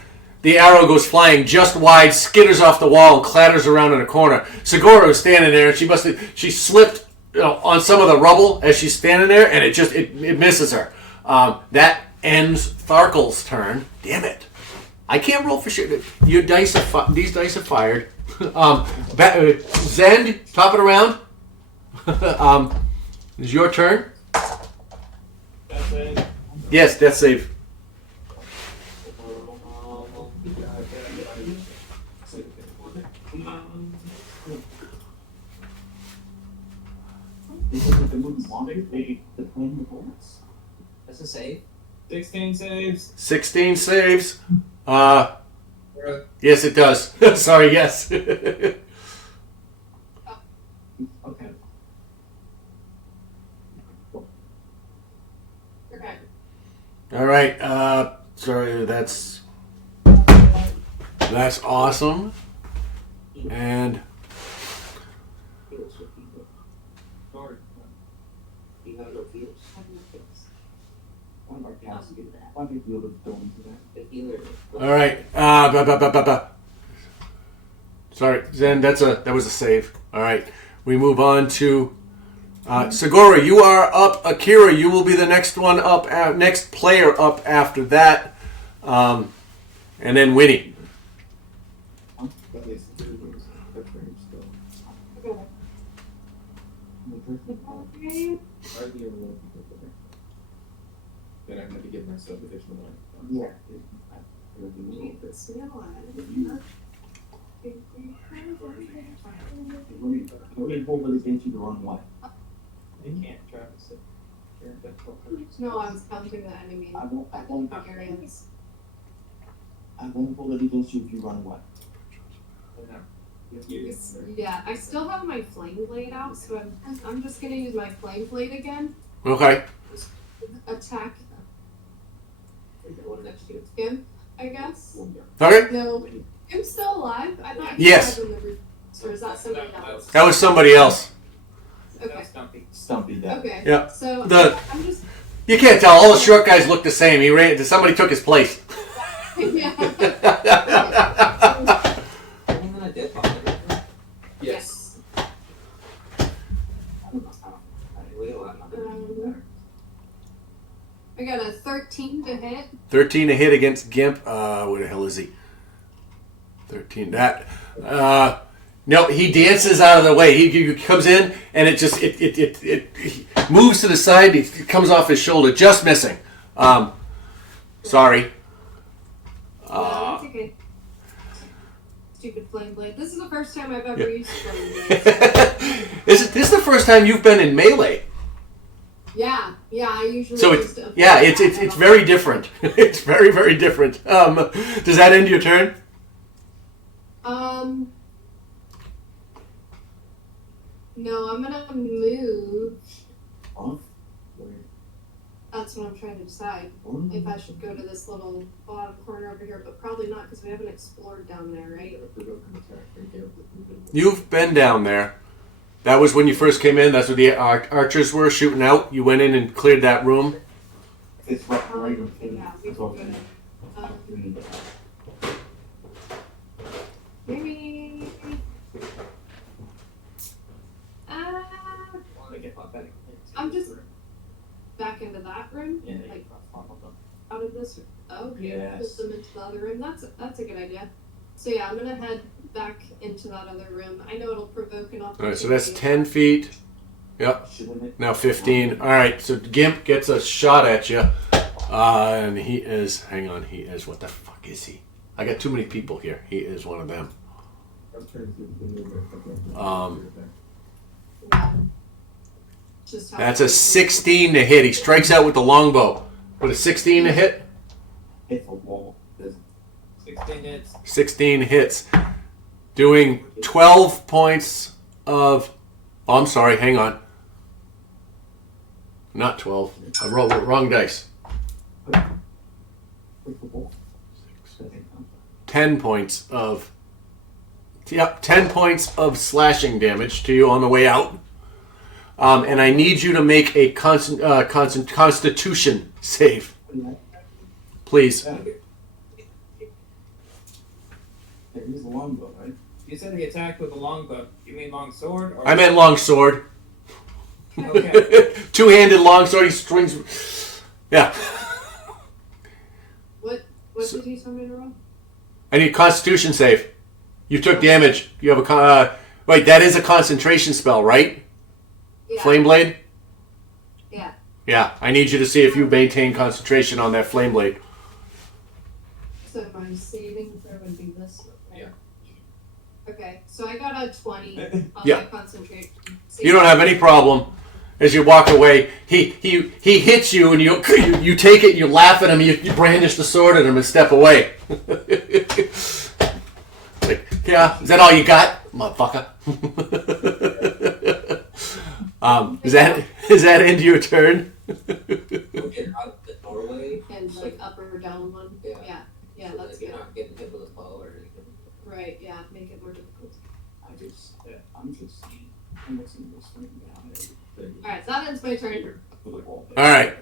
goes flying just wide, skitters off the wall, and clatters around in a corner. Segura is standing there, and she slipped on some of the rubble as she's standing there, and it misses her. That ends Tharkle's turn. Damn it. I can't roll for shit. Your dice are these dice are fired. Zend, top it around. It's your turn. That's it. Yes, death save. That's a save. 16 saves. 16 saves. Yes, it does. Sorry, yes. Okay. Okay. All right. Sorry, that's awesome. And Heals for people. Lord. You have no heals. One of our cats do that. Why did you look going to that? The healer. all right. Sorry, Zen. That was a save. All right. We move on to Segura. You are up. Akira, you will be the next one up. Next player up after that, and then Winnie. Then I had to give myself additional one. Yeah. Let me hold it against you the wrong way. You can't, Travis. No, I was counting the enemy I won't areas. hold it against you if you run away. Yeah, I still have my flame blade out, so I'm just gonna use my flame blade again. Okay. Attack The one next to you. him, I guess. Okay. No, I'm still alive. I thought Yes. died in the room. Or is that somebody else? That was somebody else. Okay. Stumpy that. Okay. Yeah. So I'm just You can't tell. All the short guys look the same. He ran. Somebody took his place. yeah. Anyone a dead body? Yes. We don't have I got a 13 to hit. 13 to hit against Gimp. Where the hell is he? 13. That. No, he dances out of the way. He comes in and it just it moves to the side. It comes off his shoulder, just missing. Sorry. No, it's okay. Stupid flame blade. This is the first time I've ever used flame blade. This is the first time you've been in melee. Yeah, I usually. So used it's very different. It's very, very different. Does that end your turn? No, I'm gonna move. Huh? That's what I'm trying to decide. If I should go to this little bottom corner over here, but probably not because we haven't explored down there, right? You've been down there. That was when you first came in. That's where the archers were shooting out. You went in and cleared that room. It's right. Yeah, we can go to, maybe. I'm just back into that room. Yeah, Like out of this. Okay, Yes. put them into the other room. That's a good idea. So yeah, I'm gonna head back into that other room. I know it'll provoke an opportunity. All right, so that's 10 feet. Yep. Now 15. All right, so Gimp gets a shot at you. And he is, hang on, he is, what the fuck is he? I got too many people here. He is one of them. Yeah. Just how That's a 16 to hit. He strikes out with the longbow. With a 16 to hit? It's a wall. 16 hits. 16 hits. Doing 12 points of... Oh, I'm sorry, hang on. Not 12. I rolled the wrong dice. 10 points of... Yep, 10 points of slashing damage to you on the way out. And I need you to make a Constitution save. Please. It is a longbow, right? You said he attacked with a longbow. You mean long sword? Or... I meant long sword. Okay. Two-handed long sword. He strings... Yeah. What did you tell me to roll? I need Constitution save. You took damage. You have a wait. That is a concentration spell, right? Yeah. Flame blade. Yeah. Yeah. I need you to see if you maintain concentration on that flame blade. So my saving throw would be this one, right? Yeah. Okay, so I got a 20 on Yeah. my concentration. You don't have any problem. As you walk away, he hits you, and you take it, and you laugh at him, you brandish the sword at him, and step away. Like, yeah, is that all you got, motherfucker? Is that end your turn? Okay, out of the doorway. And like up or down one. Yeah. Yeah, So that's that good. you're not getting hit with a bow or anything. Right, yeah, make it more difficult. I'm just missing this thing now. Alright, so that ends my turn. All right,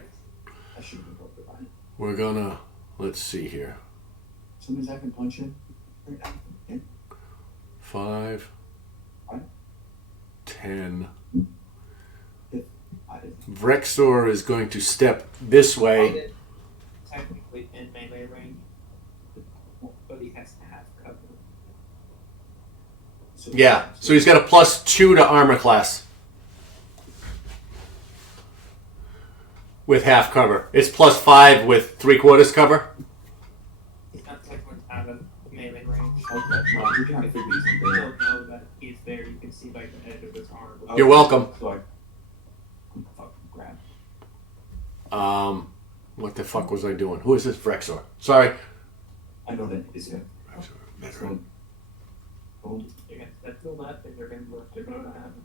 I should have hooked it on. we're gonna let's see here. Somebody's I can punch him. Right now. Yeah. 5, Right. 10. I didn't. Vrexor is going to step this way. Technically in melee range, but he has to have cover. So Yeah, so he's got a +2 to armor class with half cover. It's +5 with 3/4 cover. He's not technically out of melee range. Okay, well, you're trying to figure You something out. don't know that he's there. You can see like the edge of his arm. You're welcome. So I'm fucking grab. What the fuck was I doing? Who is this Vrexor? Sorry. I know that is it. Veteran. Oh, You're gonna step to the left, and you're gonna look. You're gonna have him.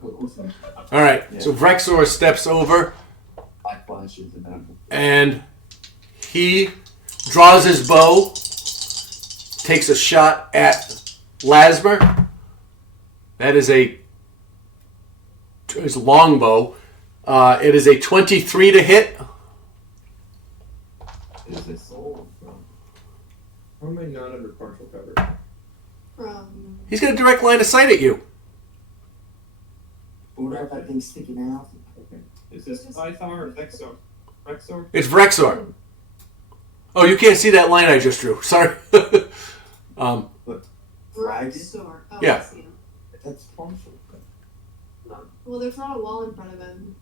who's that? All right, so Vrexor steps over Black flashes and then and he draws his bow, takes a shot at Lasmer. That is his longbow. It is a 23 to hit. is this soul from? How am I not under partial cover? From He's got a direct line of sight at you. What about that thing sticking out? Okay. Is this Python or Vexor? Vexor? It's Vrexor. Oh, you can't see that line I just drew. Sorry. Vrexor. Oh, Yeah. I see him. That's partial. Well, there's not a wall in front of him.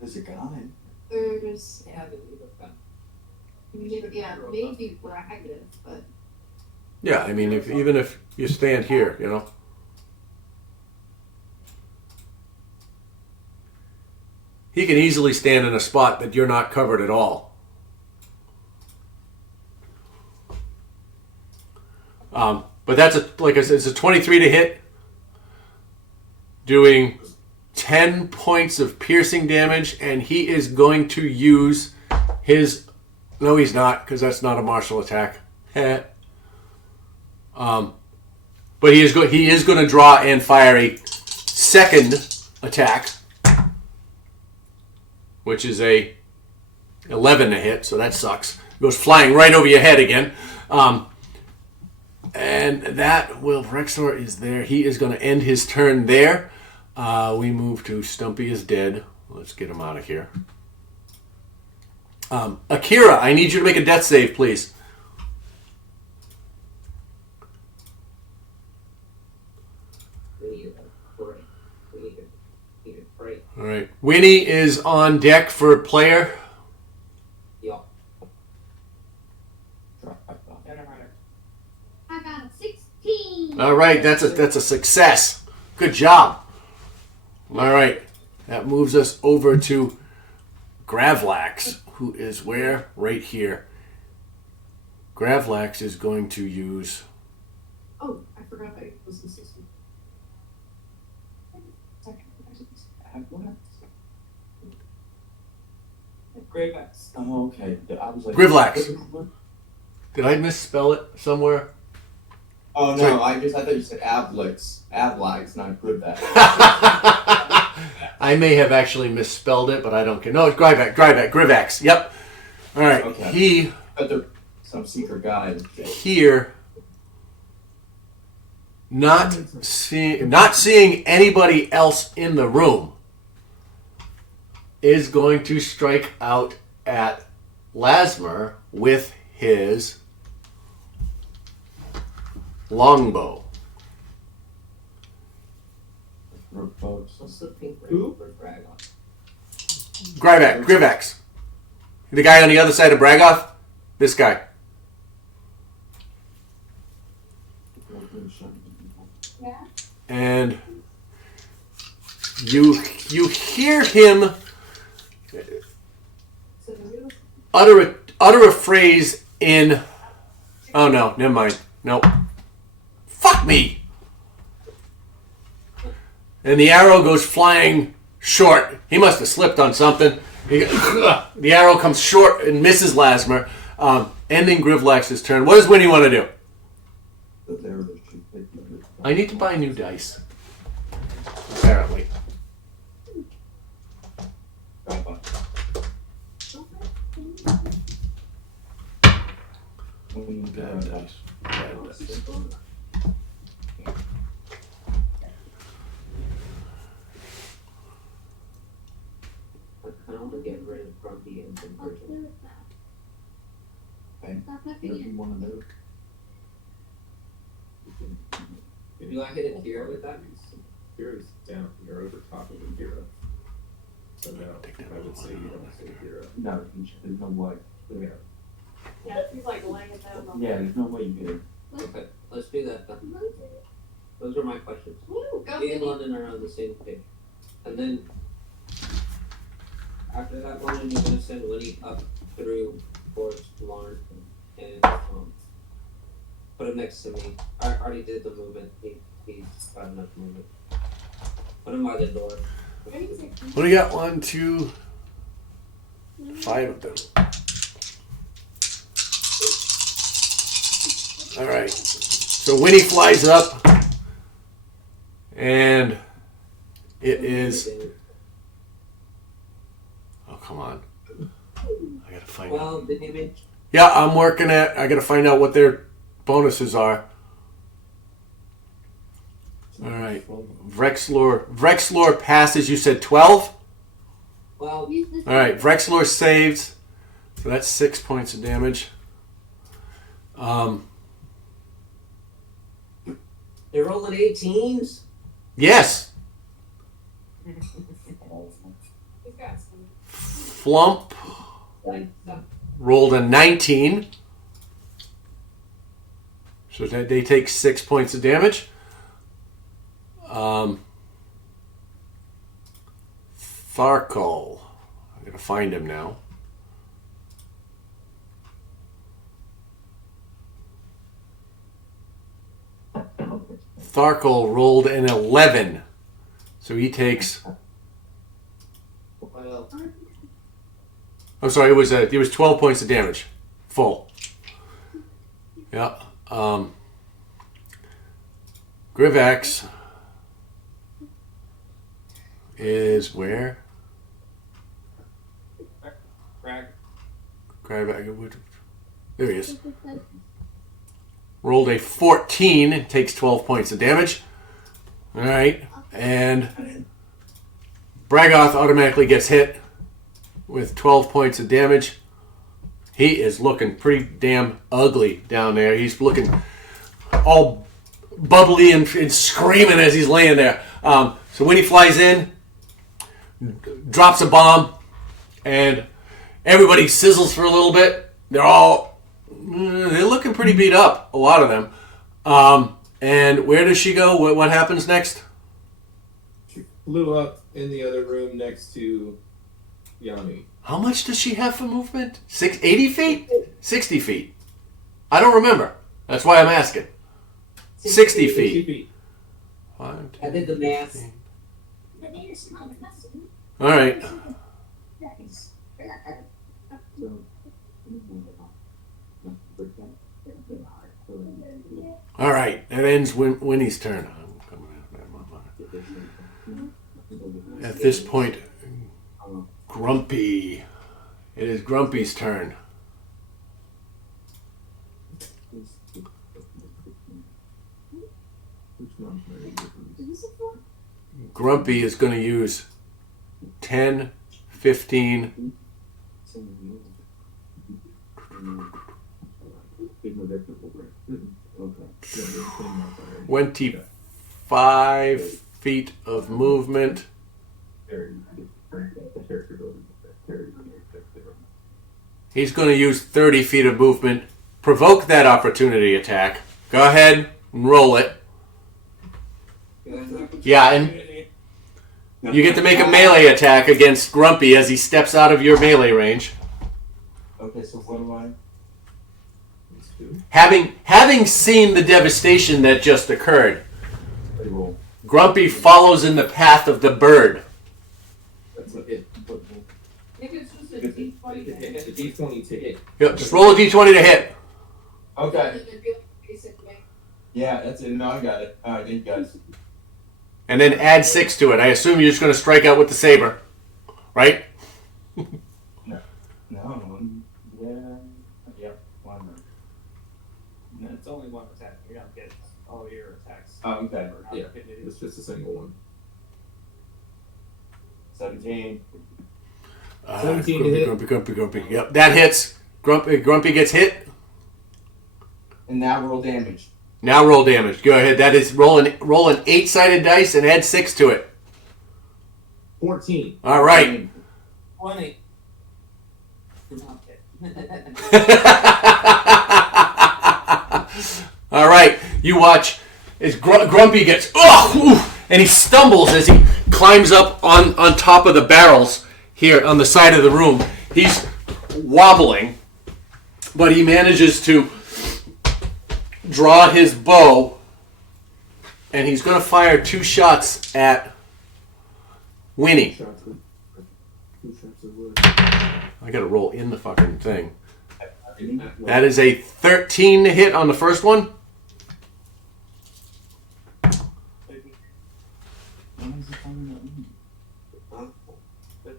There's a guy. There's Yeah, they leave it back. maybe ragged, but Yeah, I mean, even if you stand here, you know. He can easily stand in a spot that you're not covered at all. But that's like I said, it's a 23 to hit, doing 10 points of piercing damage, and he is going to use his. No, he's not, because that's not a martial attack. But he is going to draw and fire a second attack, which is a 11 to hit, so that sucks. Goes flying right over your head again. And that Vrexor is there. He is going to end his turn there. We move to Stumpy is dead. Let's get him out of here. Akira, I need you to make a death save, please. We need a break. We need a break. All right. Winnie is on deck for player. Yeah. I got a 16. All right, that's a success. Good job. All right, that moves us over to Gravlax, who is where? Right here. Gravlax is going to use. oh, I forgot that it was the system. Gravex. Oh, okay. I was like. Gravlax. Did I misspell it somewhere? Oh Sorry. no! I thought you said Avlix. Avlax, not Gravlax. I may have actually misspelled it, but I don't care. No, it's Grivax. Yep. All right. Okay. He But there's some secret guy. here, not seeing anybody else in the room, is going to strike out at Lasmer with his longbow. What's the pink Who? for Cragmaw? Grivax. The guy on the other side of Bragoth? This guy. Yeah. And you hear him utter a phrase in. Oh no, never mind. Nope. Fuck me. And the arrow goes flying short. He must have slipped on something. The arrow comes short and misses Lasmer, ending Grivlax's turn. What does Winnie want to do? I need to buy new dice. Apparently. Bad dice. Bad dice. I want to get rid of Grumpy and Convergent. That's my figure. Do I hit a Kira with that? Kira's down. You're over top of the Kira. So no, I would say you don't say Kira. No, there's no way. Yeah. Yeah, he's like laying it down. On Yeah, there's no way you could. Okay, let's do that then. Those are my questions. Woo, go Me and Vinny. London are on the same page. And then after that, London, you're gonna send Winnie up through Forest Lawn and put him next to me. I already did the movement. He's got enough movement. Put him by the door. What do you got? 1, 2, 5 of them. All right. So Winnie flies up, and it is. Oh, come on! I gotta find out. Well, the image. Yeah, I'm working at. I gotta find out what their bonuses are. All right. Vrexlor passes. You said 12. Well, All right. Vrexlor saves. So that's 6 points of damage. they're rolling 18s. Yes. He's got some. Flump rolled a 19. So that they take 6 points of damage. Tharkol. I'm going to find him now. Tharkol rolled an 11. So he takes. Well, I'm sorry, it was 12 points of damage. Full. Yeah. Grivax is where? Grivax. There he is. Rolled a 14. Takes 12 points of damage. All right. And Bragoth automatically gets hit with 12 points of damage. He is looking pretty damn ugly down there. He's looking all bubbly and screaming as he's laying there. So when he flies in, drops a bomb, and everybody sizzles for a little bit. They're looking pretty beat up, a lot of them. And where does she go? What happens next? She flew up in the other room next to Yami. How much does she have for movement? 80 feet? 60 feet. I don't remember. That's why I'm asking. 60 feet. 5, 10, I did the math. 15. All right. All right. That ends Winnie's turn. At this point, Grumpy. It is Grumpy's turn. Grumpy is going to use 10, 15, There's no difference over it. Okay. 25 feet of movement. He's going to use 30 feet of movement. Provoke that opportunity attack. Go ahead and roll it. Yeah, and you get to make a melee attack against Grumpy as he steps out of your melee range. Okay, so what do I? Having seen the devastation that just occurred, I roll. Grumpy follows in the path of the bird. That's not it. Maybe it's just a D20 to hit. It's a D20 to hit. Yep, just roll a d20 to hit. Okay. It'd be like basically. Yeah, that's it. No, I got it. All right, thank you guys. And then add 6 to it. I assume you're just going to strike out with the saber. Right? No. Yeah. Yep. One. No, it's only one attack. You don't get all your attacks. Oh, okay. Yeah, it's just a single one. 17. 17 to hit. Grumpy. Yep, that hits. Grumpy gets hit. And now roll damage. Now roll damage. Go ahead. That is roll an 8-sided dice and add 6 to it. 14. All right. 20. All right. You watch as Grumpy gets and he stumbles as he climbs up on top of the barrels here on the side of the room. He's wobbling, but he manages to draw his bow, and he's going to fire 2 shots at Winnie. 2 shots of wood. I got to roll in the fucking thing. That is a 13 to hit on the first one.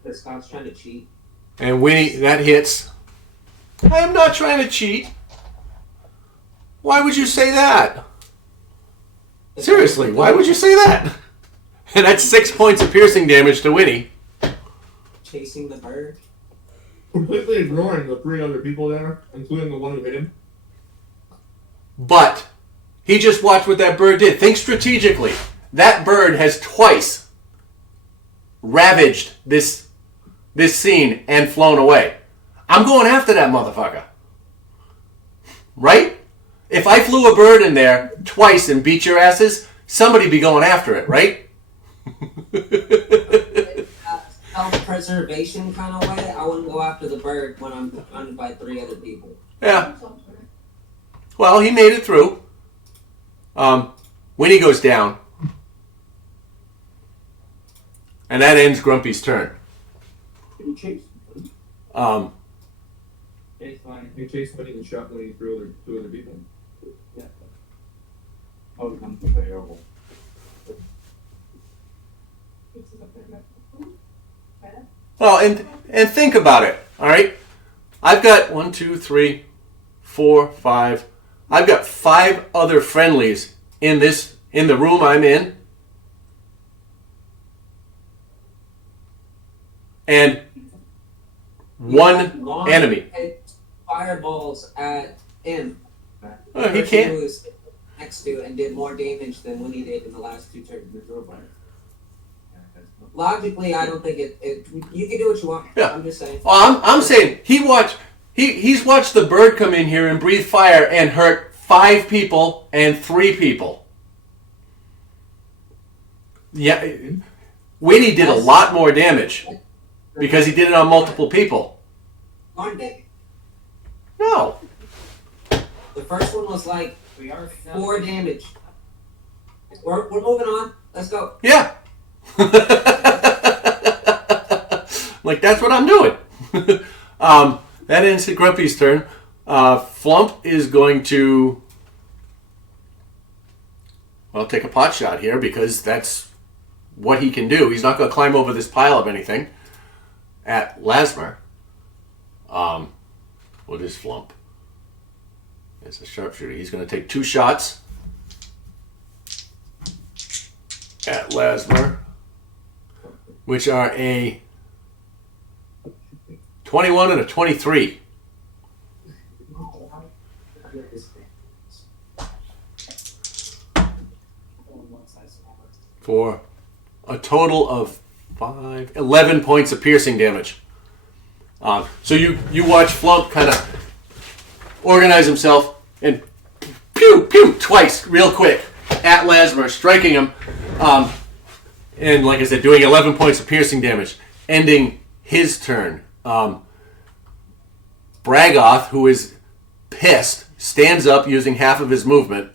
The Scott's trying to cheat. And Winnie, that hits. I am not trying to cheat. Why would you say that? Seriously, why would you say that? And that's 6 points of piercing damage to Winnie. Chasing the bird. Completely ignoring the 3 other people there, including the one who hit him. But he just watched what that bird did. Think strategically. That bird has twice ravaged this scene and flown away. I'm going after that motherfucker. Right? If I flew a bird in there twice and beat your asses, somebody be going after it, right? Self-preservation kind of way, I wouldn't go after the bird when I'm surrounded by 3 other people. Yeah. Well, he made it through. Winnie goes down. And that ends Grumpy's turn. It's fine. He chased Winnie and shot Winnie through 2 other people. Yeah. Oh, I'm terrible. Well, and think about it, all right? I've got 1, 2, 3, 4, 5. I've got 5 other friendlies in the room I'm in. And 1 enemy. Fireballs at him. Oh, he Person can't. who was next to and did more damage than Winnie did in the last 2 turns. Logically, I don't think it. You can do what you want. Yeah. I'm just saying. Well, I'm saying he's watched the bird come in here and breathe fire and hurt 5 people and 3 people. Yeah, Winnie did a lot more damage because he did it on multiple people. Aren't they? No. The first one was like 4 damage. We're moving on. Let's go. Yeah. Like, that's what I'm doing. That ends Grumpy's turn. Flump is going to, well, take a pot shot here because that's what he can do. He's not going to climb over this pile of anything at Lasmer. What is Flump? It's a sharpshooter. He's going to take 2 shots at Lasmer, which are a 21 and a 23. for a total of 11 points of piercing damage. So you watch Flump kind of organize himself and pew, pew, twice, real quick, at Lasmer, striking him. And like I said, doing 11 points of piercing damage, ending his turn. Bragoth, who is pissed, stands up using half of his movement.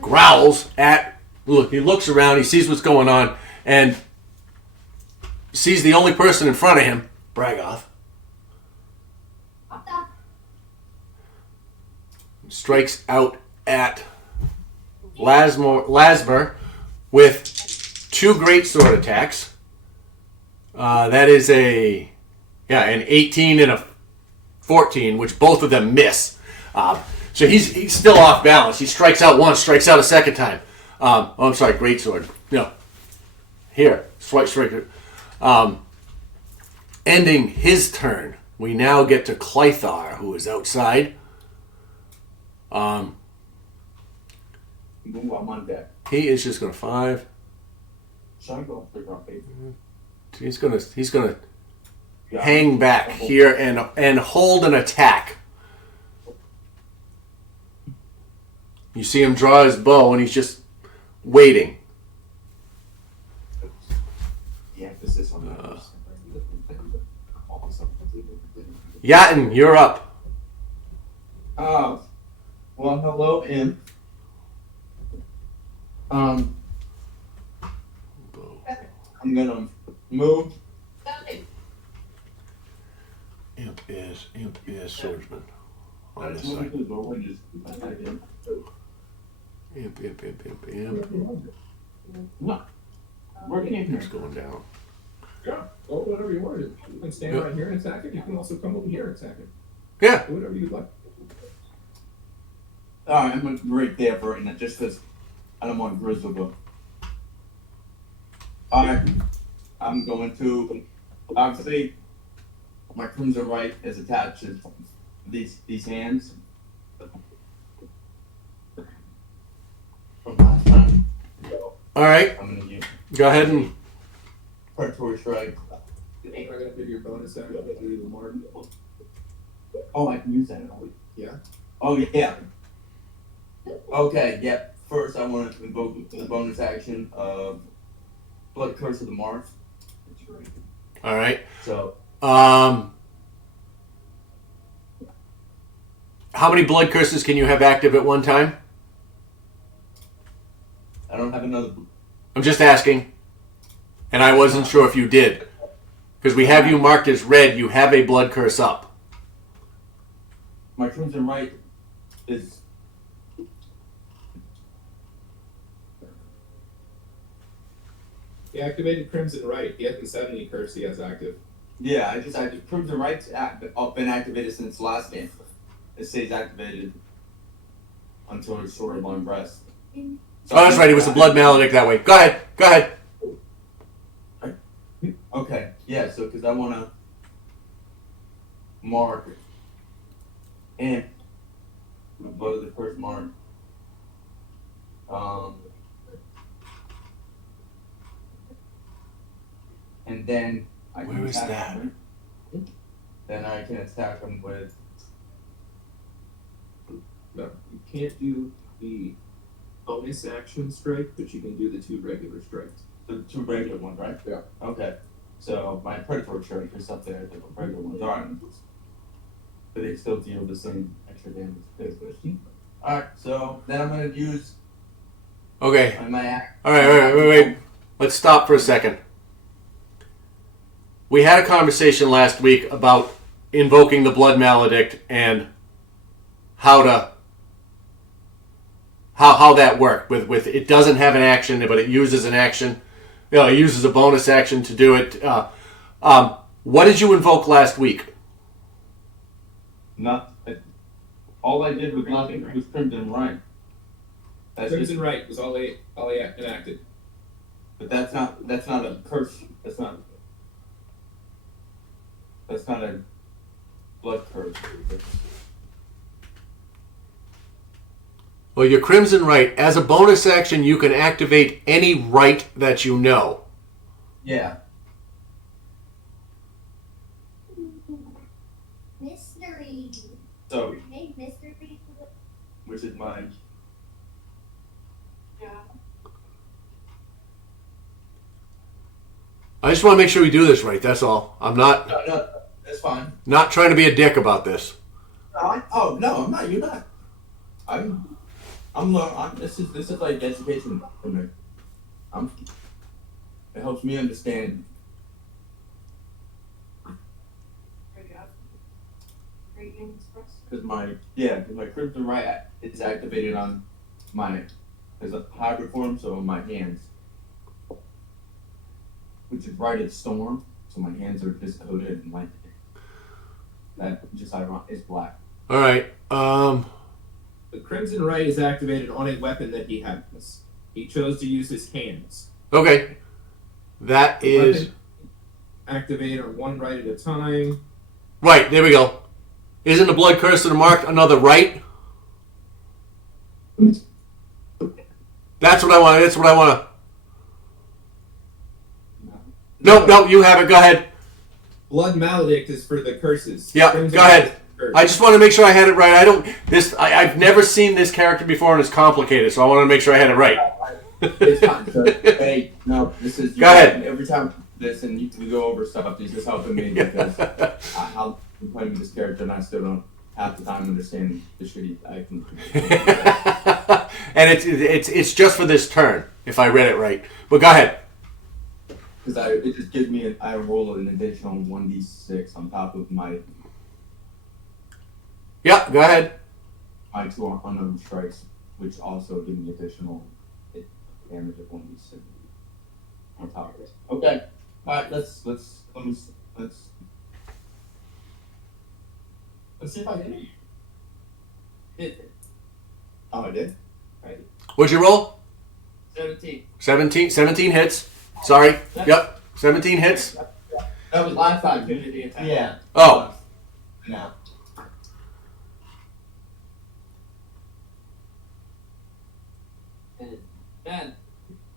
Growls at... Look, he looks around, he sees what's going on, and sees the only person in front of him, Bragoth. Strikes out at Lasmer with 2 greatsword attacks. That is an 18 and a 14, which both of them miss. So he's still off balance. He strikes out once, strikes out a second time. I'm sorry, greatsword. No. Here, strike. Ending his turn, we now get to Clythar, who is outside. I'm on deck. He is just going to 5. Shall I go for drop 8? He's gonna hang back here and hold an attack. You see him draw his bow and he's just waiting. The emphasis on that. Yatin, you're up. Oh, well, hello, Imp. I'm gonna move. Imp is swordsman on this Move side. to the door and just attack him. Imp. No. We're camping. It's going down. Yeah, well, whatever you want. You can stand right here and attack it. You can also come over here and attack it. Yeah. Do whatever you'd like. Alright, I'm gonna right there for right now, just because I don't want Grizzle to go. Alright, I'm going to, obviously, my crimson right is attached to these hands. From last time. Alright, I'm gonna use go ahead and... Predatory Strike. I'm gonna give you a bonus action to do the mark. Oh, I can use that. Yeah. Oh, yeah. Okay, yeah. First, I want to invoke the bonus action of Blood Curse of the Marth. Alright. So, How many blood curses can you have active at one time? I don't have another. I'm just asking. And I wasn't sure if you did. Because we have you marked as red, you have a blood curse up. My Crimson Right is. He activated Crimson Right. He hasn't said any curse he has active. Yeah, I just activated. Crimson Right's been activated since last game. It stays activated until it's sword of long rest. So Oh, that's right, it was the blood maledict that way. Go ahead, go ahead. Okay, yeah, so because I want to mark and blood of the first mark. And then I can Where is attack that? him. Then I can attack him with. No, you can't do the bonus action strike, but you can do the 2 regular strikes. The 2 regular ones, right? Yeah. Okay. So my predatory strike is up there, the regular ones aren't. But they still deal the same extra damage. Alright, so then I'm gonna use Okay. my act. Alright, wait. Let's stop for a second. We had a conversation last week about invoking the blood maledict and how that worked. With it doesn't have an action, but it uses an action. You know, it uses a bonus action to do it. What did you invoke last week? All I did was nothing. It was Crimson Right. That's Crimson just, Right was all he enacted. but that's not a curse. That's not a blood curse. Well, your Crimson Right. As a bonus action, you can activate any right that you know. Yeah. Mystery. So, Hey, mystery. which is mine. Yeah. I just want to make sure we do this right. That's all. I'm not No, that's fine. trying to be a dick about this. Oh no, I'm not. You're not. This is like education for me. It helps me understand. Because my Crimson Right is activated on my as a hybrid form, so on my hands, which is right at storm. So my hands are just coated in light. That just ironic. It's black. All right. The Crimson Right is activated on a weapon that he has. He chose to use his hands. Okay. That The is weapon activated on one right at a time. right. There we go. Isn't the blood curse of the mark another right? That's what I want. That's what I want to. No, you have it. Go ahead. Blood Maledict is for the curses. Yeah, Crimson go ahead. Right is the curse. I just want to make sure I had it right. I've never seen this character before, and it's complicated, so I want to make sure I had it right. It's fine. So, hey, no, this is. Go ahead. Every time we go over stuff, this is helping me because I'll be playing with this character and I still don't half the time understand the shitty I can. And it's just for this turn, if I read it right. But go ahead. Because it just gives me I roll an additional 1d6 on top of my Yeah, go ahead. my 2 unarmed strikes, which also give me additional damage of 1d6 on top of it. Okay. All right. Let's see if I did it. Oh, I did. Right. What's your roll? 17. 17 hits. Sorry. Yep. 17 hits. That was last time. Yeah. Oh. No. Ben.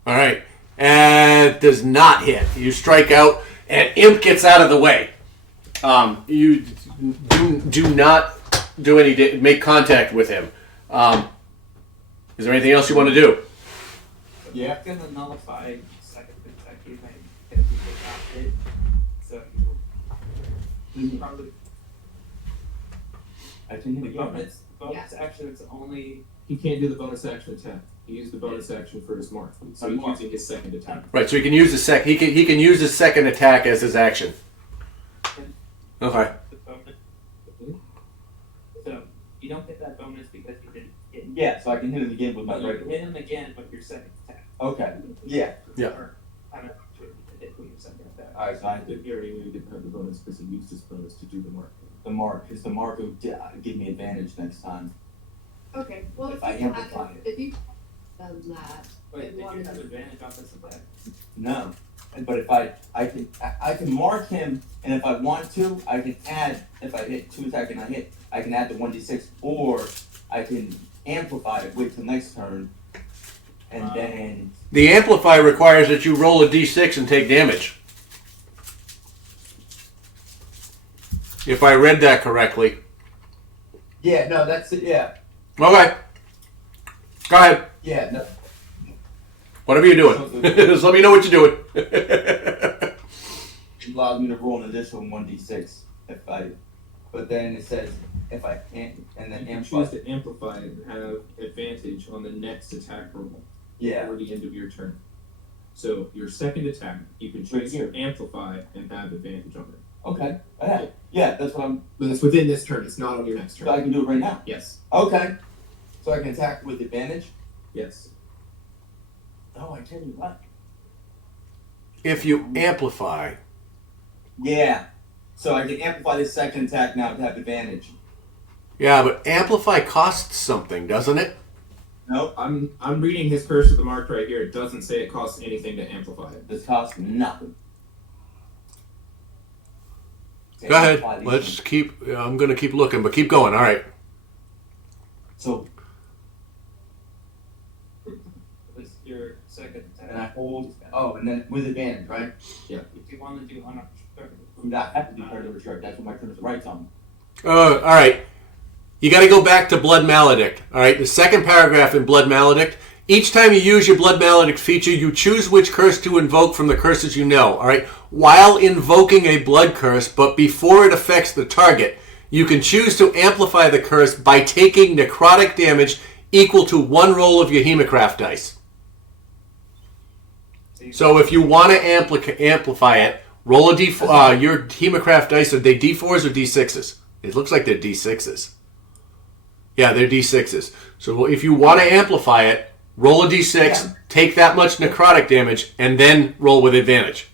All right. And does not hit. You strike out, and Imp gets out of the way. You do not make contact with him. Is there anything else you want to do? Yeah. I'm gonna nullify second consecutive and hit. So probably I can hit again. bonus action. It's only He can't do the bonus action attack. He used the bonus action for his mark. So he's using his second attack. Right. So he can use the he can use his second attack as his action. Okay. the bonus. So you don't get that bonus because you didn't hit him. Yeah, so I can hit him again with my You regular. hit him again with your second attack. Okay. Yeah. Yeah. Or, I don't know if you hit with your second attack. All right. So I He already knew he didn't have the bonus because he used his bonus to do the mark. the mark because the mark will give me advantage next time. Okay, well, If I if you amplify had, it. if you done that, Wait, it did you wanted have to- advantage on this attack? No, but if I can mark him, and if I want to, I can add. If I hit 2 attack and I can add the 1d6, or I can amplify it. Wait till next turn, and then The amplify requires that you roll a d6 and take damage. If I read that correctly. yeah, no, that's it. Yeah, Okay. Go ahead. yeah, no. Whatever you're doing. Just let me know what you're doing. It allows me to roll an additional 1d6 if I. But then it says if I can't, and then You can amplify. choose to amplify and have advantage on the next attack roll Yeah. before the end of your turn. So your second attack, you can choose to amplify and have advantage on it. Okay. Yeah, that's what I'm. But it's within this turn. It's not on your next So I turn. can do it right now. Yes. Okay. So I can attack with advantage. Yes. Oh, I tell you what. If you amplify. Yeah. So I can amplify this second attack now to have advantage. Yeah, but amplify costs something, doesn't it? Nope. I'm reading his Curse of the Mark right here. It doesn't say it costs anything to amplify it. This costs nothing. Go ahead. Let's keep. I'm going to keep looking, but keep going. All right. So second attack. And I hold. Oh, and then with advantage, right? Yeah. If you want to do unobstructed. That have to be part of the chart. That's what my turn is right on. All right. You got to go back to Blood Maledict. All right. The second paragraph in Blood Maledict. Each time you use your Blood Maledict feature, you choose which curse to invoke from the curses you know. All right. While invoking a blood curse, but before it affects the target, you can choose to amplify the curse by taking necrotic damage equal to 1 roll of your Hemocraft dice. So if you want to amplify it, roll a D4. Your Hemocraft dice, are they D4s or D6s? It looks like they're D6s. Yeah, they're D6s. So if you want to amplify it, roll a D6, take that much necrotic damage, and then roll with advantage.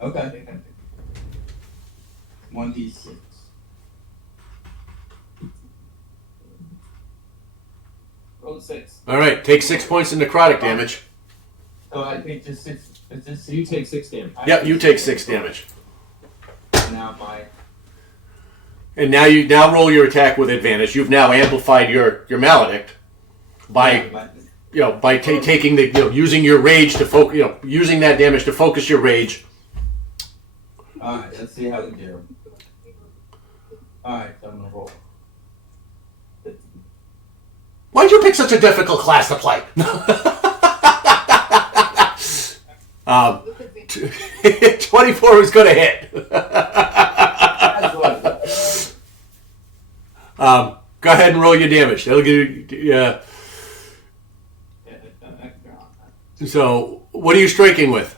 Okay. 1d6. Roll a 6. All right, take 6 points of necrotic damage. Oh, I think just 6. It's just So you take 6 damage. Yep, you take 6 damage. now my. And now you roll your attack with advantage. You've now amplified your maledict by taking the using your rage to focus using that damage to focus your rage. Alright, let's see how we do. Alright, so I'm gonna roll. Why'd you pick such a difficult class to play? 24 is gonna hit. Go ahead and roll your damage. That'll give you. So, what are you striking with?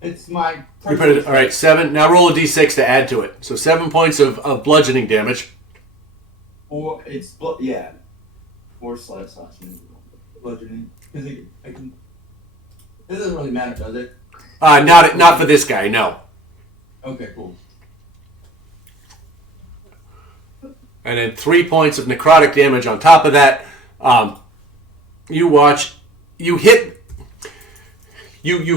It's my. All right, 7. Now roll a d6 to add to it. So 7 points of bludgeoning damage. Or it's 4 slashing, bludgeoning. Because I can. It doesn't really matter, does it? Not for this guy. No. Okay, cool. And then 3 points of necrotic damage on top of that. You watch. You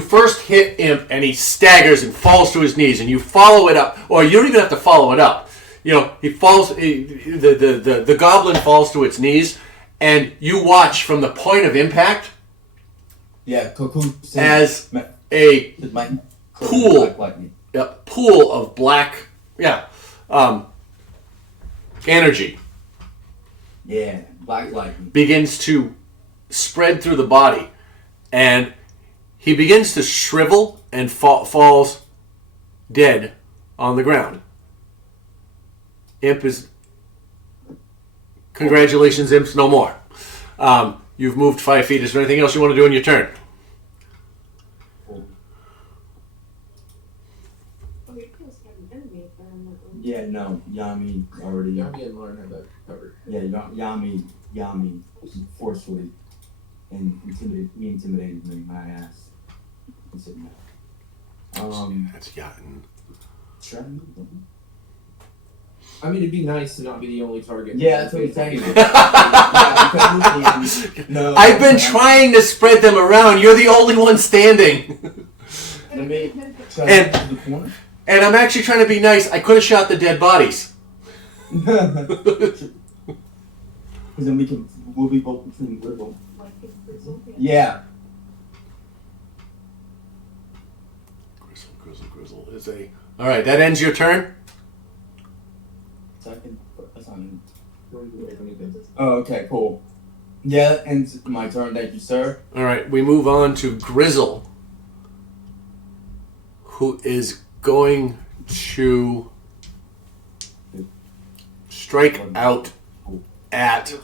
first hit Imp, and he staggers and falls to his knees, and you follow it up, or you don't even have to follow it up. He falls. The goblin falls to its knees, and you watch from the point of impact. Yeah, Cocoon as a pool of black, energy. Yeah, black lightning begins to spread through the body, and he begins to shrivel and falls dead on the ground. Imp is... Congratulations, Imp's no more. You've moved 5 feet. Is there anything else you want to do in your turn? Yeah, no. Yami already... Yami and Lauren have that covered. Yeah, Yami forcefully and intimidated me, my ass. He said no. That's Yatin. I mean, it'd be nice to not be the only target. Yeah, that's what he's saying. No. I've been trying to spread them around. You're the only one standing. And I'm actually trying to be nice. I could have shot the dead bodies. Because then we'll be both between Grizzle. Yeah. Grizzle is a... Alright, that ends your turn? Second. Oh, okay, cool. Yeah, that ends my turn. Thank you, sir. Alright, we move on to Grizzle, who is going to strike out at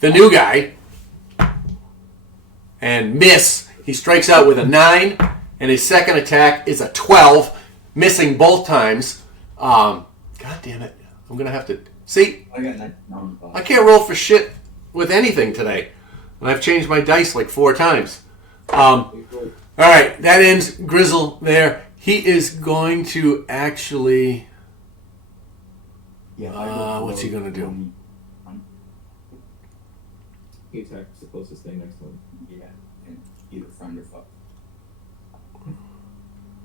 the new guy and miss. He strikes out with a 9, and his second attack is a 12, missing both times. God damn it. I'm going to have to... See? I got 9. I can't roll for shit with anything today. And I've changed my dice like 4 times. Alright, that ends Grizzle there. He is going to actually... what's he going to do? He attacks the closest thing next to him. Yeah, and either friend or fuck.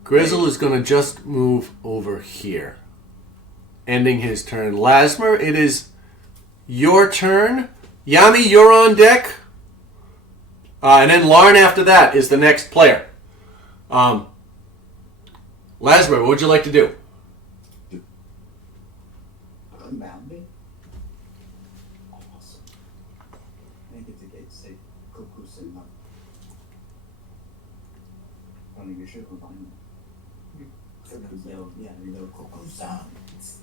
Grizzle is going to just move over here, ending his turn. Lasmer, it is your turn. Yami, you're on deck. And then Lauren after that is the next player. Lasmer, what would you like to do? Unbounded? Awesome. I get to get sick. Cuckoo's and not. Funny, you should combine them. Yeah, you know, cuckoo sounds.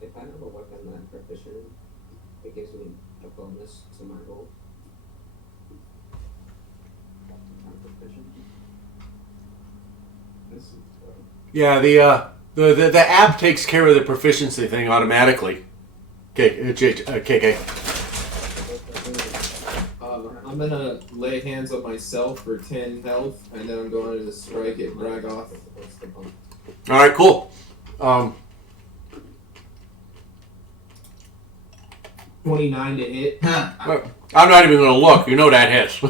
If I have a weapon that I'm proficient in, it gives me a bonus to my roll. I'm proficient. This is Yeah, the app takes care of the proficiency thing automatically. KK. I'm gonna lay hands on myself for 10 health, and then I'm going to strike at Dragoth. What's the bonus? All right, cool. 29 to hit. I'm not even going to look. You know that hits.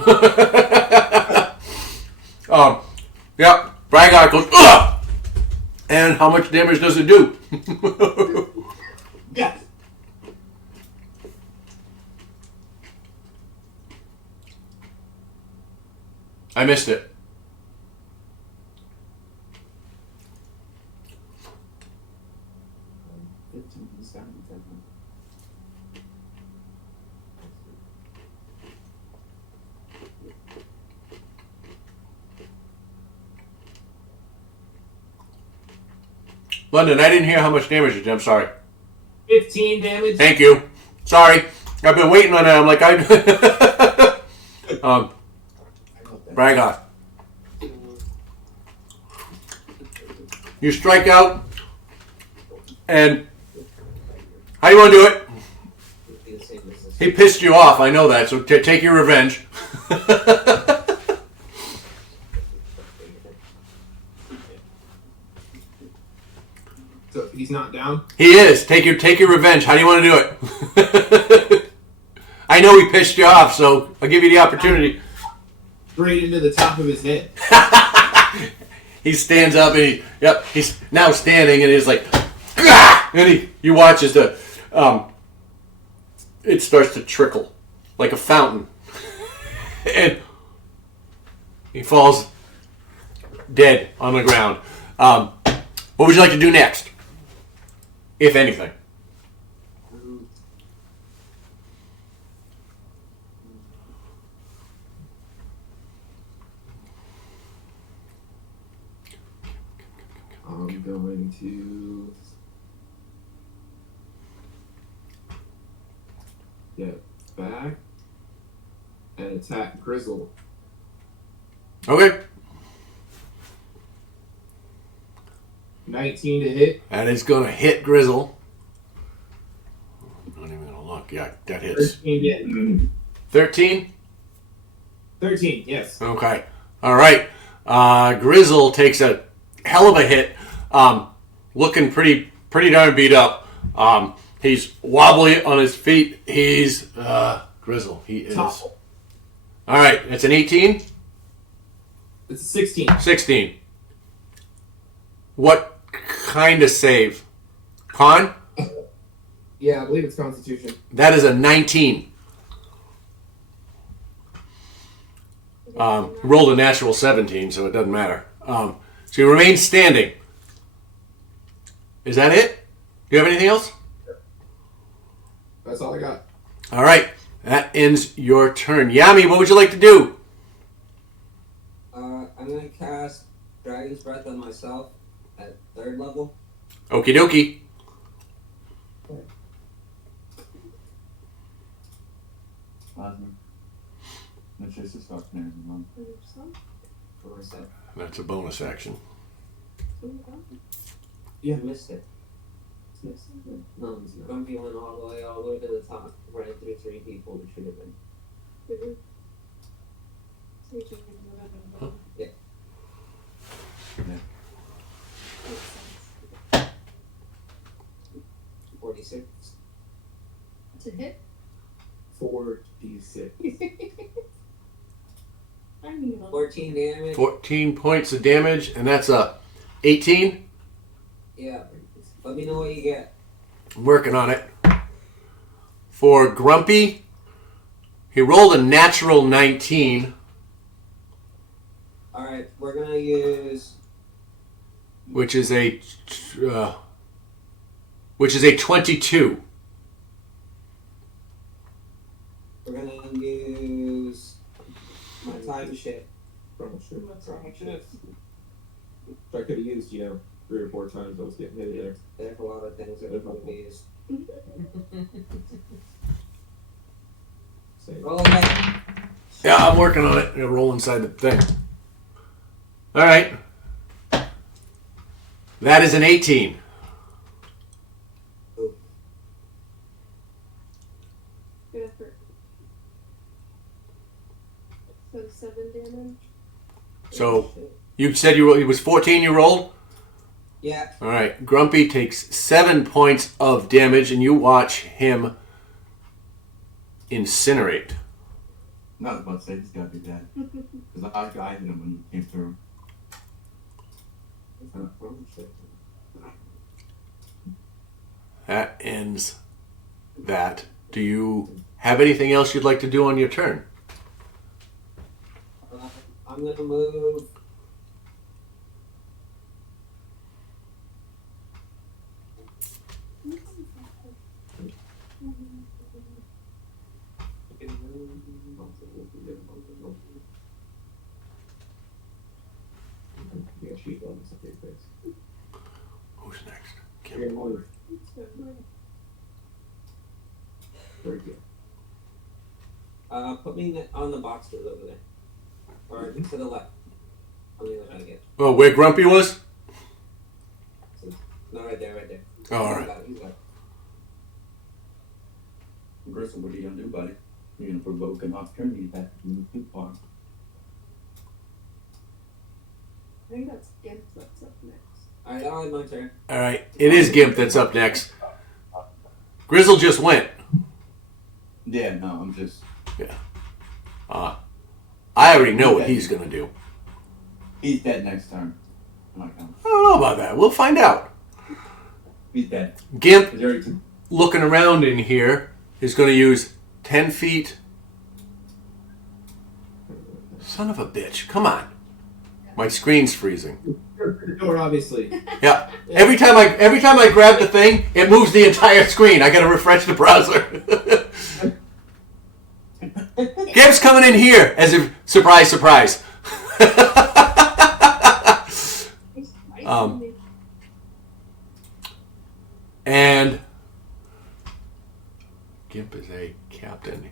Yeah, Braggart goes, ugh! And how much damage does it do? Yes. I missed it. London, I didn't hear how much damage it did. I'm sorry. 15 damage. Thank you. Sorry. I've been waiting on that. I'm like, Braggart. You strike out, and how do you want to do it? It'd be the same as this. He pissed you off. I know that. So take your revenge. So he's not down? He is. Take your revenge. How do you want to do it? I know he pissed you off, so I'll give you the opportunity. Straight into the top of his head. He stands up and he's now standing and he's like, "Gah!" And you watch as it starts to trickle like a fountain, and he falls dead on the ground. What would you like to do next, if anything? I'm going to get back and attack Grizzle. Okay. 19 to hit. And it's going to hit Grizzle. I'm not even going to look. Yeah, that hits. 13 to hit. 13? 13, yes. Okay. All right. Grizzle takes a hell of a hit. Looking pretty darn beat up. He's wobbly on his feet. He's Grizzle. He is. Topple. All right. It's an 18? It's a 16. 16. What kind of save? Con? Yeah, I believe it's Constitution. That is a 19. Rolled a natural 17, so it doesn't matter. So you remain standing. Is that it? Do you have anything else? That's all I got. All right. That ends your turn. Yami, what would you like to do? I'm gonna cast Dragon's Breath on myself at 3rd level. Okie dokie. That's just a start there. For myself. That's a bonus action. You missed it. No, Grumpy went all the way to the top, running through 3 people, which should have been. Yeah. 46. To hit? 4d6. I mean, 14 damage. 14 points of damage, and that's a 18. Yeah. Let me know what you get. I'm working on it. For Grumpy, He rolled a natural 19, Alright, we're gonna use. which is a 22. We're gonna use my time shift. Trouble shit. So I could have used, 3 or 4 times I was getting hit there. There's a lot of things that we could have used. Same. Roll again. Yeah, I'm working on it. It'll roll inside the thing. All right. That is an 18. Good effort. So 7 damage. So you said it was 14 you rolled? Yeah. All right. Grumpy takes 7 points of damage, and you watch him incinerate. No, I was about to say, he's gotta be dead. Because I hit him when he came through. That ends that. Do you have anything else you'd like to do on your turn? I'm gonna move. Yeah, sheet on something face. Who's next? You're gonna move. Very good. Put me on the box door over there. Or to the left. On the other side again. Oh, where Grumpy was? No, right there, right there. Oh, all He's right. got it, he's got it. Gristle, what are you gonna do, buddy? You're gonna provoke an opportunity attack to move too far. I think that's Gimp that's up next. Alright, I'll have my turn. All right. It is Gimp that's up next. Grizzle just went. Yeah, no, I'm just. I already know what he's going to do. He's dead next turn. I'm not coming. I don't know about that. We'll find out. He's dead. Gimp, Is there a- looking around in here, is going to use 10 feet. Son of a bitch. Come on. My screen's freezing. Door, obviously. Yeah. Every time I grab the thing, it moves the entire screen. I got to refresh the browser. Gimp's coming in here as if surprise, surprise. And Gimp is a captain.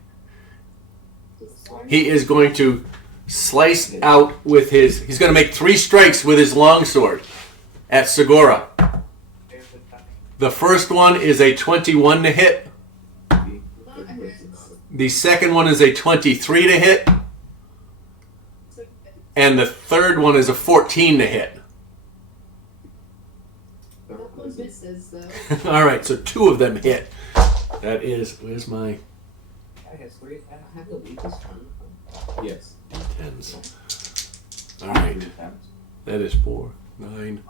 He is going to slice out with his. He's going to make 3 strikes with his longsword at Segura. The first one is a 21 to hit. The second one is a 23 to hit. And the third one is a 14 to hit. Those misses, though. All right, so 2 of them hit. That is, where's my I have to leave this one. Yes. 10s? All right, that is 4, 9,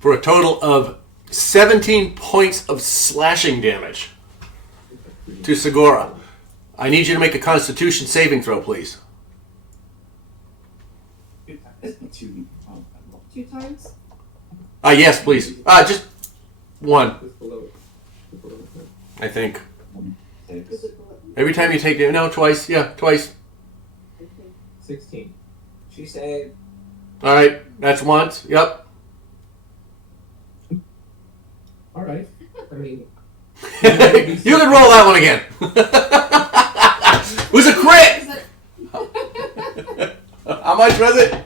for a total of 17 points of slashing damage to Segura. I need you to make a Constitution saving throw, please. 2 times? Yes, please. Just 1, Just below it. Just below it. I think. Is it below? Every time you take it, no, twice. Yeah, twice. 16. She said, All right, that's once. Yep. Alright. I mean, You can roll that one again. It was a crit. How much was it?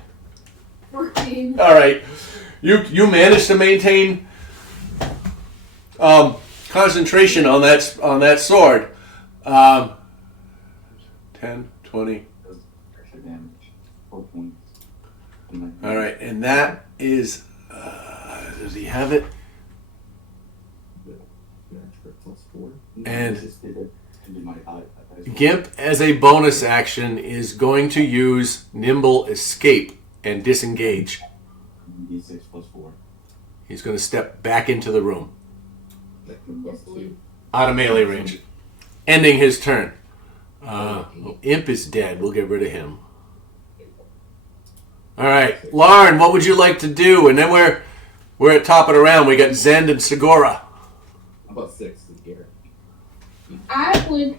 14. All right, you managed to maintain concentration on that sword. 10, 20. Extra damage. 4 points. All right, and that is. Does he have it? And Gimp, as a bonus action, is going to use Nimble Escape and disengage. D6 plus 4. He's going to step back into the room, Yes, Lou. out of melee range, ending his turn. Imp is dead. We'll get rid of him. All right, Lauren, what would you like to do? And then we're at top of the round. We got Zend and Segura. How about 6 is here? I would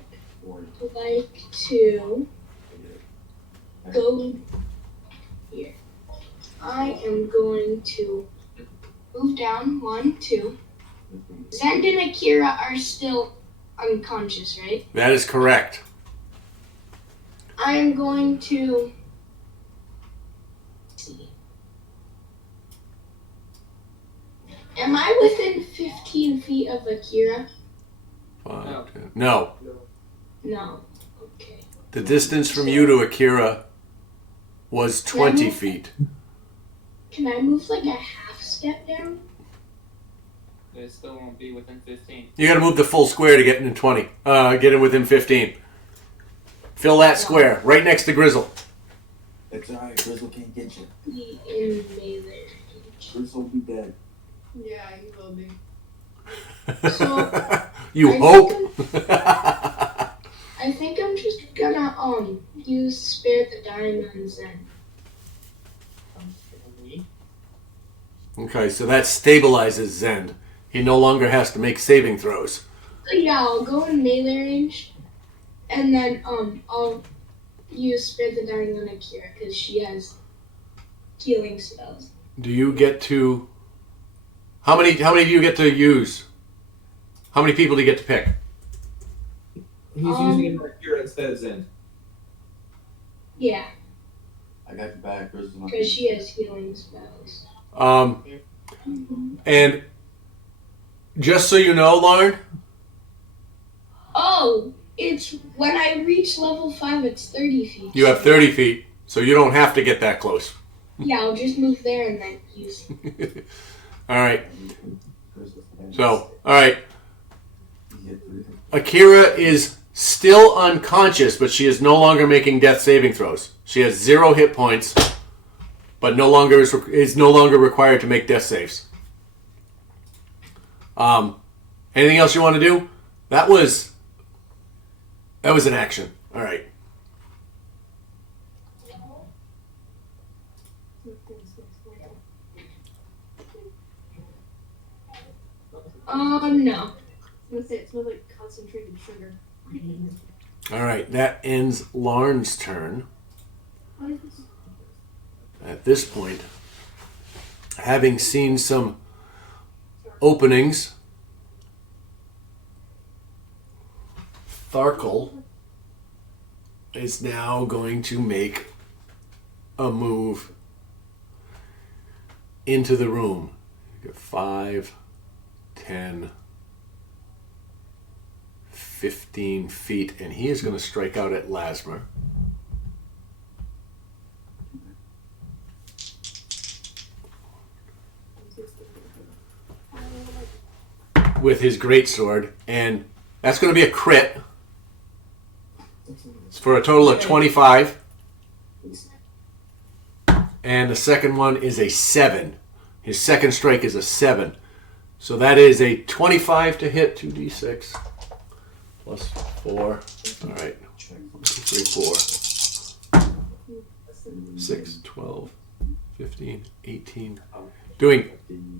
like to go here. I am going to move down 1, 2. Zend and Akira are still unconscious, right? That is correct. I am going to see. Am I within 15 feet of Akira? 5, 10. No. No. Okay. The distance from you to Akira was 20 move? feet. Can I move like a half step down? They still won't be within 15. You got to move the full square to get in 20. Get in within 15. Fill that square right next to Grizzle. It's alright, Grizzle can't get you. Be in melee. Grizzle will be dead. Yeah, he will be. So You I hope. think I think I'm just gonna use spare the dying on Zen. Okay, so that stabilizes Zend. He no longer has to make saving throws. So yeah, I'll go in melee range, and then I'll use spare the dying on Akira because she has healing spells. Do you get to? How many do you get to use? How many people do you get to pick? He's using it for Akira instead of Zen. Yeah, I got your back, Grizzle. because she has healing spells. And just so you know, Lauren, Oh, it's when I reach level 5, it's 30 feet. you have 30 feet, so you don't have to get that close. Yeah, I'll just move there and then use. All right. So, all right. Akira is still unconscious, but she is no longer making death saving throws. She has 0 hit points, but no longer is no longer required to make death saves. Anything else you want to do? That was an action. All right. No. I was gonna say it smells like concentrated sugar. All right. That ends Larn's turn. At this point, having seen some openings, Tharkle is now going to make a move into the room. 5, 10, 15 feet, and he is going to strike out at Lasmer. With his greatsword, and that's going to be a crit. It's for a total of 25. And the second one is a 7. His second strike is a 7. So that is a 25 to hit, 2d6. Plus 4. All right. 3, 4. 6, 12, 15, 18. Doing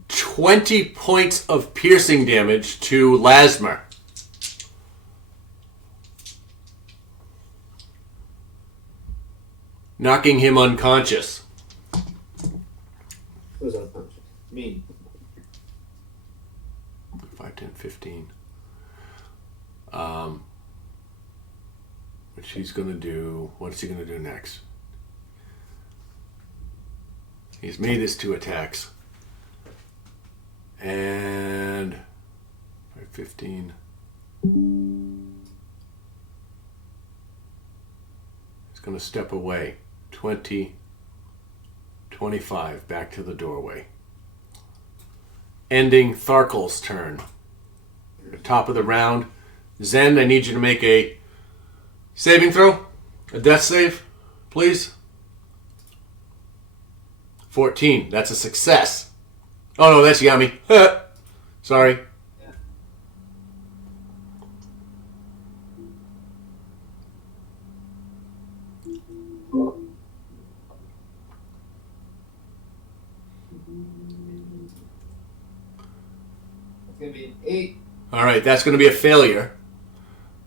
20 points of piercing damage to Lasmer. Knocking him unconscious. Who's unconscious? Me. 5, 10, 15. Which he's going to do... What is he going to do next? He's made his 2 attacks. And... 5, 15... He's going to step away. 20... 25. Back to the doorway. Ending Tharkle's turn. Top of the round. Zen, I need you to make a saving throw. A death save, please. 14. That's a success. Oh no, that's Yummy. Sorry. It's gonna be an 8. All right, that's going to be a failure.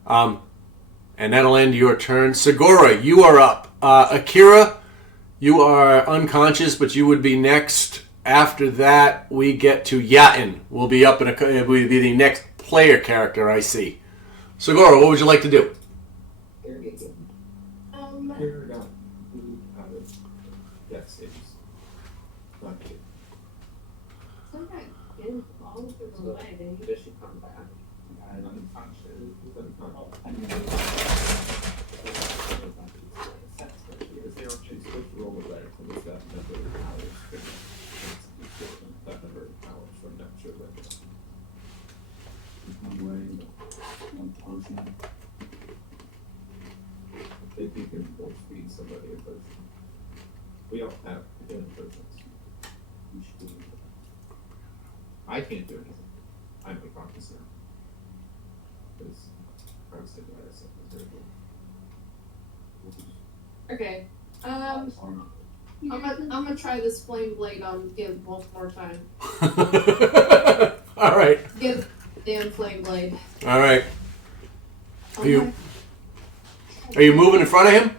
And that'll end your turn. Segura, you are up. Akira, you are unconscious, but you would be next. After that, we get to Yatin. We'll be up in will be the next player character I see. Segura, what would you like to do? Here, no. Yes, it's not good. This should come back. I'm unconscious. One potion. They think you can force feed somebody a potion. We don't have healing potions. We should do it. I can't do anything. I'm unconscious now. Because I was thinking about something very cool. Okay. I'm gonna try this flame blade on Gib one more time. All right. Give damn flame blade. All right. Are you moving in front of him?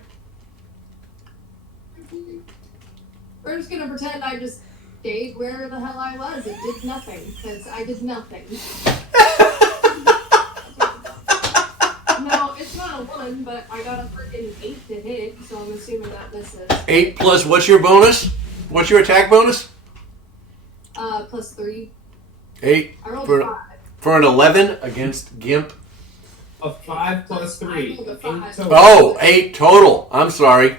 We're just gonna pretend I just stayed where the hell I was and did nothing, because I did nothing. No, it's not a 1, but I got a freaking 8 to hit, so I'm assuming that misses. 8 plus what's your bonus? What's your attack bonus? Plus 3. 8 I rolled for, a 5. for an 11 against Gimp. A 5 plus 3. I rolled a 5. 8 total. Oh, 8 total. I'm sorry.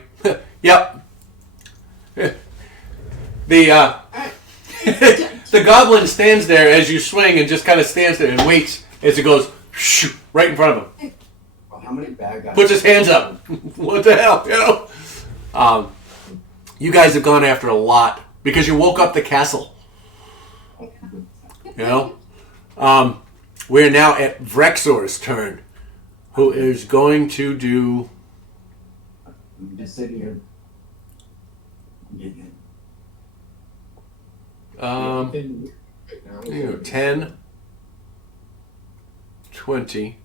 Yep. The the goblin stands there as you swing and just kind of stands there and waits as it goes shoo, right in front of him. Well, how many bad guys? Puts his hands up. What the hell, you know? You guys have gone after a lot because you woke up the castle. You know? We're now at Vrexor's turn, who is going to do... I'm just sitting here. I'm getting it. 10, 20,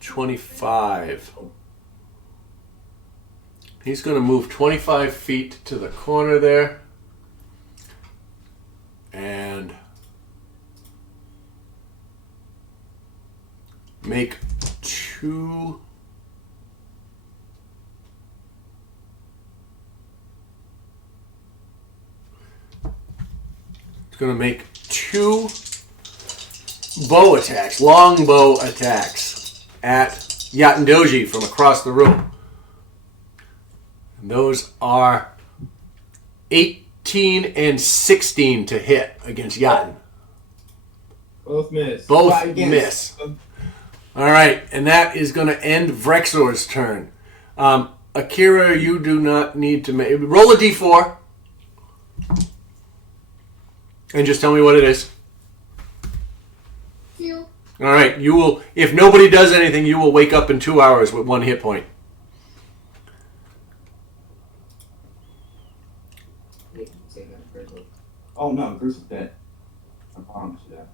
25. He's going to move 25 feet to the corner there. And make 2... It's going to make 2 bow attacks, long bow attacks at Yatendoji from across the room. And those are 18 and 16 to hit against Yaten. Both miss. Both miss. All right, and that is going to end Vrexor's turn. Akira, you do not need to make... Roll a d4. And just tell me what it is. 2. All right, you will. If nobody does anything, you will wake up in 2 hours with 1 hit point. Oh no, Bruce is dead. I promise you that.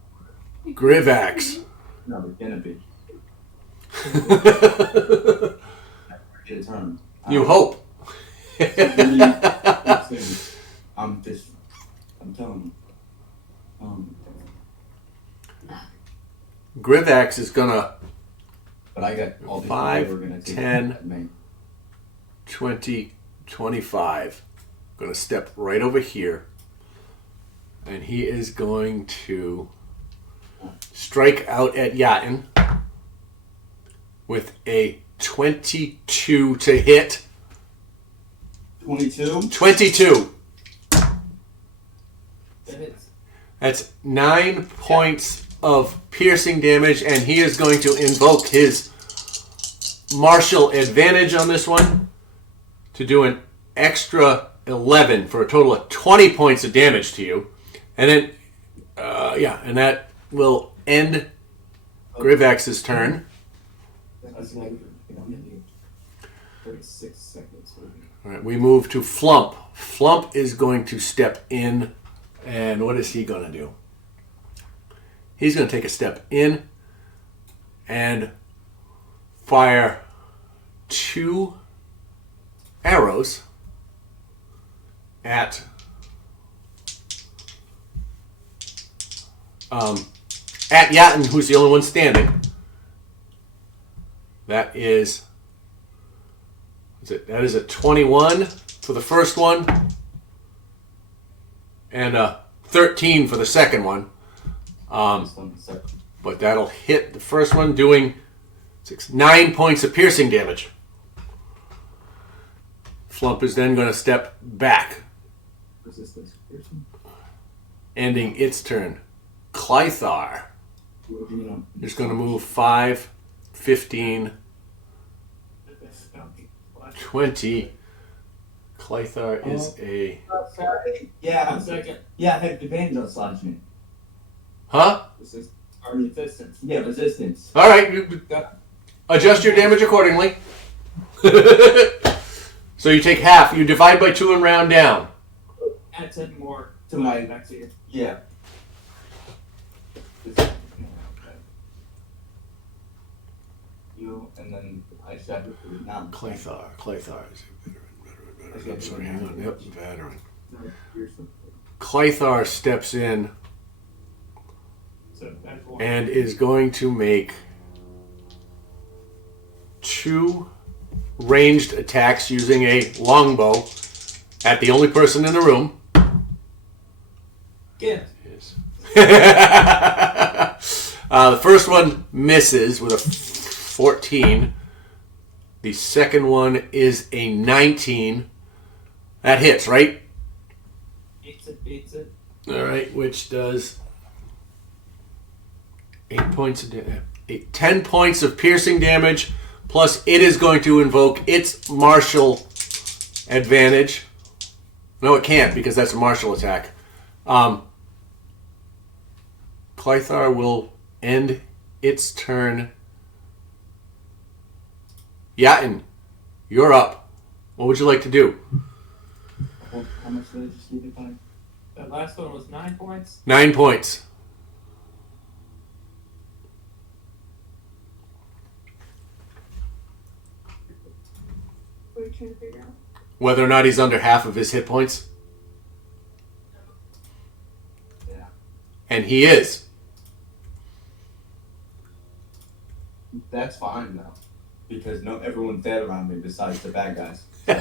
Grivax. No, they're gonna be. Get a turn. You hope. I'm telling you. Grivax is gonna But I got all these 5, people who are gonna take 10. it, man. 20, 25. Gonna step right over here. And he is going to strike out at Yaten with a 22 to hit. 22. 22. That hits. That's 9 points of piercing damage, and he is going to invoke his martial advantage on this one to do an extra 11 for a total of 20 points of damage to you. And then, and that will end Grivax's turn. That's like, 36 seconds. All right, we move to Flump. Flump is going to step in, and what is he going to do? He's going to take a step in and fire 2 arrows at Yatin, who's the only one standing. That is a 21 for the first one, and a 13 for the second one. But that'll hit the first one, doing 9 points of piercing damage. Flump is then going to step back, Resistance piercing. ending its turn. Clythar is going to move 5, 15, 20. Clythar is a... Yeah, I'm second. Yeah, I had advantage on slashing. Huh? Resistance. Yeah, resistance. All right, you adjust your damage accordingly. So you take half. You divide by 2 and round down. Add 10 more To my next year. yeah. You and then I shot it for now. Clythar is a veteran. I'm sorry, hang on. Yep, veteran. Clythar steps in So add 4. and is going to make 2 ranged attacks using a longbow at the only person in the room. Again. The first one misses with a 14. The second one is a 19. That hits, right? Beats it. All right, which does 8 points of 10 points of piercing damage. Plus, it is going to invoke its martial advantage. No, it can't because that's a martial attack. Clythar will end its turn. Yatin, you're up. What would you like to do? How much did I just give it by? That last one was 9 points. 9 points. What are you trying to figure out? Whether or not he's under half of his hit points. Yeah. And he is. That's fine though, because everyone's dead around me besides the bad guys. So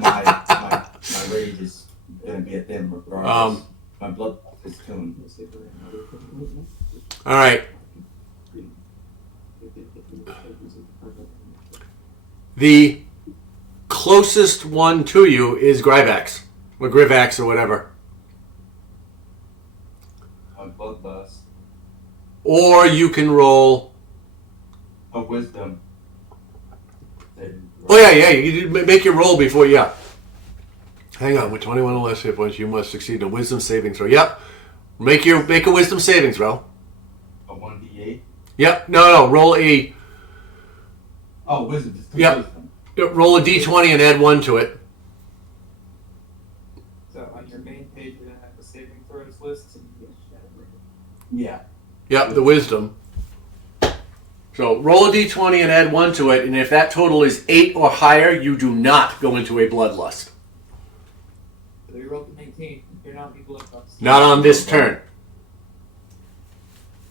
my rage is gonna be at them regardless. My blood is tuned. All right. The closest one to you is Gryvax, or Grivax, or whatever. My blood bust. Or you can roll. A wisdom. Oh yeah. You make your roll before you. Yeah. Hang on. With 21 or less hit points, you must succeed in a wisdom saving throw. Yep. Make a wisdom saving throw. A 1d8. Yep. No. Roll a. Oh, wisdom. Just Yep. wisdom. Roll a d20 and add 1 to it. So on your main page, you're going to have the saving throws list. Yeah. Yep. The wisdom. So roll a d20 and add 1 to it, and if that total is 8 or higher, you do not go into a bloodlust. So you rolled the 19. You're not be bloodlust. Not on this turn.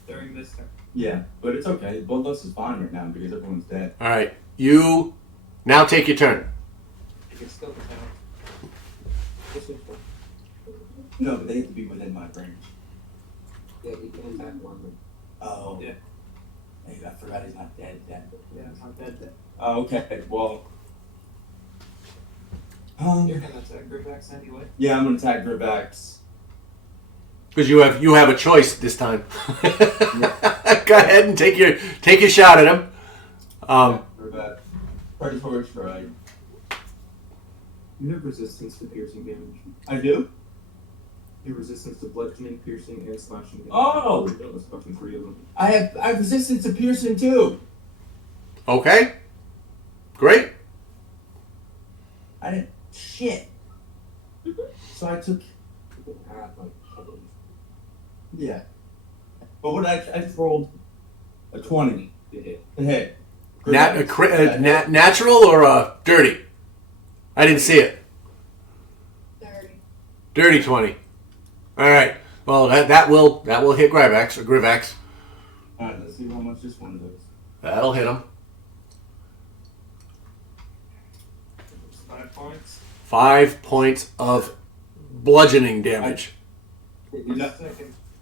During this turn. Yeah, but it's okay. Bloodlust is fine right now because everyone's dead. All right. You now take your turn. You can still attack. This is what. No, but they have to be within my range. Yeah, you can attack one. Oh. Yeah. Hey, I forgot he's not dead yet. Yeah, it's not dead. Oh, okay. Well. You're going to attack Grivax anyway. Yeah, I'm gonna attack Grivax. Because you have a choice this time. Go ahead and take your shot at him. Grivax. Predatory strike. You have resistance to piercing damage. I do? You have resistance to bludgeoning, piercing, and slashing damage. Oh! There's fucking 3 of them. I have resistance to piercing too. Okay. Great. I didn't shit. So I took. Yeah. But what I just rolled a 20 to hit. Natural or dirty? I didn't see it. Dirty 20. All right. Well, that will hit Grivax or Grivax. All right. Let's see how much this one does. That'll hit him. 5 points. 5 points of bludgeoning damage.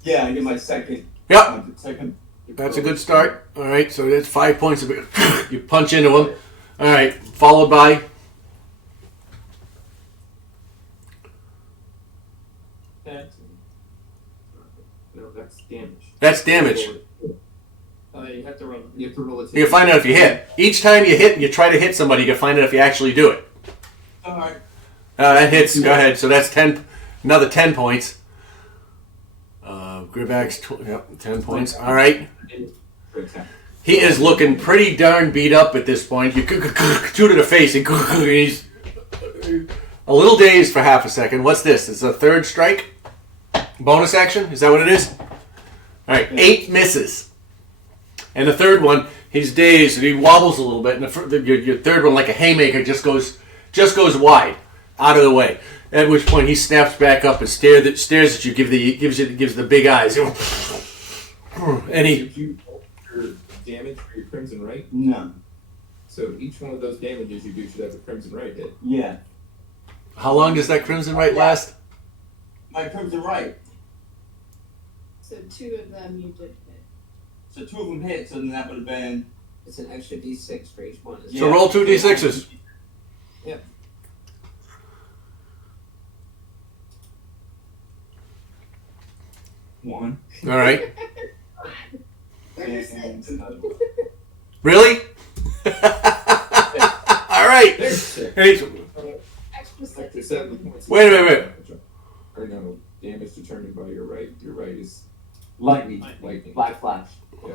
Yeah, I get my second. Yep. Second. That's a good start. All right. So that's 5 points of it. You punch into him. All right. Followed by. No, that's damage. That's damage. You have to roll. You have to roll it. You can find out if you hit. Each time you hit and you try to hit somebody, you can find out if you actually do it. All right. That hits. Go ahead. So that's 10. Another 10 points. Grivax, 10 points. All right. He is looking pretty darn beat up at this point. You two to the face, and he's a little dazed for half a second. What's this? It's a third strike? Bonus action? Is that what it is? All right. 8 misses. And the third one, he's dazed and he wobbles a little bit. And your third one, like a haymaker, just goes wide, out of the way. At which point he snaps back up and stares at you, gives the big eyes. And he. Did you roll your damage for your Crimson Right? No. So each one of those damages you do should have a Crimson Right hit. Yeah. How long does that Crimson Right last? My Crimson Right. So 2 of them you did hit. So 2 of them hit, so then that would have been. It's an extra D6 for each one. So roll 2 D6s. Yep. One. All right. And another one. Really? All right. Hey, Extra 7 points. wait a minute. Or no, damage determined by your right. Your right is Lightning. lightning. Black flash. Yeah.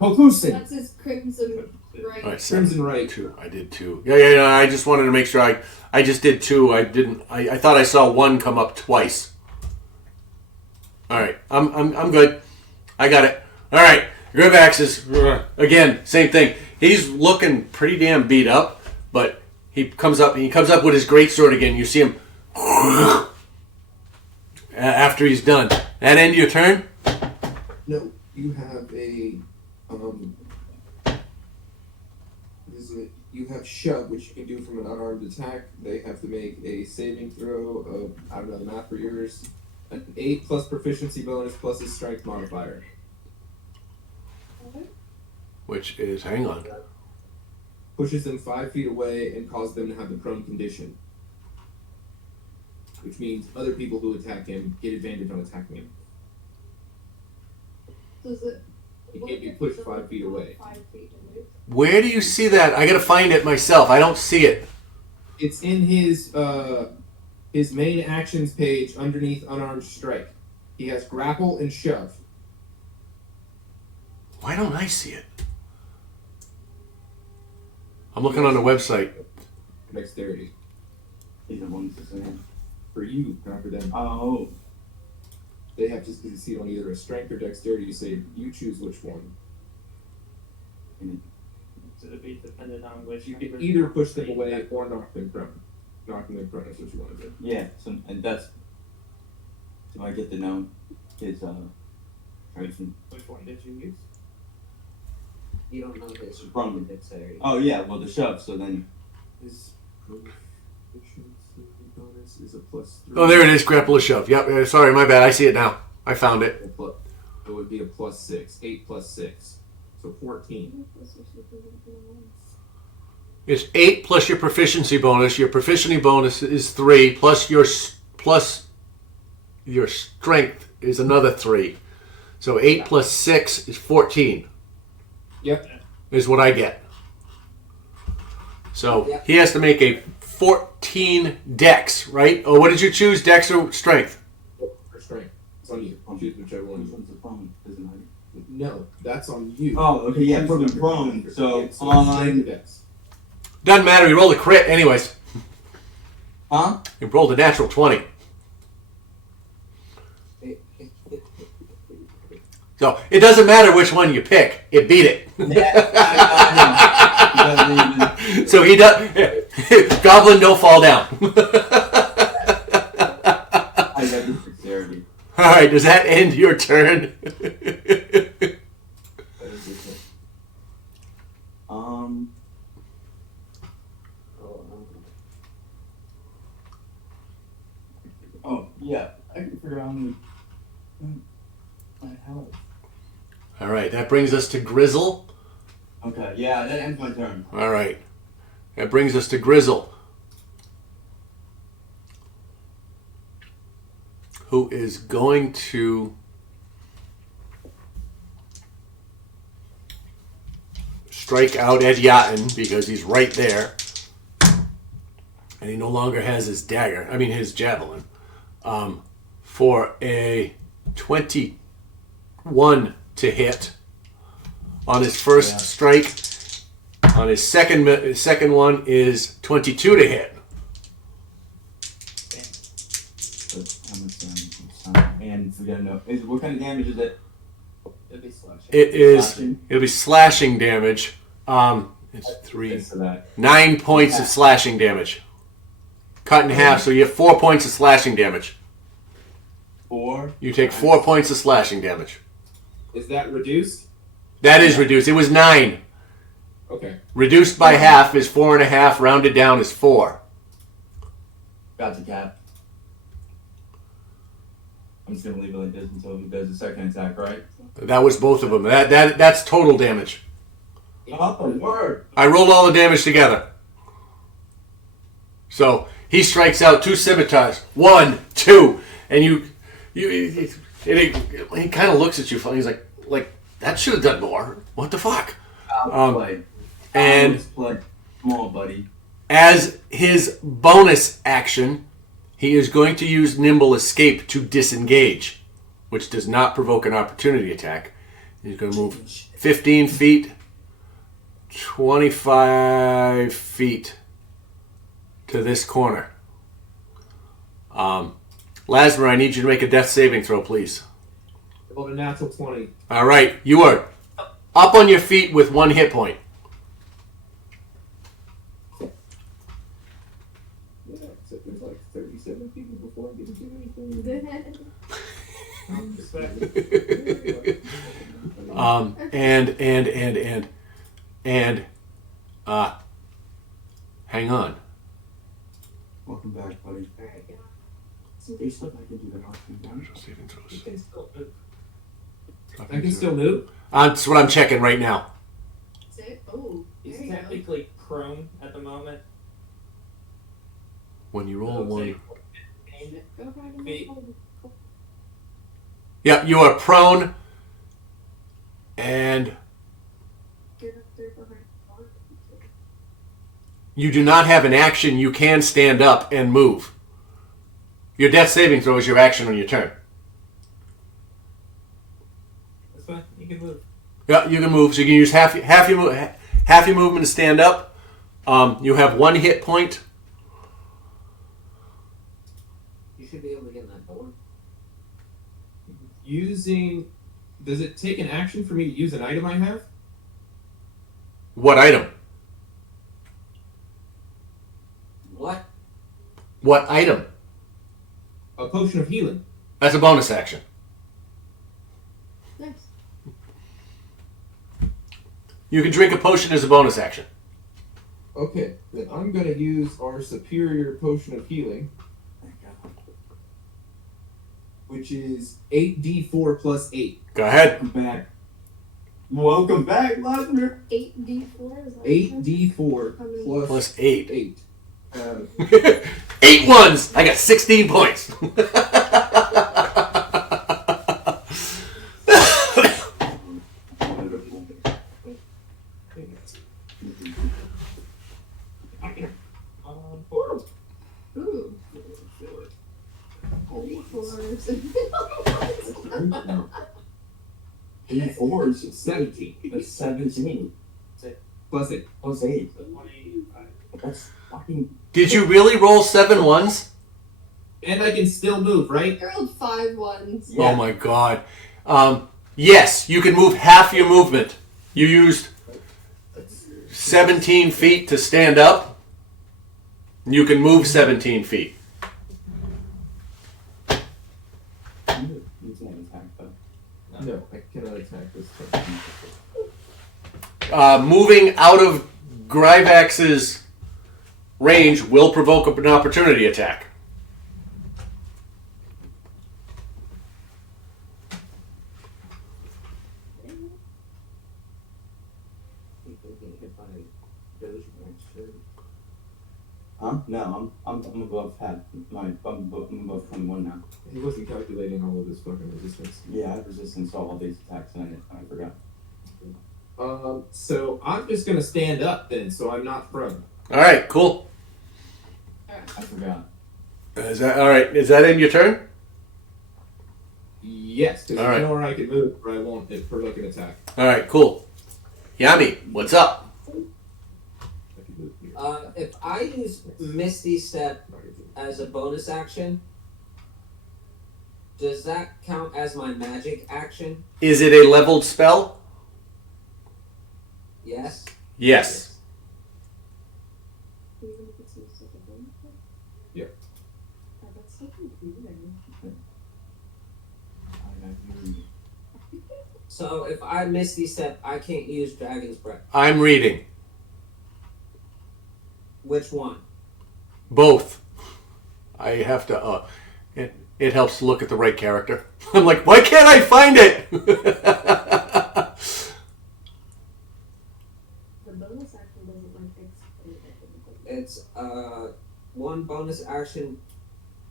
Hokusen. That's his crimson right. All right, 7. Crimson Right. 2. I did 2. Yeah. I just wanted to make sure I just did 2. I didn't. I thought I saw 1 come up twice. All right. I'm good. I got it. All right. Grivax is again same thing. He's looking pretty damn beat up, but he comes up with his greatsword again. You see him after he's done. That end your turn? No, you have a you have shove, which you can do from an unarmed attack. They have to make a saving throw of, I don't know the math for yours, an 8 plus proficiency bonus plus his strength modifier. Which is, hang on. Pushes them 5 feet away and causes them to have the prone condition. Which means other people who attack him get advantage on attacking him. Does it? He can't be pushed 5 feet away. 5 feet away. Where do you see that? I gotta find it myself. I don't see it. It's in his main actions page underneath unarmed strike. He has grapple and shove. Why don't I see it? I'm looking on the website. Dexterity. These are ones the same. For you, not for them. Oh. They have to succeed on either a strength or dexterity. You say you choose which one. So it'd be dependent on which You can either push them away or knock them prone. Knocking them prone is what you want to do. Yeah, so, and that's. Do I get to know his person? Which one did you use? You don't know his Wrong. dexterity. Oh yeah, well the shove. So then. His proficiency bonus is a +3. Oh, there it is. Grapple or shove. Yep. Sorry, my bad. I see it now. I found it. It would be a +6. 8 plus 6. So 14. It's 8 plus your proficiency bonus. Your proficiency bonus is 3 plus your strength is another 3. So 8 plus 6 is 14. Yep. Is what I get. So he has to make a 14 dex, right? Or what did you choose, dex or strength? For strength. It's on you. Choose whichever one. Which one's the phone? Doesn't matter. No, that's on you. Oh, okay, yeah, put him prone. So It's on. straight to dex. Doesn't matter. He rolled a crit anyways. Huh? He rolled a natural 20. So it doesn't matter which one you pick. It beat it. So he does. Goblin, don't fall down. I got this dexterity. All right. Does that end your turn? Oh yeah, I can figure out how many. My health. All right. That brings us to Grizzle. Okay, yeah, that ends my turn. All right. That brings us to Grizzle, who is going to strike out at Yatin because he's right there. And he no longer has his dagger. I mean, his javelin. For a 21 to hit on his first strike. On his second one is 22 to hit. How much damage? And we gotta know. What kind of damage is it? It'd be slashing. It'll be slashing damage. It's 9 points of slashing damage. Cut in half, so you have 4 points of slashing damage. 4? You take 4 points of slashing damage. Is that reduced? That is reduced. It was 9. Okay. Reduced by half is 4.5. Rounded down is 4. Gotcha, Cap. I'm just gonna leave it like this until he does the second attack, right? That was both of them. That's total damage. Oh, word! I rolled all the damage together. So he strikes out 2 scimitars. 1, 2, and he kind of looks at you funny. He's like that should have done more. What the fuck? And Come on, buddy. as his bonus action, he is going to use Nimble Escape to disengage, which does not provoke an opportunity attack. He's going to move 15 feet, 25 feet to this corner. Lasmer, I need you to make a death saving throw, please. Rolled a natural 20. All right, you are up on your feet with 1 hit point. Yeah, except there's like 37 people before I get to do anything. Hang on. Welcome back, buddy. Hey, stuff I can do that often. Saving throws. I can still move? That's what I'm checking right now. He's technically prone at the moment. When you roll a 1. Feet. Yeah, you are prone, and you do not have an action. You can stand up and move. Your death saving throw is your action on your turn. That's fine. You can move. Yeah, you can move. So you can use half your movement to stand up. You have 1 hit point. You should be able to get in that door. Does it take an action for me to use an item I have? What item? What? What item? A potion of healing. That's a bonus action. Nice. You can drink a potion as a bonus action. Okay, then I'm gonna use our superior potion of healing, which is 8d4 plus 8. Go ahead. Welcome back. Welcome back, Lasmer. 8d4 is that 8d4 Plus 8. 8. 8 ones! I got 16 points. Ooh. 3 4s. 4 is 17. That's 17. Plus 8. Plus 8. That's fucking. Did you really roll 7 ones? And I can still move, right? I rolled 5 ones. Yeah. Oh my god. Yes, you can move half your movement. You used 17 feet to stand up. You can move 17 feet. You can't attack though. No, I cannot attack this turn. Moving out of Gryvax's range will provoke an opportunity attack. Huh? No, I'm above half. I'm above 21 now. He wasn't calculating all of his fucking resistance. Yeah, I have resistance to all these attacks, and I forgot. So I'm just gonna stand up then, so I'm not prone. All right, cool. I forgot. Is that all right? Is that in your turn? Yes, because All there's right. nowhere I can move where I won't provoke an attack. All right, cool. Yami, what's up? I can move here. If I use Misty Step as a bonus action, does that count as my magic action? Is it a leveled spell? Yes. Yes. Yeah. So if I Misty Step, I can't use Dragon's Breath. I'm reading. Which one? Both. I have to. It helps to look at the right character. I'm like, why can't I find it? The bonus action doesn't like explain it. It's one bonus action,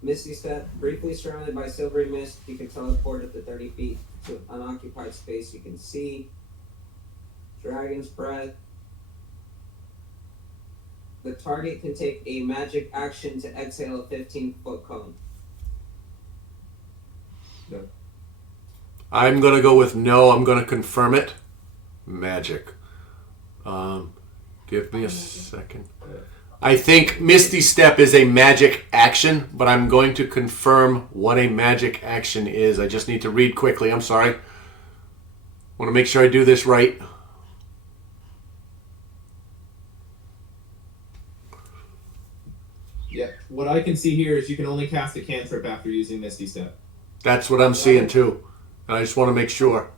Misty Step. Briefly surrounded by silvery mist, you can teleport up to 30 feet to an unoccupied space you can see. Dragon's Breath. The target can take a magic action to exhale a 15-foot cone. I'm going to go with no. I'm going to confirm it. Magic. Give me a second. I think Misty Step is a magic action, but I'm going to confirm what a magic action is. I just need to read quickly. I'm sorry. Want to make sure I do this right. Yeah. What I can see here is you can only cast a cantrip after using Misty Step. That's what I'm seeing too. And I just want to make sure.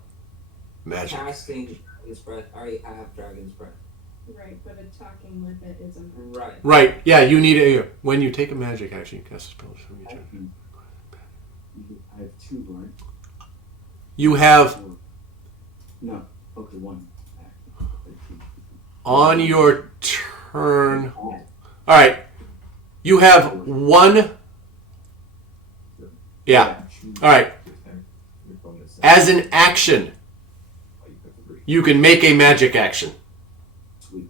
Magic. Casting Dragon's Breath. I already have Dragon's Breath. Right, but attacking with it isn't. Right. Right. Yeah, you need a. When you take a magic action, you cast a spell from your turn. I have 2, right? You have No. Okay, 1. on your turn. All right. You have 1. Yeah. All right. As an action, you can make a magic action.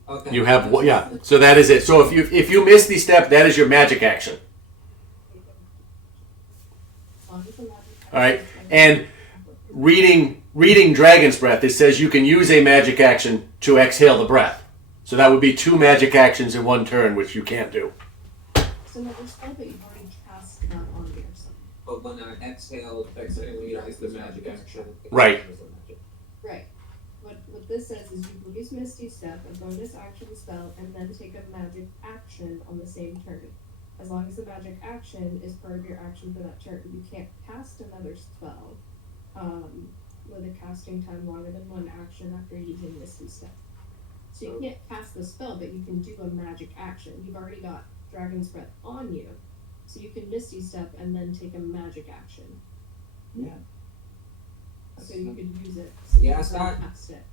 Okay. You have what? Yeah. So that is it. So if you miss the step, that is your magic action. All right. And reading Dragon's Breath, it says you can use a magic action to exhale the breath. So that would be 2 magic actions in 1 turn, which you can't do. So another spell, but you've already cast that on yourself. But when I exhale, is the magic action. Right. Right. What this says is you can use Misty Step, a bonus action spell, and then take a magic action on the same turn. As long as the magic action is part of your action for that turn, you can't cast another spell with a casting time longer than 1 action after using Misty Step. So you can't cast the spell, but you can do a magic action. You've already got Dragon's Breath on you, so you can Misty Step and then take a magic action. Yeah. So you could use it. So Yeah, you Scott. can cast it.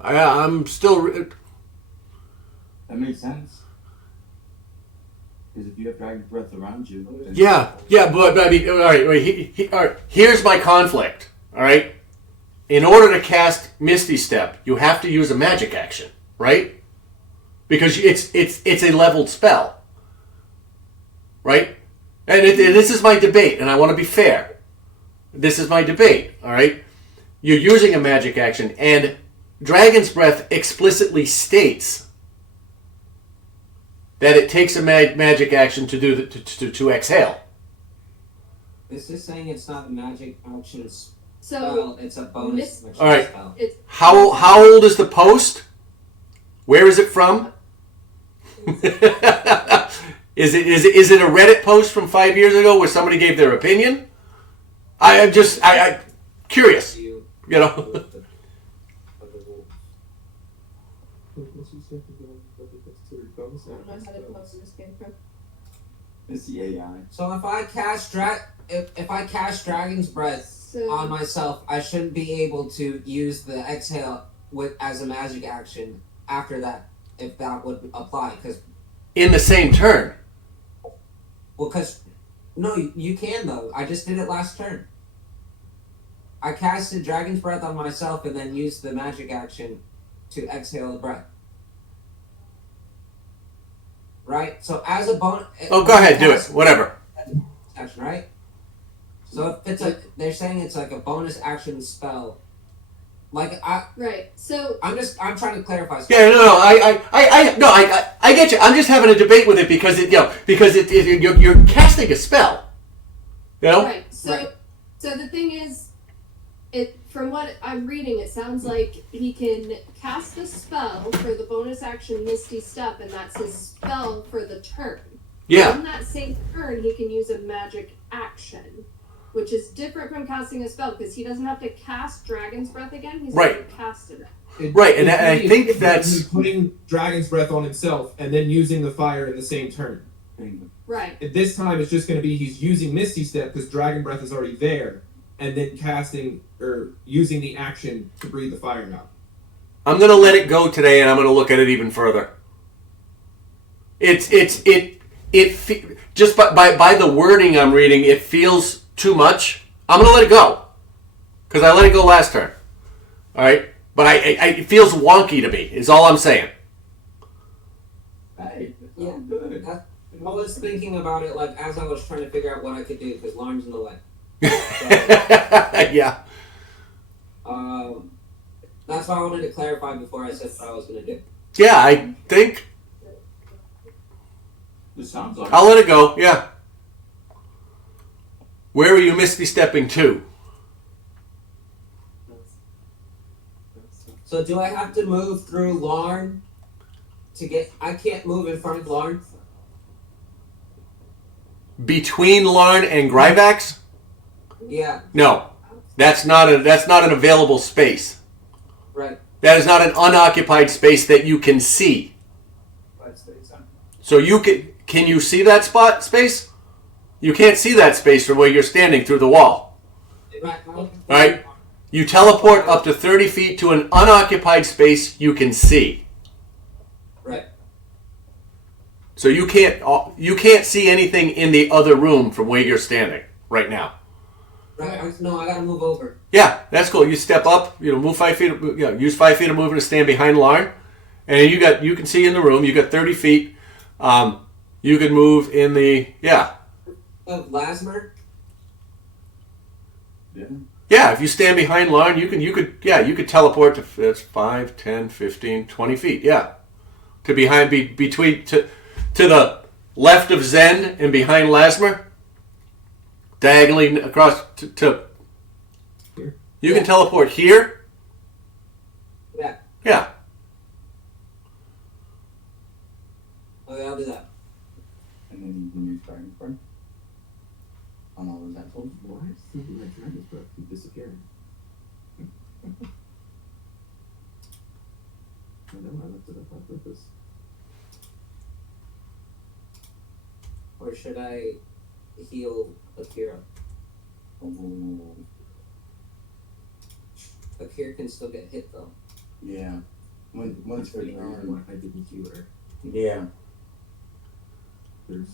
I'm still. That makes sense. Because if you have Dragon Breath around you, then Yeah. But I mean, all right. All right. Here's my conflict. All right. In order to cast Misty Step, you have to use a magic action, right? Because it's a leveled spell, right? And this is my debate, and I want to be fair. This is my debate, all right? you're using a magic action, and Dragon's Breath explicitly states that it takes a magic action to do to exhale. It's just saying it's not a magic action So spell. It's a bonus action All right. spell. it's How old is the post? Where is it from? Is it a Reddit post from 5 years ago where somebody gave their opinion? I'm curious. You know. It's the AI. So if I cast Dragon's Breath on myself, I shouldn't be able to use the exhale as a magic action after that, if that would apply. Because In the same turn. no, you can though. I just did it last turn. I casted Dragon's Breath on myself and then used the magic action to exhale the breath. Right? So as a bonus... Oh, go ahead, do it. Whatever. Action, right? So if it's like... They're saying it's like a bonus action spell. Like, right. So I'm trying to clarify something. Yeah, no, I get you. I'm just having a debate with it because you're casting a spell. You know? right. So the thing is, from what I'm reading, it sounds like he can cast a spell for the bonus action Misty Step, and that's his spell for the turn. Yeah. In that same turn, he can use a magic action, which is different from casting a spell because he doesn't have to cast Dragon's Breath again. He's already casted it. Right, and I think that's putting Dragon's Breath on himself and then using the fire in the same turn. Right. And this time it's just going to be he's using Misty Step because Dragon Breath is already there, and then casting or using the action to breathe the fire out. I'm gonna let it go today, and I'm gonna look at it even further. Just by the wording I'm reading, it feels too much. I'm gonna let it go because I let it go last turn. All right, but it feels wonky to me. Is all I'm saying. Hey, Yeah. good. I was thinking about it like as I was trying to figure out what I could do because Lauren's in the way. Yeah. That's why I wanted to clarify before I said what I was going to do. Yeah, I think This sounds like I'll let it go. Yeah. Where are you misty stepping to? So do I have to move through Lauren to get... I can't move in front of Lauren? Between Larn and Gryvax? Yeah, No. That's not an available space. right. That is not an unoccupied space that you can see. So can you see that space? You can't see that space from where you're standing through the wall. Right? You teleport up to 30 feet to an unoccupied space you can see. Right. So you can't see anything in the other room from where you're standing right now. Right. No, I gotta move over. Yeah, that's cool. You step up, move 5 feet. Use 5 feet of movement to stand behind Larn, and you can see in the room. You got 30 feet. You can move in the Of Lasmer? Yeah, if you stand behind Larn, you could teleport to that's 5, 10, 15, 20 feet. Yeah, to the left of Zend and behind Lasmer, diagonally across to you can teleport here. Yeah. Yeah. Okay, I'll do that. And then you can use Dragon's Breath on all those assholes. Why is something like Dragon's Breath keep disappearing? I know, I looked it up on purpose. Or should I heal Akira? Oh, Akira can still get hit though. yeah. Once her turn. I didn't heal her. Yeah.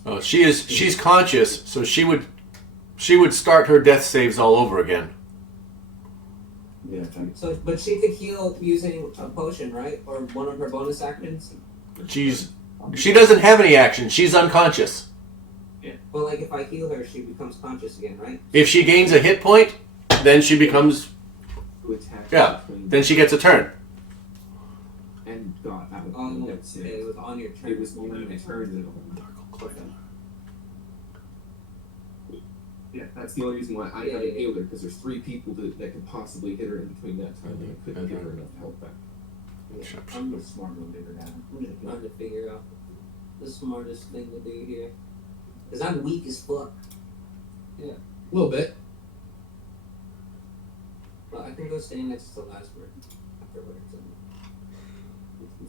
Oh, she's conscious, so she would start her death saves all over again. Yeah. So, but she could heal using a potion, right? Or one of her bonus actions. She doesn't have any action. She's unconscious. Well, like if I heal her, she becomes conscious again, right? If she gains a hit point, then she becomes to attack. Yeah. between Then she gets a turn. and got out of Oh, the it was on your turn. It was on my turn. Yeah, that's the only reason why I didn't heal her, because there's 3 people that could possibly hit her in between that time, and I couldn't give her enough health back. I'm the smart one, I'm trying to figure out the smartest thing to do here. Because I'm weak as fuck. A little bit. But I can go stand next to the last word afterwards.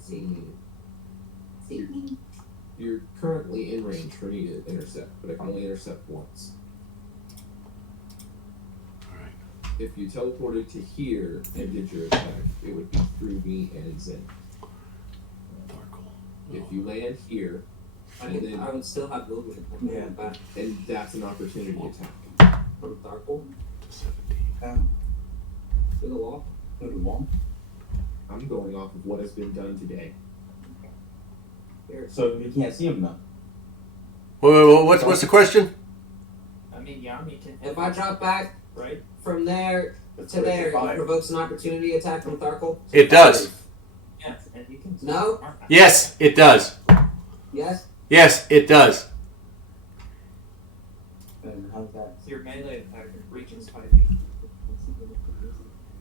See. You're currently in range for me to intercept, but I can only intercept once. If you teleported to here and did your attack, it would be through me and Zen. If you land here, I and would still have movement. Yeah. Back and that's an opportunity attack. from Darkle to the wall. I'm going off of what has been done today. Here. So you can't see him though. What's the question? I mean, Yami can. If I drop back right from there to there, it provokes an opportunity attack from Darkle. It does. Yeah, and you can. No? Yes, it does. Yes? Yes, it does. And how's that? Your melee attack reaches 5 feet.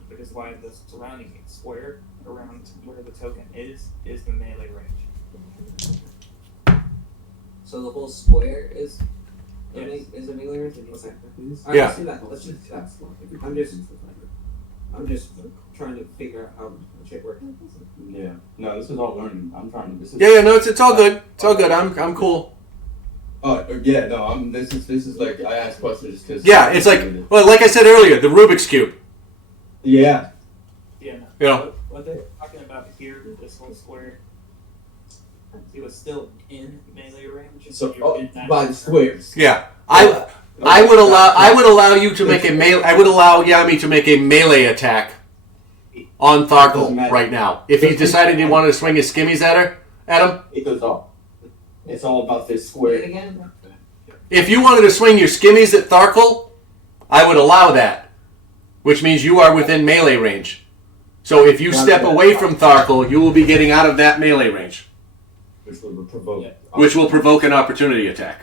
Which is why the surrounding square around where the token is the melee range. So the whole square is is a melee range? Okay. Alright, Yeah. let's do that. Let's just do that. I'm just trying to figure out how shit works. Yeah. No, this is all learning. I'm trying to. This is. Yeah, no, it's all good. It's all good. I'm cool. Yeah, no, this is like I ask questions because. Yeah, it's like like I said earlier, the Rubik's cube. Yeah. Yeah. You know. What they're talking about here, this whole square, he was still in melee range. So you're in that by the squares. Yeah, I would allow you to make a melee. I would allow Yami to make a melee attack on Tharkle right now. If he decided he wanted to swing his skimmies at him. It goes off. It's all about this square. Again? If you wanted to swing your skimmies at Tharkle, I would allow that, which means you are within melee range. So if you step away from Tharkle, you will be getting out of that melee range, Which will provoke. which will provoke an opportunity attack.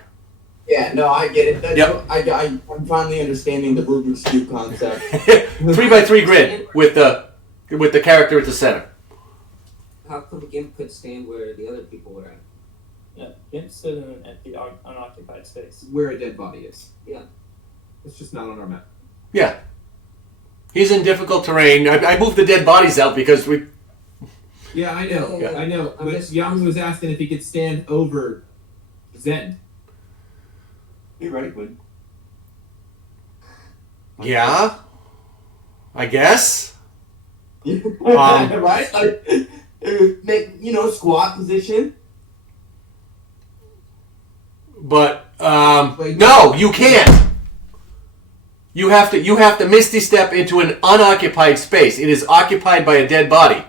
Yeah, no, I get it. That's Yep. I'm finally understanding the Rubik's Cube concept. 3x3 grid with the character at the center. How come Gimp could stand where the other people were at? Yeah, Gimp stood at the unoccupied space. Where a dead body is. Yeah. It's just not on our map. Yeah. He's in difficult terrain. I moved the dead bodies out because we... Yeah, I know. Yeah. I know. I'm But just- Yami was asking if he could stand over Zen. Theoretically. Yeah. I guess. Right? Like, make, squat position. But, no, you can't. You have to Misty Step into an unoccupied space. It is occupied by a dead body.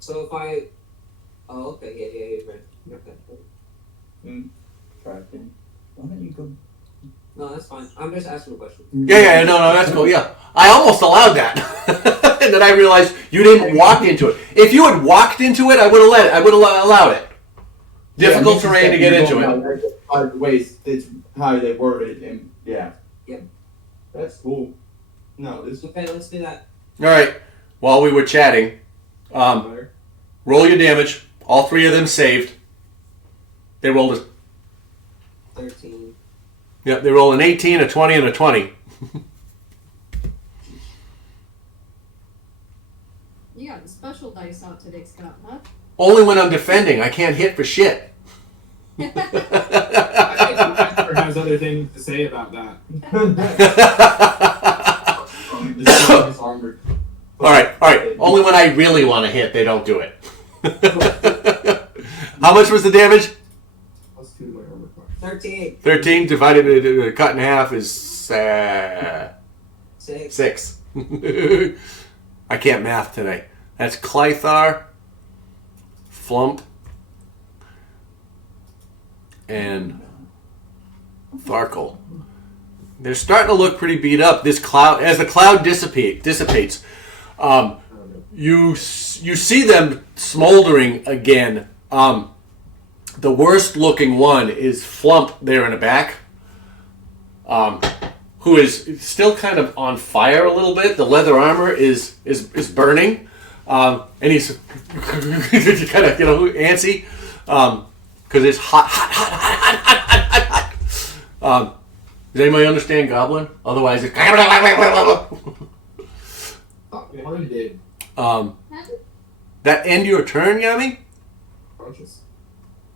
So if I... Oh, okay. Yeah, right. Okay. Tracking. Why don't you go? No, that's fine. I'm just asking a question. Yeah, no, that's cool, yeah. I almost allowed that. And then I realized you didn't walk into it. If you had walked into it, I would have allowed it. Difficult terrain to get into it. Ways, it's how they word it, and yeah. Yep. That's cool. No, this Okay, let's do that. All right. While we were chatting, roll your damage. All 3 of them saved. They rolled a... 13. Yep, they roll an 18, a 20, and a 20. You got the special dice out today, Scott, huh? Only when I'm defending. I can't hit for shit. I think Jasper has other things to say about that. All right. Only when I really want to hit, they don't do it. How much was the damage? Plus 2 to my armor class. 13. 13 divided cut in half is 6. I can't math today. That's Clythar, Flump, and Tharkle. They're starting to look pretty beat up. This cloud, as the cloud dissipates, You see them smoldering again. The worst looking one is Flump there in the back, who is still kind of on fire a little bit. The leather armor is burning, and he's kind of antsy because it's hot. Does anybody understand Goblin? Otherwise, it's that end your turn, Yami? Conscious.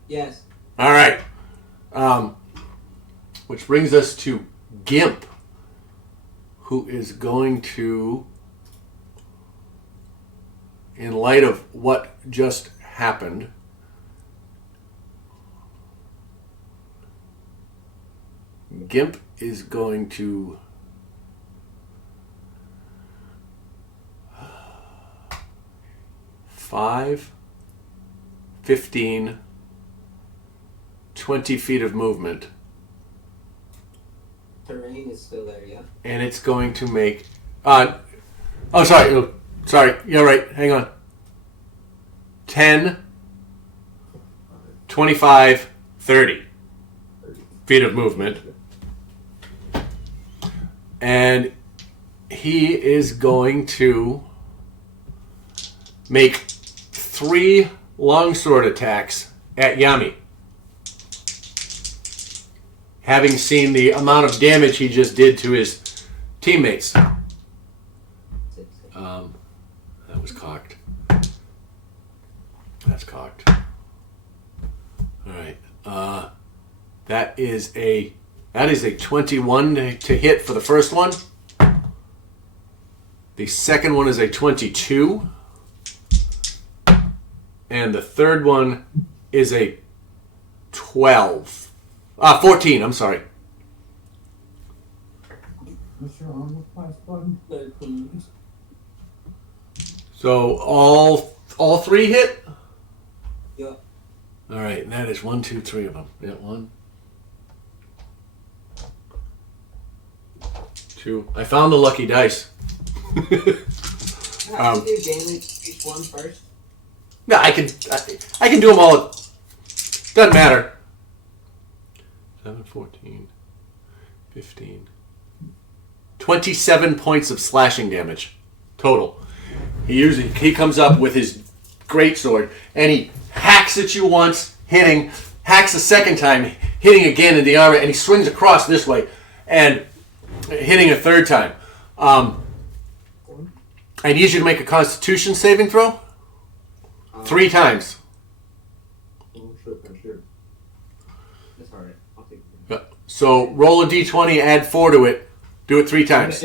Yes. All right. Which brings us to Gimp, who is going to, in light of what just happened, Gimp is going to five, 15, 20 feet of movement. Terrain is still there, yeah? And it's going to make... sorry. You're right. Hang on. 10, 25, 30 feet of movement. And he is going to make 3 longsword attacks at Yami. Having seen the amount of damage he just did to his teammates. That was cocked. That's cocked. Alright. That is a 21 to hit for the first one. The second one is a 22. And the third one is a 14, I'm sorry. So all 3 hit? Yeah. Alright, and that is 1, 2, 3 of them. Yeah, 1, 2. I found the lucky dice. Have to do damage each one first. No, I can do them all. Doesn't matter. 7, 14, 15, 27 points of slashing damage total. He comes up with his greatsword and he hacks at you once, hitting, hacks a second time, hitting again in the armor, and he swings across this way and hitting a third time. I need you to make a Constitution saving throw 3 times. Sure. That's alright. I'll take it. So roll a d20, add 4 to it. Do it 3 times.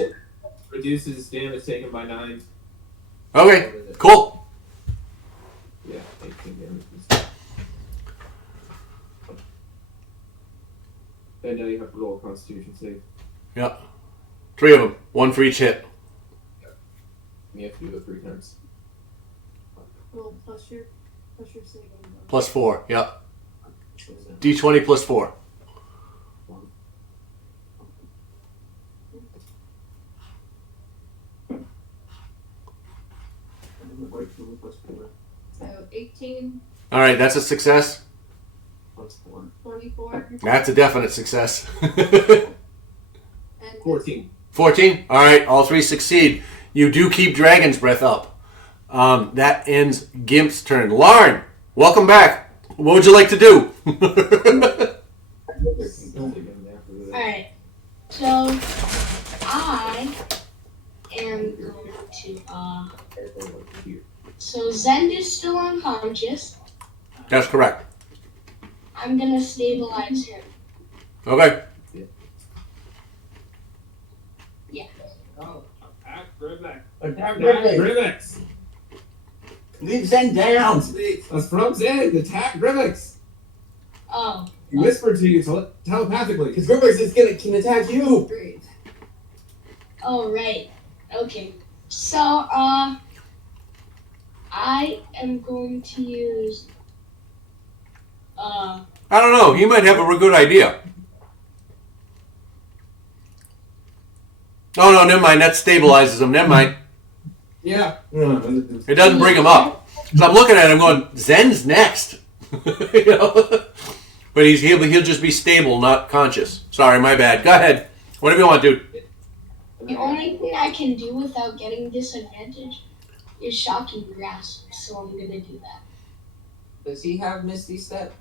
Reduces damage taken by 9. Okay, cool. Yeah, 18 damage. And now you have to roll a Constitution save. Yep. 3 of them. 1 for each hit. And you have to do it 3 times. Well, plus your saving. Plus 4, yep. D20 plus 4. So 18, Alright, that's a success. 24, That's a definite success. and 14. 14? Alright, all 3 succeed. You do keep Dragon's Breath up. That ends Gimp's turn. Lauren, welcome back. What would you like to do? Alright. So I am going to so Zend is still unconscious. That's correct. I'm gonna stabilize him. Okay. Oh. Attack Grimlock. Attack Grimix! Leave Zen down! That's from Zen! Attack Grimix! Oh. He whispered to you telepathically, because Grimix can attack you! breathe. Oh right. Okay. So I am going to use I don't know. He might have a good idea. Oh, no, never mind. That stabilizes him. Never mind. Yeah. It doesn't bring him up. So I'm looking at him going, Zen's next. You know? But he'll just be stable, not conscious. Sorry, my bad. Go ahead. Whatever you want, dude. The only thing I can do without getting disadvantage is shocking grasp, so I'm gonna do that. Does he have Misty Step?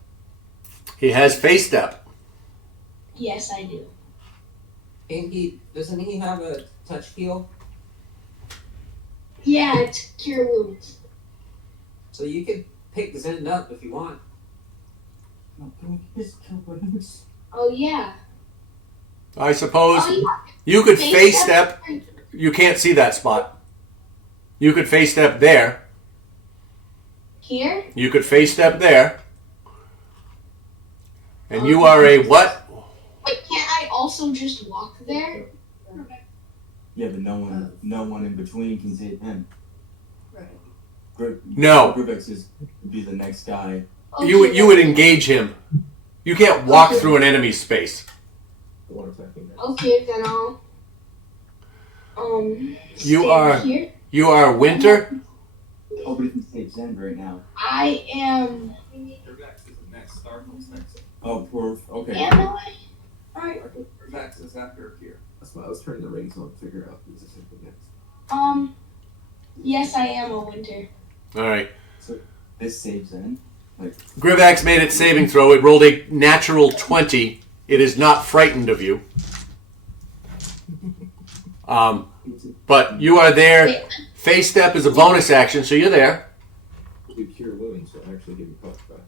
He has face step. Yes, I do. Doesn't he have a touch heal? Yeah, it's cure wounds. So you could pick Zen up if you want. Oh yeah. I suppose Oh, yeah. you could Face face step. step. You can't see that spot. You could face step there. Here? You could face step there. And you are a what? Wait, can't I also just walk there? Yeah, but no one in between can see him. Right. No. Grivix is be the next guy. Okay, You would engage him. You can't walk through an enemy's space. Okay, then I'll You stand are- here. You are Winter. Oh, but it's Sage's End right now. I am. Revex is the next. Starkle's next. Oh, poor. Okay. Am I? Alright. Revex is after here. That's why I was turning the rings on to figure out who's the next. Yes, I am a winter. All right. This Sage's End. Grivax made its saving throw. It rolled a natural 20. It is not frightened of you. But you are there. Wait, Face step is a bonus action, so you're there. You cure wounds, so actually give you puff back.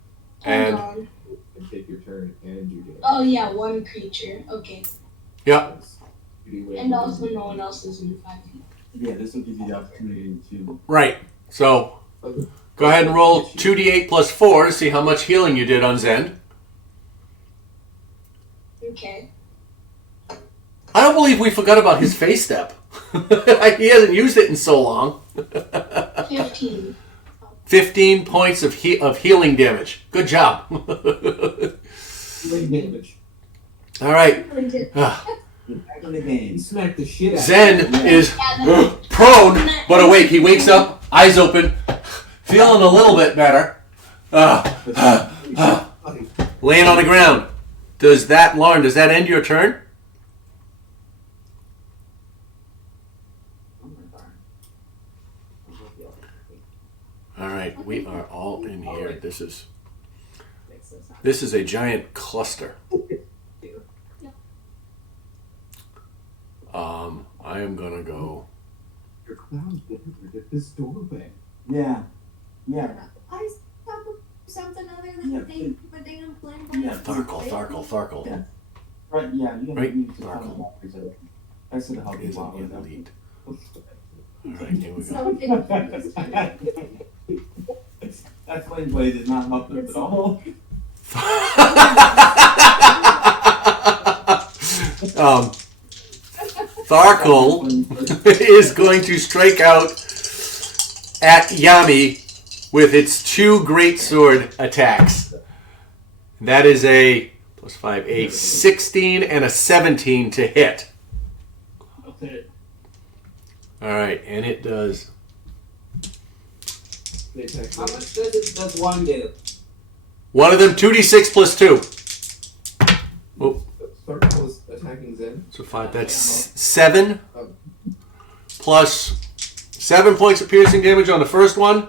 And- hold on. And take your turn and you get Oh yeah, one creature. Okay. Yep. And also no one else is in 5 feet. Yeah, this will give you the opportunity to. Right. So go ahead and roll 2d8 plus 4 to see how much healing you did on Zen. Okay. I don't believe we forgot about his face step. He hasn't used it in so long. 15. 15 points of healing damage. Good job. Ring damage. All right. Back in the game. You smacked the shit out Zen is Yeah, prone but awake. He wakes up, eyes open, feeling a little bit better. Laying on the ground. Lauren, does that end your turn? All right, we are all in here. This is a giant cluster. I am gonna go. Your clown's different at this doorway. Yeah. Yeah. I thought something other than Yeah, the damn flame. Yeah, Tharkle. Yeah. Right, yeah, you Right, need to Markle. come back. That's the help you Isn't want in with the them. lead. All right, here we go. So That flame blade is not help us at all. Tharkle is going to strike out at Yami with its 2 greatsword attacks. That is a plus 5, a 16 and a 17 to hit. Okay. All right, and it does. How much does one do? One of them 2d6 plus 2. Oh, Starkle is attacking Zen. so 5. That's 7 plus 7 points of piercing damage on the first one,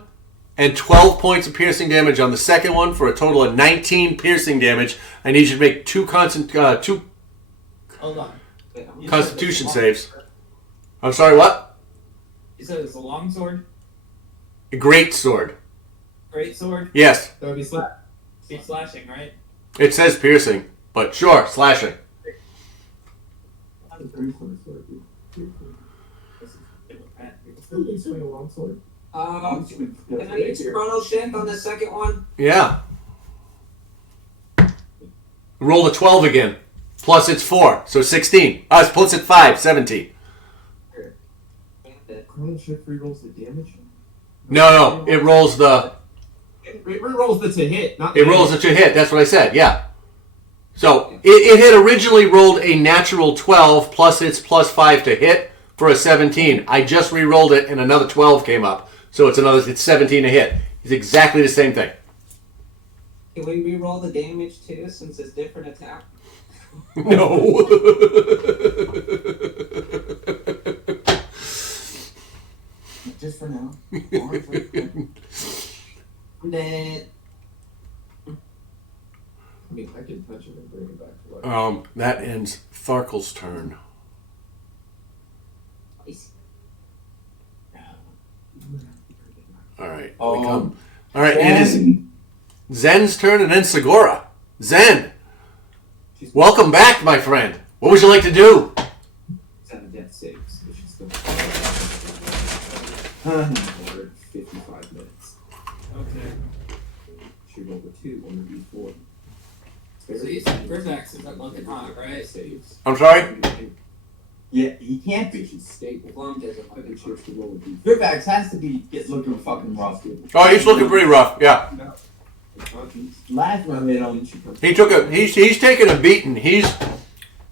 and 12 points of piercing damage on the second one for a total of 19 piercing damage. I need you to make 2 Hold on. You Constitution said saves. I'm sorry, what? You said it's a long sword, A great sword. great sword, Yes, That would be slap. be slashing, right? it says piercing, but sure, slashing. Still can swing a long sword. Can I use Chrono Shift on the second one? Yeah. Roll a 12 again. Plus it's 4, so 16. Plus it's 5, 17. Chrono Shift rerolls the damage. No, it rolls the... It rerolls the to hit, not the It rolls damage. it to hit, that's what I said, yeah. So, it had originally rolled a natural 12, plus its plus 5 to hit, for a 17. I just re-rolled it and another 12 came up. So it's 17 a hit. It's exactly the same thing. Can we re-roll the damage too, since it's different attack? No. Just for now. I'm dead. I mean, I can touch him and bring him back to life. That ends Tharkel's turn. All right. We come. All right. It is Zen's turn and then Segura. Zen, welcome back, my friend. What would you like to do? It's out of death saves, which is still 55 minutes. Okay. She rolled a 2 on the D4. So you said Grivax is looking hot, right? Saves. I'm sorry? Yeah, he can't be. She's stable. Plum doesn't I think she has to roll a D4. Grivax has to be looking fucking rough, dude. Oh, he's looking pretty rough. Yeah. Last one hit him. He took a. He's taking a beating. He's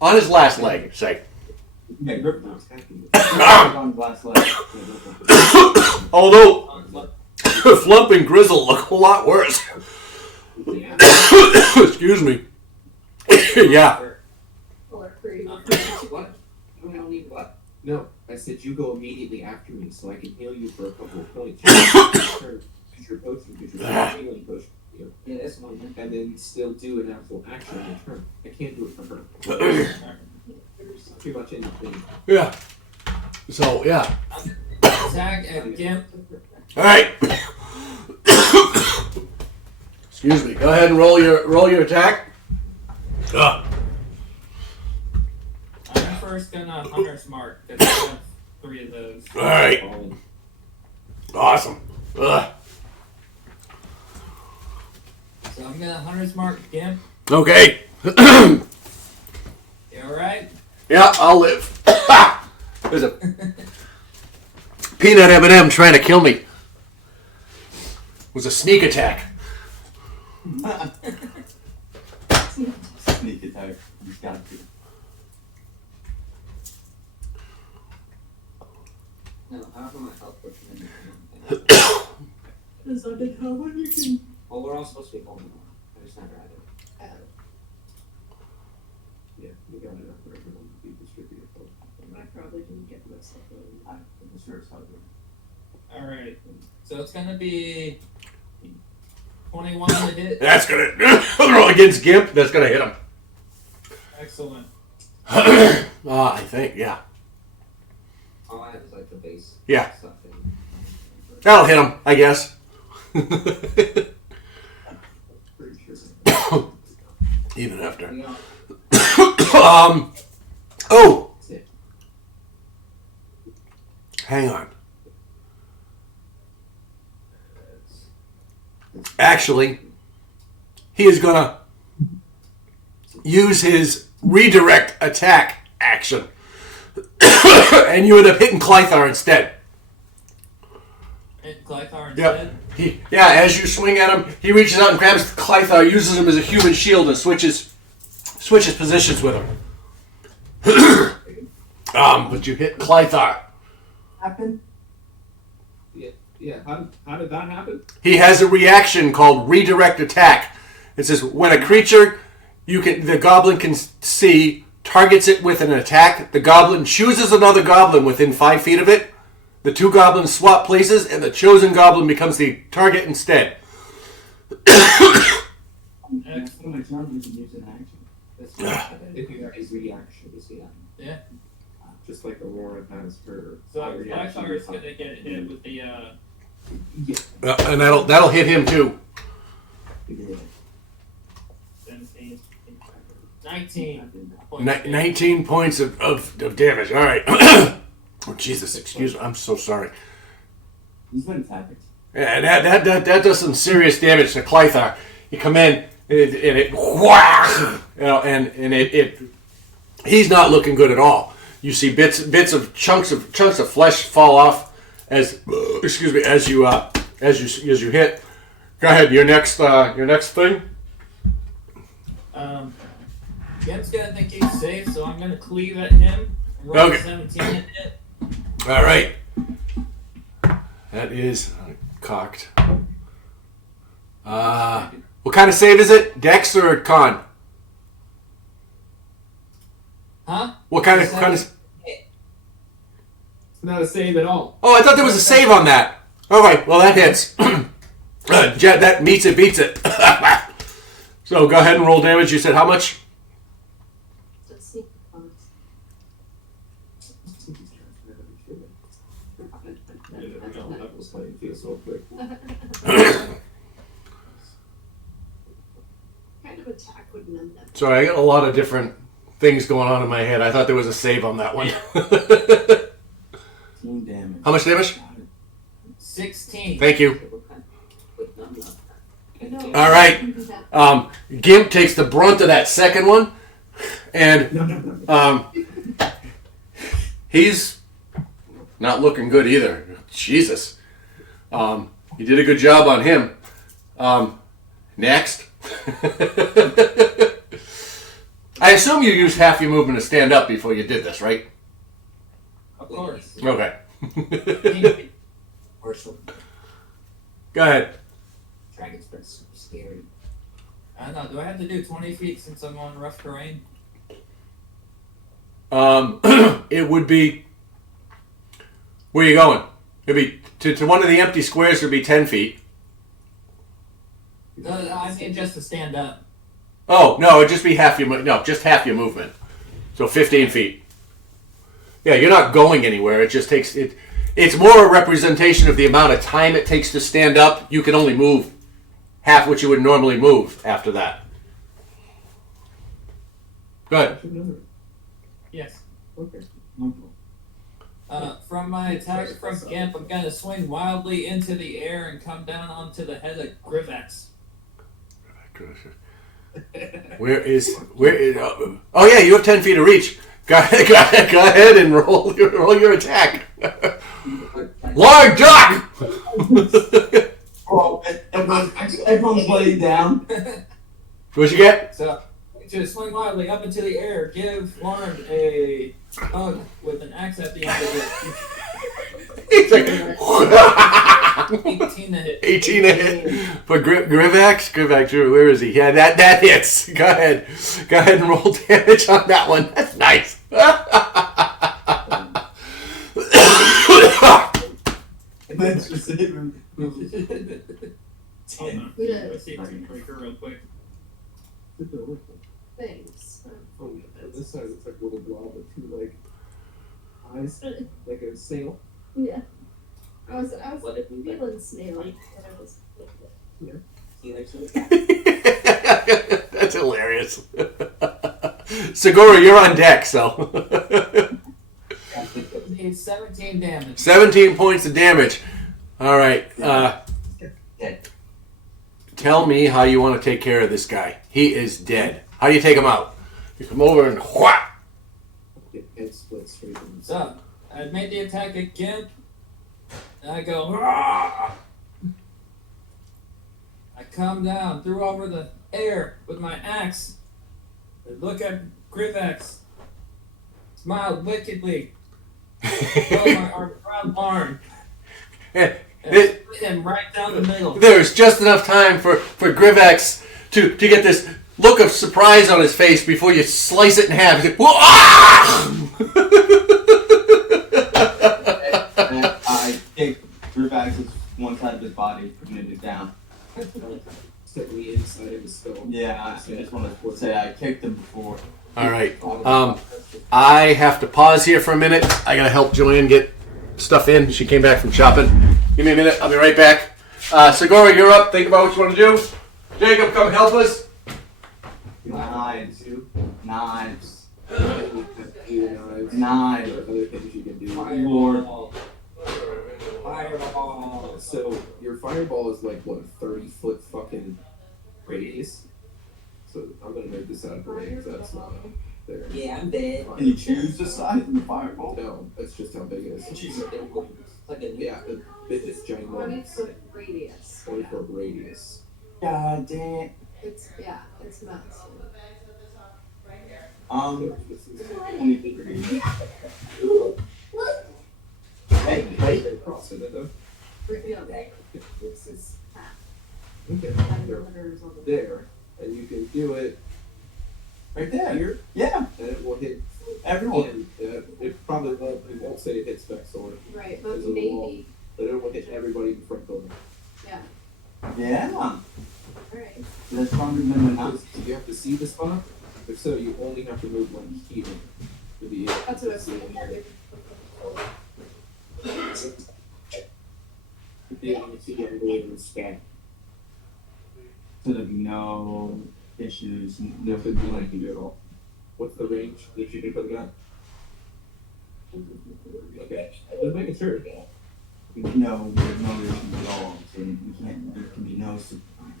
on his last leg. Say. Yeah, Grivax. Ah! On his last leg. Although Flump and Grizzle look a lot worse. Excuse me. Yeah. What? We don't need what? No, I said you go immediately after me so I can heal you for a couple of points. Use your potion, use your healing potion. Yeah, that's one. And then still do an actual action in turn. I can't do it for her. Too much in between. Yeah. So yeah. Attack and Gimp. All right. Excuse me. Go ahead and roll your attack. I'm first gonna Hunter's Mark. Because I have 3 of those. All right. Awesome. Ugh. So I'm gonna Hunter's Mark Gimp. Okay. You alright? Yeah, I'll live. There's a peanut M&M trying to kill me. It was a sneak attack. Sneak attack. He's got to. No, I have my health potion in Because I did how many you can. Well, we're all supposed to be going on. I just never had it. Yeah, we got enough for everyone to be distributed. I probably didn't get myself I'm sure it's not good. Alright. So it's gonna be 21 to hit. That's gonna roll against Gimp. That's gonna hit him. Excellent. I think, yeah. All I have is like the base Yeah. stuff. That'll hit him, I guess. Even after. Yeah. Oh! Hang on. Actually, he is gonna use his redirect attack action. And you end up hitting Clythar instead. Hit Clythar Yep. instead? As you swing at him, he reaches out and grabs Clythar, uses him as a human shield, and switches positions with him. But you hit Clythar. Happen? Yeah, how did that happen? He has a reaction called redirect attack. It says when a creature the goblin can see targets it with an attack, the goblin chooses another goblin within 5 feet of it. The 2 goblins swap places, and the chosen goblin becomes the target instead. Excellent. If you have his reaction, you see that? Yeah. Just like Aurora has her. So reaction. Clythar is gonna get hit with the Yeah. And that'll hit him too. 17. 19. 19 points of damage. All right. Oh, Jesus, excuse me. I'm so sorry. He's been attacking. Yeah, that does some serious damage to Clythar. You come in and it he's not looking good at all. You see bits of chunks of flesh fall off as you hit. Go ahead, your next thing. Gimp's gonna think he's safe, so I'm gonna cleave at him. Roll Okay. 17 and hit. All right. That is cocked. What kind of save is it? Dex or con? Huh? What kind of It's not a save at all. Oh, I thought there was a save on that. Okay, well that hits. Jet, that meets it, beats it. So go ahead and roll damage. You said how much? Let's see. That was playing field so quick. Kind of attack would numb them. Sorry, I got a lot of different things going on in my head. I thought there was a save on that one. 16 damage. How much damage? 16. Thank you. Would numb them. All right. Gimp takes the brunt of that second one, and he's not looking good either. Jesus. You did a good job on him. Next. I assume you used half your movement to stand up before you did this, right? Of course. Okay. Or Go ahead. Dragon's been super scary. I don't know. Do I have to do 20 feet since I'm on rough terrain? It would be. Where are you going? It'd be to one of the empty squares. Would be 10 feet. I mean, just to stand up. Oh no, it'd just be half your just half your movement. So 15 feet. Yeah, you're not going anywhere. It just takes it. It's more a representation of the amount of time it takes to stand up. You can only move half what you would normally move after that. Go ahead. Yes. Okay. From my attack from Gimp, I'm going to swing wildly into the air and come down onto the head of Grivax. Where is? Oh yeah, you have 10 feet of reach. Go ahead and roll your attack. Large duck. Oh, everyone's laying down. What'd you get? So, to swing wildly up into the air, give Lauren a hug with an axe at the end of it. He's like, 18 to hit. 18 to hit. For Grivax, where is he? Yeah, that hits. Go ahead and roll damage on that one. That's nice. Thanks for saving me. Let's see if I can break her real quick. Thanks. Oh, this side looks like a little blob with two eyes, like a sail. Yeah. I was What if we feeling snaily. And I was see like some That's hilarious. Segura, you're on deck, so. It's 17 damage. 17 points of damage. All right. Tell me how you want to take care of this guy. He is dead. How do you take him out? You come over and whack. Head split straight in. So, I made the attack at Gimp, and I go, "Rah!" I come down, threw over the air with my axe, and look at Grivax, smiled wickedly, held my proud arm, and split him right down the middle. There's just enough time for Grivax to get this look of surprise on his face before you slice it in half. He's like, "Whoa, ah!" I kicked Grivax's one side of his body, putting it down. Step the inside of his skull. Yeah, I just want to say I kicked him before. All right. I have to pause here for a minute. I gotta help Joanne get stuff in. She came back from shopping. Give me a minute. I'll be right back. Segura, you're up. Think about what you want to do. Jacob, come help us. Knives. Knives. Knives. Knives. Other things you can do. Fireball. Fireball. So your fireball is like what, 30-foot fucking radius. So I'm gonna make this out of range. That's not there. Yeah, I'm dead. Can you choose the size of the fireball? No, that's just how big it is. It's like a Yeah, the bit is ginormous. 20-foot radius. 20-foot radius. God damn. It's massive. This is 23. Hey, wait. Across it, though. This is half. Okay. They're on the There, and you can do it Right there. here, Yeah, and it will hit. everyone. It probably won't. It won't say it hits Vexor, Right, but There's a little wall. maybe. but it will hit everybody in the front building. Yeah. Yeah. Alright. That's stronger than the knots. Do you have to see the spot? If so, you only have to move one here to be able That's what I was thinking. to be able to see everybody in the scan. So there'll be no issues. No Nothing blank you do at all. What's the range that you can put it at? Okay, just making sure. No, there's no issues at all. So you can't. There can be no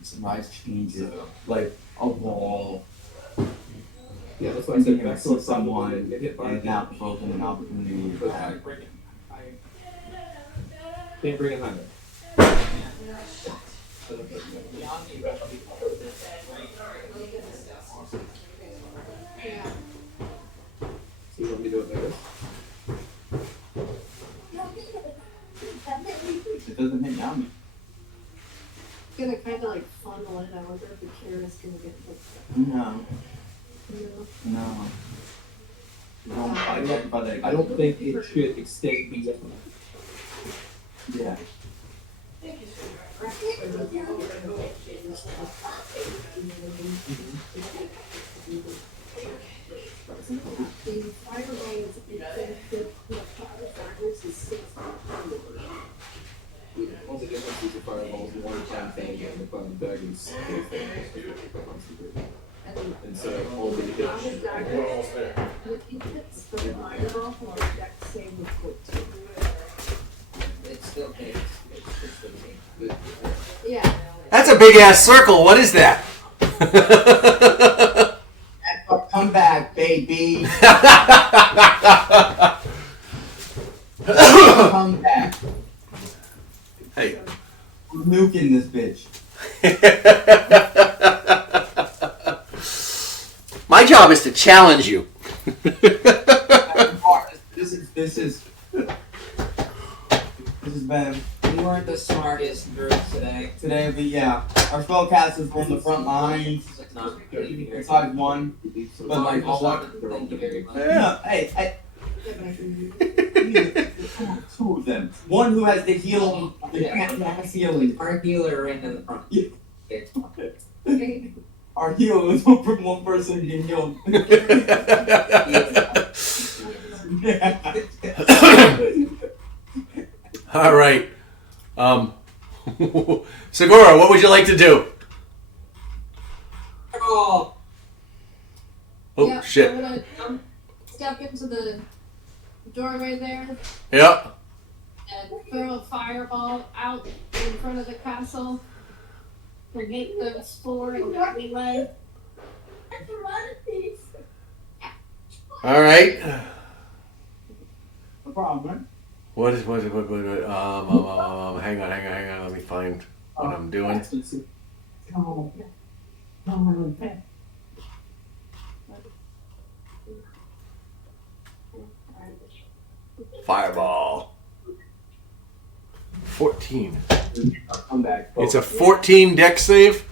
surprise changes like a wall. Yeah, that's why I said Being able to Vexor see someone probably get hit by and not provoking an opportunity. But attack. can't bring it higher. Yeah. So you want me to do it like this? It doesn't hit Yami. Gonna kind of like funnel it. I wonder if the carrot's gonna get hooked. No, No. no. I don't think it should extend beyond. Yeah. The fireball is All the difference is the fireballs, the one time thing, and the fun daggers. And so all the hits. We're almost there. the fireball for the deck save with 14. It's still hits. It's still hits. Yeah. That's a big ass circle. What is that? Come back, baby. Come back. Hey. We're nuking this bitch. My job is to challenge you. This is bad. We weren't the smartest group today. Today, yeah, our spellcasters were on the front lines. Not Besides one, but like all Thank you very much. yeah. Hey, two of them. One who has the heal, max healing. Our healer right in the front. Yeah. Our heal is one person can heal. All right. Segura, what would you like to do? Oh, Oh, Yeah, shit. I'm gonna step into the doorway there Yep. and throw a fireball out in front of the castle to make them explore and get me away. All right. No problem, man. What? Hang on. Let me find what I'm doing. Fireball. 14. Come back. It's a 14 deck save.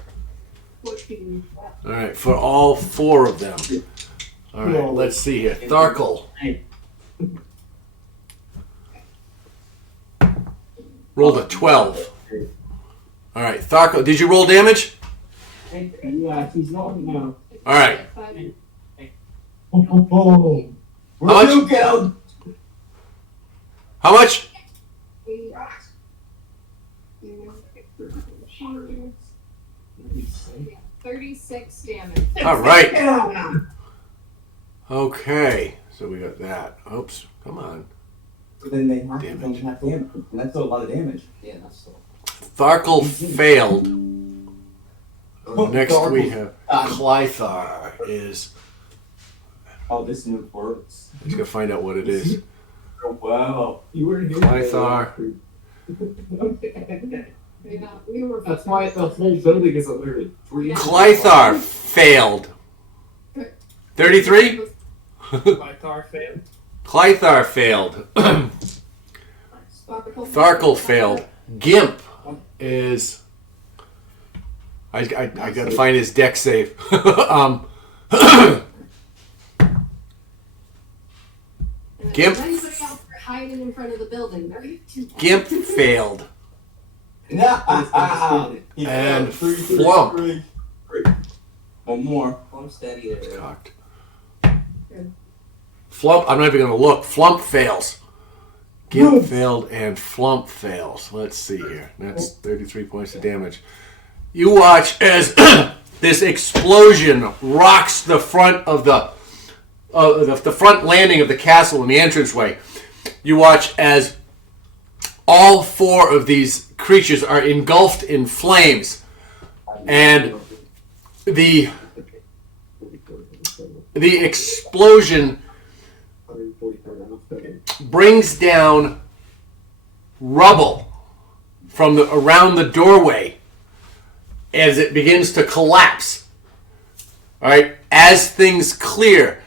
14. All right, for all four of them. All right, let's see here. Tharkle. Rolled a 12. All right, Tharkle. Did you roll damage? Yeah, he's not now. All right. Oh. How much? You go. How much? 36 damage. All right. Okay, so we got that. Oops, come on. Then they have Damage. to have damage. And that's still a lot of damage. yeah, that's still. Tharkle failed. Next Tharkle. we have Clythar is. Oh, this new works. Let's go find out what it is. Oh, wow. You were here. Clythar. Yeah, we were That's why the whole building is alerted. Clythar failed. 33? My car failed. Clythar failed. Tharkle failed. Gimp is. I gotta find his deck save. Gimp. Anybody else hiding in front of the building? Gimp failed. And Flump. One more. I'm steady there. Cocked. Flump, I'm not even going to look. Flump fails. Gimp failed and Flump fails. Let's see here. That's 33 points of damage. You watch as this explosion rocks the front of the front landing of the castle in the entranceway. You watch as all four of these creatures are engulfed in flames, and the explosion brings down rubble from around the doorway as it begins to collapse. All right, as things clear,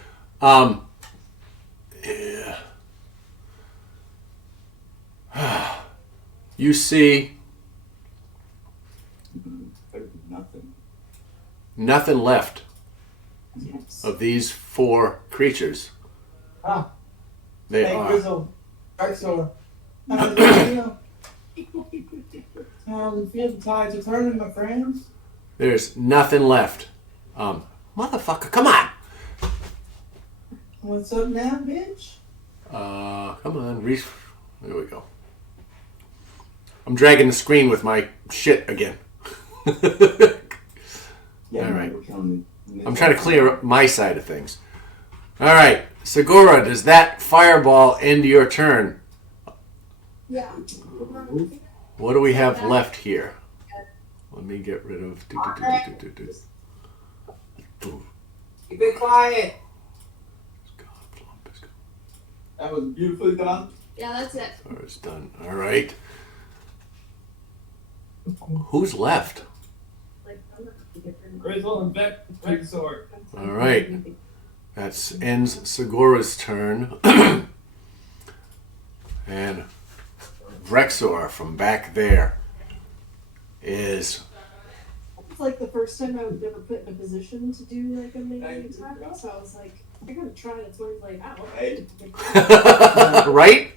you see nothing left of these four creatures. Ah. They Hey, are. Grizzle. Darksoul. How do you feel? How do you feel? The tides are turning, my friends. There's nothing left. Motherfucker, come on. What's up now, bitch? Come on, there we go. I'm dragging the screen with my shit again. Yeah, all right. we're counting. I'm trying to clear up my side of things. All right, Segura, does that fireball end your turn? Yeah. What do we have left here? Let me get rid of. Keep it quiet. That was beautifully done. Yeah, that's it. It's done. All right. Who's left? Grizzle and Vexor. All right. That ends Segura's turn. And Vrexor from back there is. It's like the first time I was ever put in a position to do like a melee attack, so I was like, I gotta try it. So I was like, Right?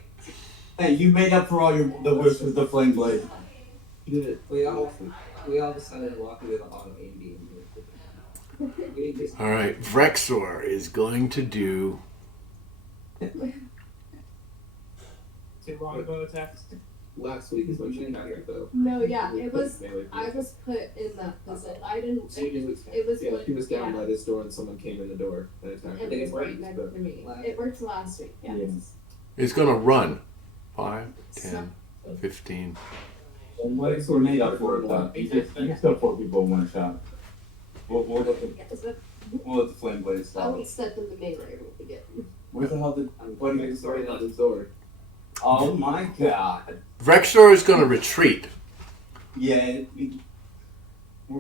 Hey, you made up for all the wish with the flame blade. We all decided to walk away with auto A and B. All right. Vrexor is going to do. Two longbow attacks. Last week is when she got here, though. no, yeah, it was. I was put in that position. I didn't. It was. Yeah, when- she was down yeah. by this door and someone came in the door and attacked her. And it was right next to me. It worked last week. Yeah. Is going to run. 5, 10, 15. What is made up for it, though? You still 4 people in one shot. We'll let the flame blade I stop. would step in the melee again. Where the hell did? What are you starting on this door? Oh my god. Vrexor is going to retreat, Yeah.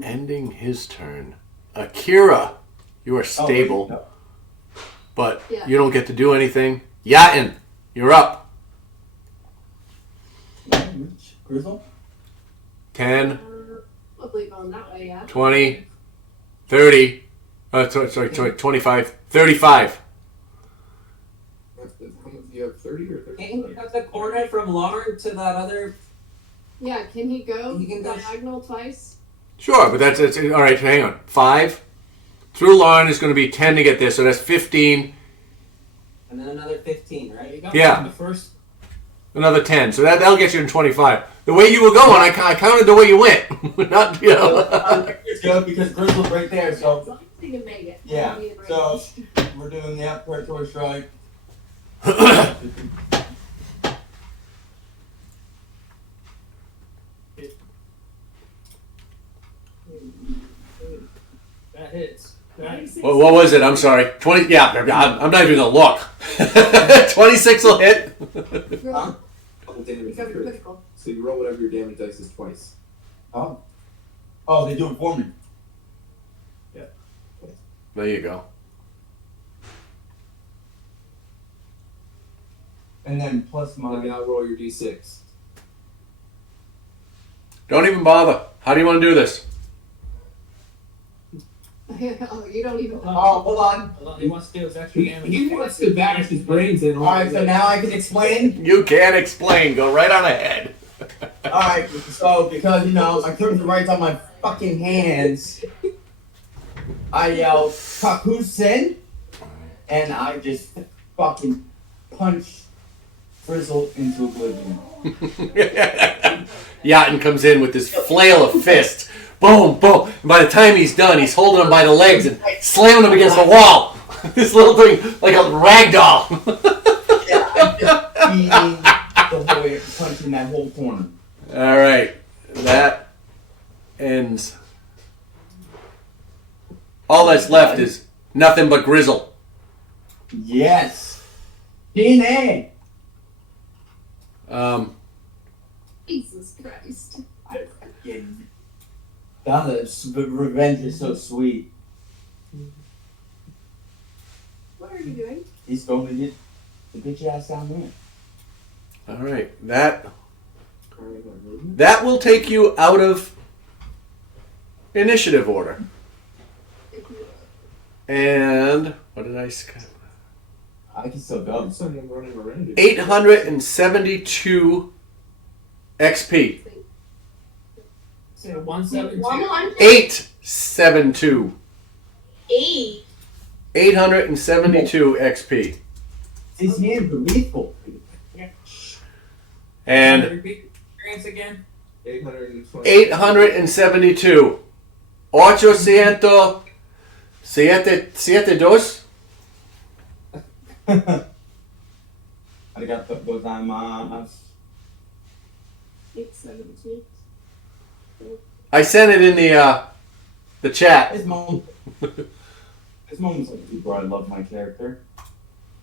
ending his turn. Akira, you are stable, but Yeah. you don't get to do anything. Yatin, you're up. Grizzle? 10, I'll leave on that way, yeah. 20, 30, sorry, 25, 35. You have 30 or 30? Can't you cut the coordinate from Lauren to that other? Yeah, can he go He can go- diagonal twice? Sure, but that's all right, hang on. 5 through Lauren is going to be 10 to get there, so that's 15, And then another 15, right? You got Yeah. the first. another 10. So that'll get you in 25. The way you were going, I counted the way you went. Not, you know. It's good because Grizzle's right there, so. As long as he can make it. Yeah, I don't need a so break. we're doing the preparatory strike. That hits. Right? What was it? I'm sorry. 20. Yeah, I'm not even going to look. 26 will hit. Huh? Double damage You got is your crit. critical. So you roll whatever your damage dice is twice. Oh. Oh, they do it for me. There you go. And then plus Let me my. now roll your d6. Don't even bother. How do you want to do this? Oh, you don't even. Oh, hold on. Hold on, he wants to do his extra damage. He wants to bash his brains in. Alright, so now I can explain. You can't explain. Go right on ahead. Alright, so because, you know, my crimson right's on my fucking hands, I yell, Kakusen, and I just fucking punch Frizzle into oblivion. Yatin comes in with this flail of fist. Boom, boom. And by the time he's done, he's holding him by the legs and slamming him against the wall. This little thing, like a rag doll. Yeah, I'm just beating the whole way, punching that whole corner. All right. That ends. All that's left is nothing but Grizzle. Yes. DNA. Jesus Christ. I fucking. God, the revenge is so sweet. What are you doing? He's going to get the bitch ass down there. All right. That will take you out of initiative order. And what did I skip? I can still go. Someone running around. 872 XP. Say 172. 872. 8. 872 XP. His hands are lethal. And Repeat the experience again. 820. 872. 872. Arigato gozaimasu. 872. I sent it in the chat. This moment. This moment's like super. I love my character.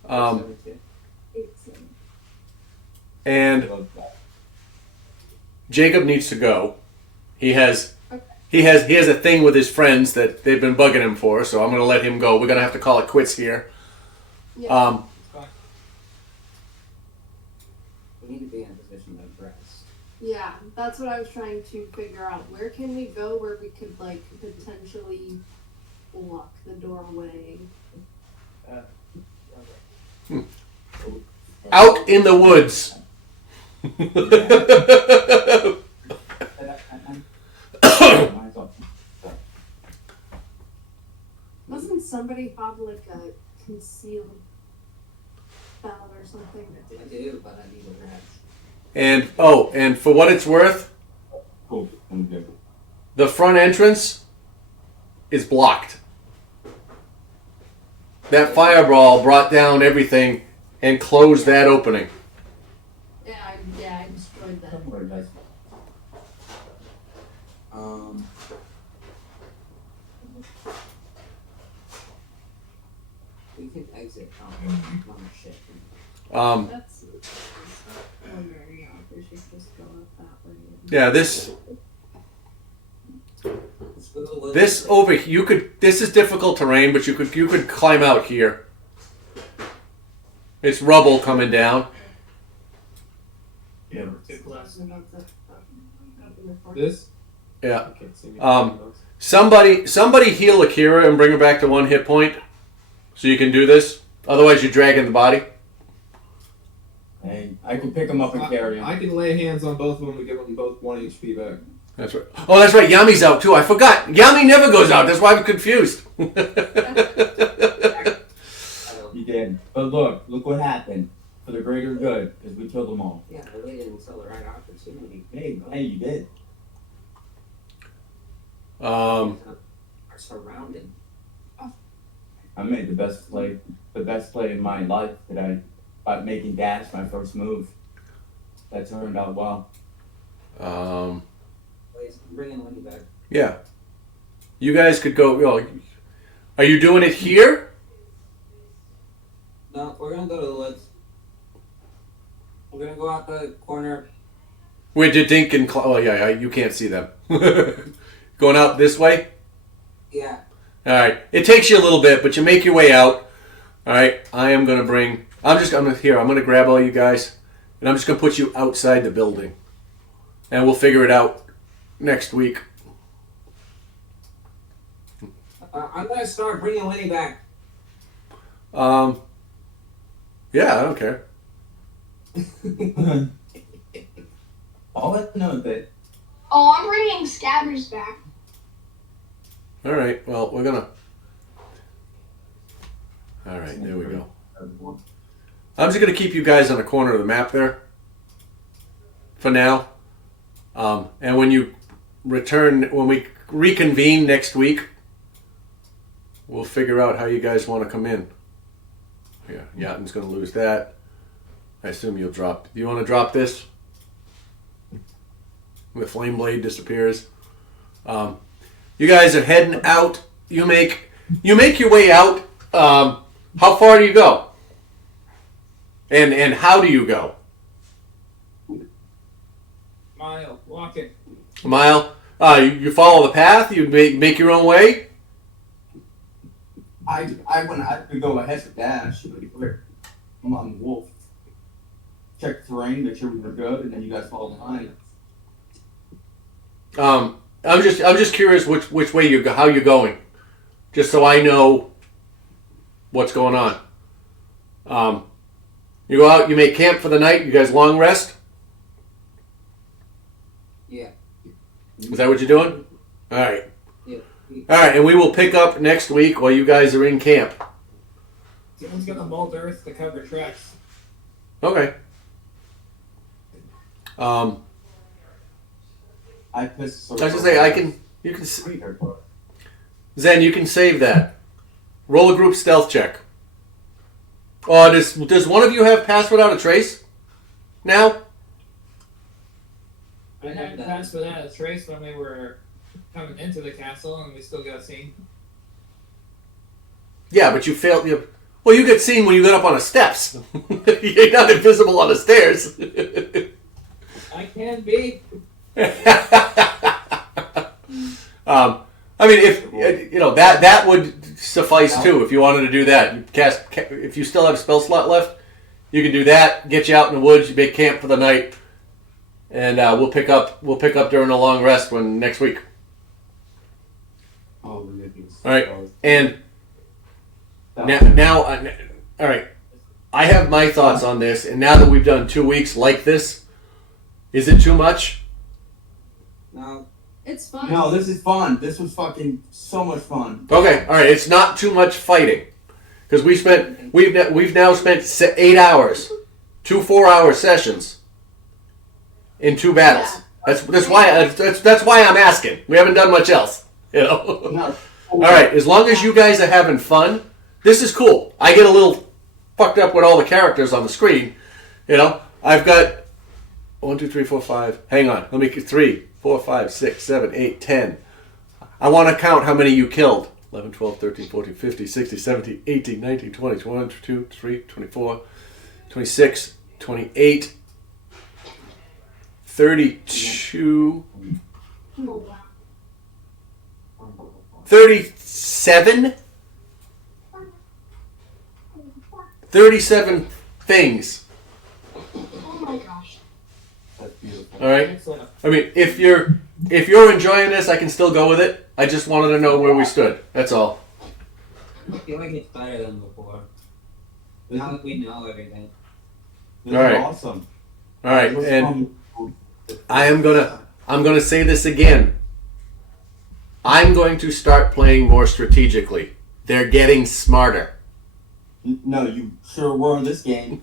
872. I And love that. Jacob needs to go. He has a thing with his friends that they've been bugging him for, so I'm gonna let him go. We're gonna have to call it quits here. Yeah. We need to be in a position of rest. Yeah, that's what I was trying to figure out. Where can we go where we could, like, potentially lock the doorway? Out in the woods. Doesn't somebody have, like, a concealed spell or something? I do, but I need a rest. And for what it's worth, Cool. I'm good. the front entrance is blocked. That fireball brought down everything and closed that opening. Yeah, I destroyed that. Somewhere, guys. We can exit on ship. That's wondering if we should just go up that way. Yeah, this Let's go to the little this over this is difficult terrain, but you could climb out here. It's rubble coming down. Yeah. This? Yeah. I can't see me. Somebody heal Akira and bring her back to 1 hit point, so you can do this. Otherwise, you're dragging the body. Hey, I can pick him up and carry him. I can lay hands on both of them and give them both 1 HP back. That's right. Oh, that's right. Yami's out too. I forgot. Yami never goes out. That's why I'm confused. You did. But look what happened. For the greater good, because we killed them all. Yeah, I waited until the right opportunity. Hey, you did. Are surrounded. I made the best play in my life today by making dash my first move. That turned out well. Please, bring in Lenny back. Yeah. You guys could go. Are you doing it here? No, we're gonna go to the woods. We're gonna go out the corner. Where did Dink and oh yeah, you can't see them. Going out this way. Yeah. All right. It takes you a little bit, but you make your way out. All right. I am gonna bring I'm gonna grab all you guys, and I'm just gonna put you outside the building, and we'll figure it out next week. I'm gonna start bringing Winnie back. Yeah, I don't care. All I know is that Oh, I'm bringing Scabbers back. All right. Well, we're gonna. All right, there we go. I'm just gonna keep you guys on the corner of the map there for now. And when you return, when we reconvene next week, we'll figure out how you guys want to come in. Yeah, Yatin's gonna lose that. I assume you'll drop. Do you want to drop this? The flame blade disappears. You guys are heading out. You make your way out. How far do you go? And how do you go? Mile, walking. A mile. You follow the path. You make your own way. I wouldn't have to go ahead of dash. I'm on wolf. Check terrain, make sure we were good, and then you guys follow behind. I'm just curious which way you go, how you're going, just so I know what's going on. You go out, you make camp for the night. You guys long rest. Yeah. Is that what you're doing? All right. Yeah. All right, and we will pick up next week while you guys are in camp. Someone's gonna mold earth to cover tracks. Okay. I pissed. I was gonna say you can Zen, you can save that. Roll a group stealth check. Oh, does one of you have pass without a trace? Now? I had passed without a trace when we were coming into the castle, and we still got seen. Yeah, but you failed. Well, you get seen when you got up on the steps. You're not invisible on the stairs. I can be. I mean, if that would suffice too. If you wanted to do that, you cast. If you still have a spell slot left, you can do that. Get you out in the woods. You make camp for the night, and we'll pick up during a long rest next week. Oh, all right, and now, all right. I have my thoughts on this, and now that we've done 2 weeks like this, is it too much? No. It's fun. No, this is fun. This was fucking so much fun. Okay, all right. It's not too much fighting, because we've now spent 8 hours, 2 4-hour sessions, in 2 battles. That's why I'm asking. We haven't done much else, No. All right. As long as you guys are having fun, this is cool. I get a little fucked up with all the characters on the screen. I've got 1, 2, 3, 4, 5. Hang on. Let me 3, 4, 5, 6, 7, 8, 10. I want to count how many you killed. 11, 12, 13, 14, 15, 16, 17, 18, 19, 20, 21, 22, 23, 24, 26, 28, 32, 37, 37 things. Oh my gosh. That's beautiful. All right. I mean, if you're enjoying this, I can still go with it. I just wanted to know where we stood. That's all. I feel like it's better than before. Now that we know everything. This All right. is awesome. All right, It was and fun. I'm gonna say this again. I'm going to start playing more strategically. They're getting smarter. No, you sure were in this game.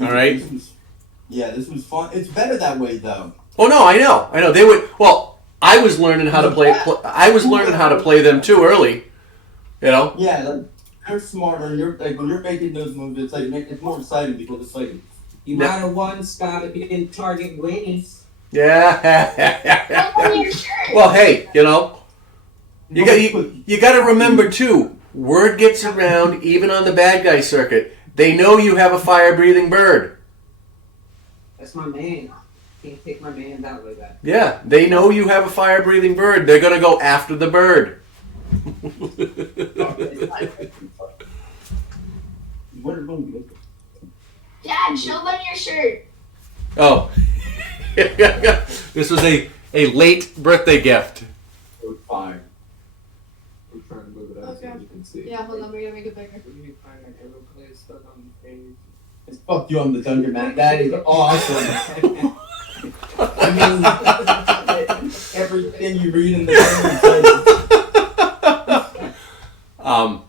All right. This was fun. It's better that way, though. Oh no, I know. They would. Well, I was learning how to play. I was learning how to play them too early. Yeah, like, they're smarter. And you're like when you're making those moves, it's like it's more exciting because it's like You might have won, Scott, if you didn't target Winnie's. Yeah. On your shirt. Well, hey, you got to remember too. Word gets around even on the bad guy circuit. They know you have a fire-breathing bird. That's my man. Can't take my man out like that. Yeah, they know you have a fire-breathing bird. They're gonna go after the bird. What are we? Dad, show them your shirt. Oh. This was a late birthday gift. It was fire. I'm trying to move it out so Okay. you can see. Yeah, hold on, we're gonna make it bigger. We need to find like a real place stuck on the page. It's fuck you on the dungeon, man. That is awesome. I mean, everything you read in the dungeon.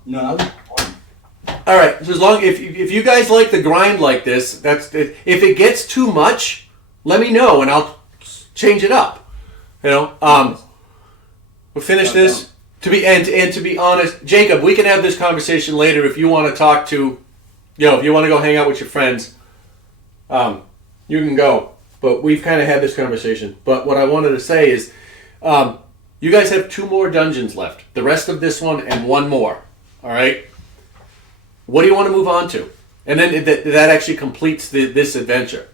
No, that was fun. All right. So as long if you guys like the grind like this, that's it. If it gets too much, let me know and I'll change it up. You know. We'll finish this. To be honest, Jacob, we can have this conversation later if you want to talk to, if you want to go hang out with your friends. You can go. But we've kind of had this conversation. But what I wanted to say is, you guys have 2 more dungeons left. The rest of this one and 1 more. All right. What do you want to move on to? And then that actually completes this adventure.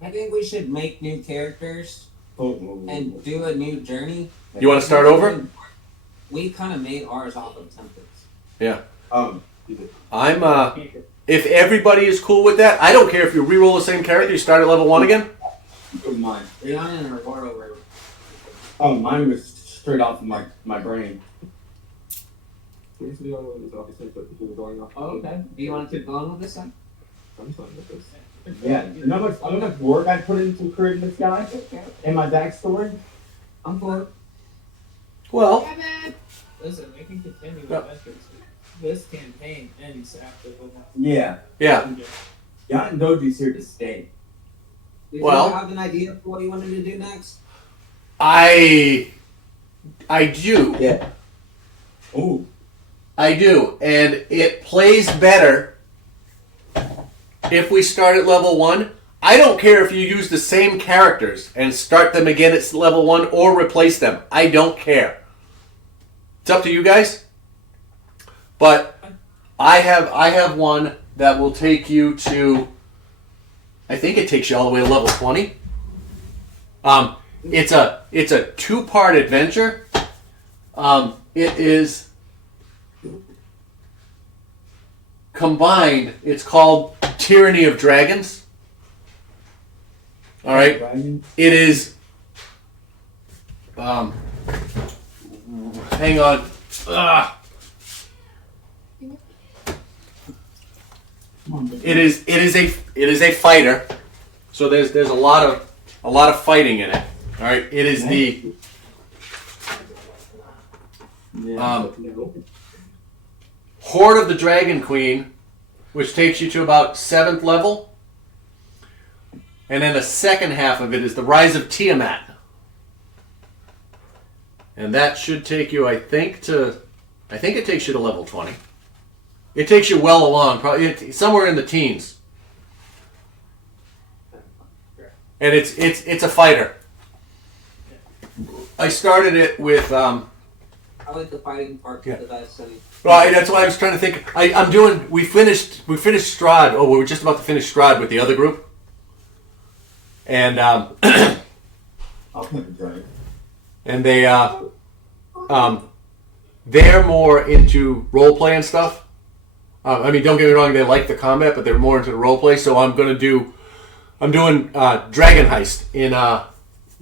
I think we should make new characters and do a new journey. You want to start over? We kind of made ours off of templates. Yeah. I'm If everybody is cool with that, I don't care if you re-roll the same character. You start at level 1 again. Mine. Rihanna and Roar over. Oh, mine was straight off of my brain. Here's the only one that's obviously put people going off. Oh, okay. Do you want to keep going with this one? I'm fine with this. Yeah. You know how much work I put into creating this guy and my backstory? I'm for it. Well, Listen, we can continue Yeah. adventures. This campaign ends after the one. Yeah. yeah. Yacht and Doji's here to stay. Did Well- you have an idea for what you wanted to do next? I do. Yeah. Ooh. I do, and it plays better if we start at level 1. I don't care if you use the same characters and start them again at level 1 or replace them. I don't care. It's up to you guys. But I have one that will take you to, I think it takes you all the way to level 20. It's a 2-part adventure. It is combined. It's called Tyranny of Dragons. All right. It is. Hang on. It is a fighter. So there's a lot of fighting in it. All right. It is the Horde of the Dragon Queen, which takes you to about 7th level. And then the second half of it is the Rise of Tiamat. And that should take you, I think it takes you to level 20. It takes you well along, probably somewhere in the teens. And it's a fighter. I started it with I like the fighting part the best. And right, that's why I was trying to think. We finished Strahd. Oh, we were just about to finish Strahd with the other group. And I'll put the dragon. and they're more into role play and stuff. I mean, don't get me wrong, they like the combat, but they're more into the role play. So I'm doing Dragon Heist in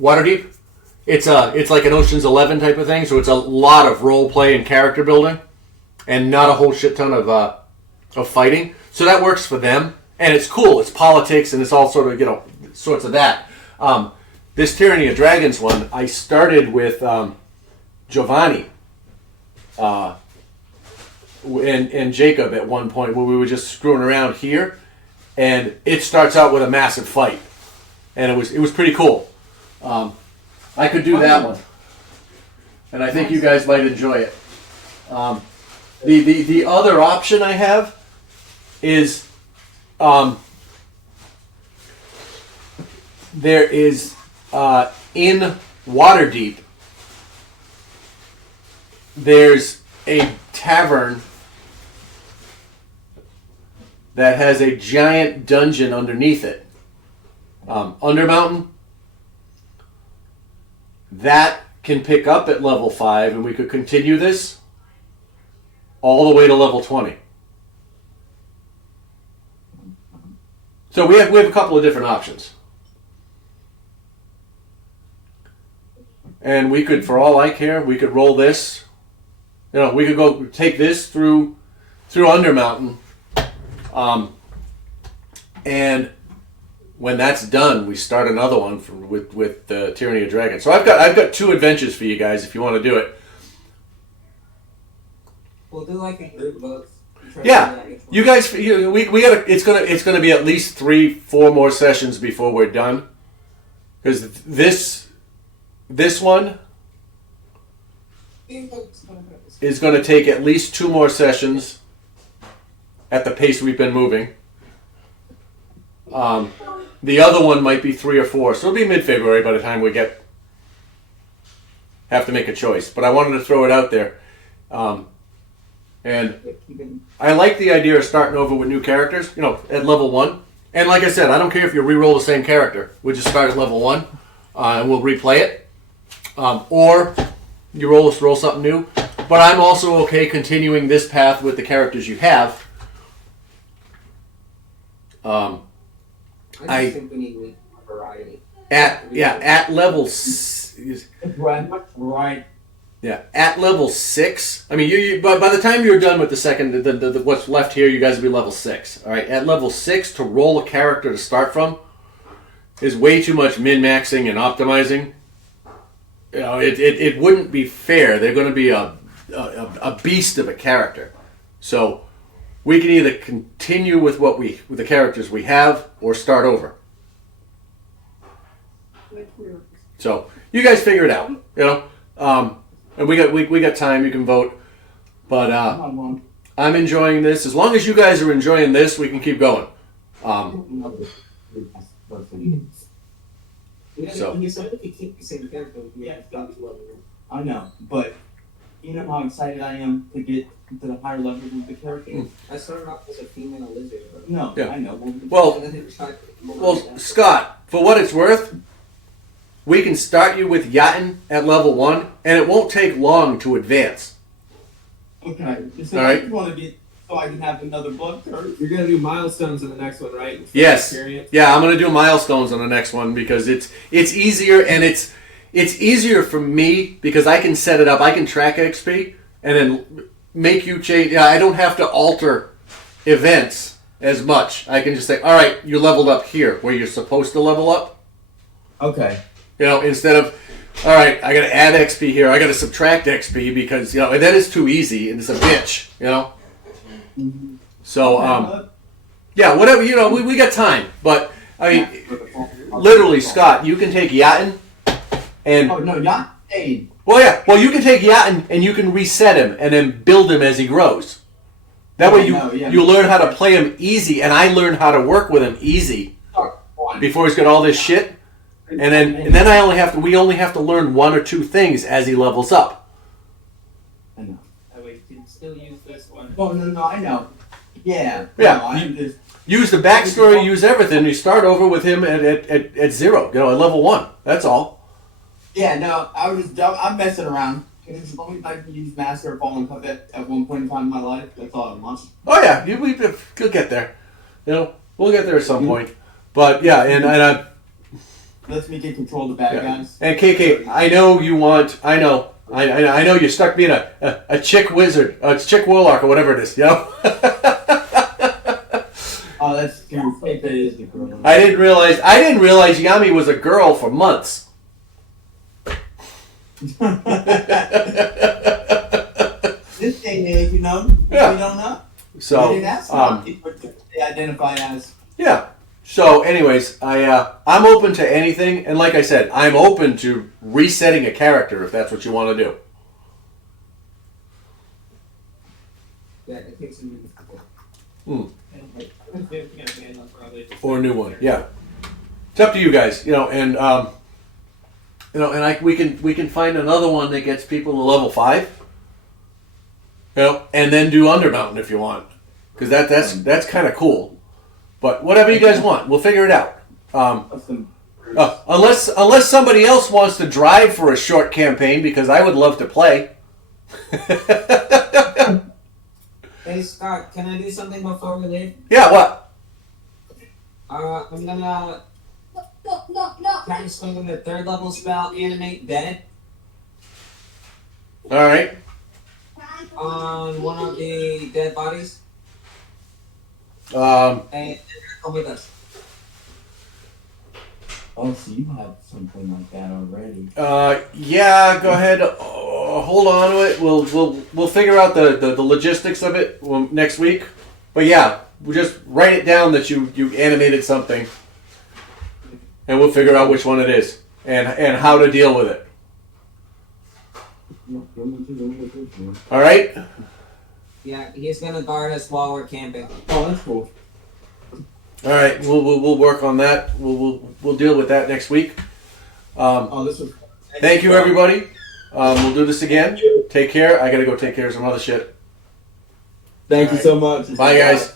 Waterdeep. It's like an Ocean's 11 type of thing. So it's a lot of role play and character building, and not a whole shit ton of fighting. So that works for them, and it's cool. It's politics, and it's all sort of sorts of that. This Tyranny of Dragons one, I started with Giovanni and Jacob at one point where we were just screwing around here, and it starts out with a massive fight, and it was pretty cool. I could do that one, and I think you guys might enjoy it. The other option I have is there is in Waterdeep, there's a tavern that has a giant dungeon underneath it. Undermountain. That can pick up at level 5, and we could continue this all the way to level 20. So we have a couple of different options. And we could, for all I care, we could roll this. You know, we could go take this through Undermountain. And when that's done, we start another one with Tyranny of Dragons. So I've got 2 adventures for you guys if you want to do it. We'll do like a group vote. Yeah, you guys. We got. It's gonna be at least 3-4 more sessions before we're done. Because this one is going to take at least 2 more sessions at the pace we've been moving. The other one might be 3 or 4, so it'll be mid-February by the time we have to make a choice. But I wanted to throw it out there. And I like the idea of starting over with new characters, you know, at level 1. And like I said, I don't care if you re-roll the same character. We'll just start at level 1, and we'll replay it. Or you roll something new. But I'm also okay continuing this path with the characters you have. I just think we need more variety. At level Right. Yeah, at level 6. I mean, you by the time you're done with the second, the what's left here, you guys will be level 6. All right, at level 6 to roll a character to start from is way too much min-maxing and optimizing. You know, it wouldn't be fair. They're going to be a beast of a character. So we can either continue with with the characters we have or start over. So you guys figure it out. You know. And we got time. You can vote, but I'm enjoying this. As long as you guys are enjoying this, we can keep going. So You said if you keep the same character, we have got to level. I know, but you know how excited I am to get to the higher level with the character? I started off as a female lizard. No, Yeah. I know. Well, Scott, for what it's worth, we can start you with Yatin at level 1, and it won't take long to advance. Okay. So All I right. just want to get so I can have another blood curve. You're gonna do milestones in the next one, right? Yes. Experience? Yeah, I'm gonna do milestones on the next one because it's easier, and it's easier for me because I can set it up. I can track XP and then make you change. I don't have to alter events as much. I can just say, all right, you leveled up here where you're supposed to level up. Okay. You know, instead of, all right, I got to add XP here. I got to subtract XP because, you know, that is too easy and it's a bitch, you know. So, yeah, whatever, you know, we got time. But, I mean, literally, Scott, you can take Yatin and... Oh, no, not Aid. Well, yeah. Well, you can take Yatin and you can reset him and then build him as he grows. That way you learn how to play him easy, and I learn how to work with him easy before he's got all this shit. And then we only have to learn 1 or 2 things as he levels up. I know. That way you can still use this one. Oh, no, I know. Yeah. Yeah. No, I'm just... Use the backstory, use everything. You start over with him at 0, you know, at level 1. That's all. Yeah, no, I'm messing around. As long as I can use Master of Fallen Puppet at one point in time in my life, that's all I want. Oh yeah, you'll get there. You know, we'll get there at some point. But yeah, and Lets me get control of the bad guys. And KK, I know you want. I know you're stuck being a chick wizard, a chick warlock, or whatever it is. You know. Oh, that's true. It is the girl. I didn't realize Yami was a girl for months. This day and age, you know, Yeah. we don't know. So, That's not what they identify as. yeah. So, anyways, I'm open to anything, and like I said, I'm open to resetting a character if that's what you want to do. Yeah, it takes a minute. Or a new one, yeah. It's up to you guys, you know, and we can find another one that gets people to level 5, you know, and then do Undermountain if you want, because that's kind of cool. But whatever you guys want, we'll figure it out. Unless somebody else wants to drive for a short campaign, because I would love to play. Hey Scott, can I do something before we leave? Yeah, what? I'm gonna No. cast something the third level spell, animate dead, All right. on one of the dead bodies, Um, and come with us. Oh, so you have something like that already. yeah, go ahead. Hold on to it. We'll figure out the logistics of it next week. But yeah, we'll just write it down that you animated something, and we'll figure out which one it is and how to deal with it. All right. Yeah, he's gonna guard us while we're camping. Oh, that's cool. All right. We'll work on that. We'll deal with that next week. This was. Thank you, everybody. We'll do this again. Take care. I gotta go take care of some other shit. Thank you so much. Bye, guys.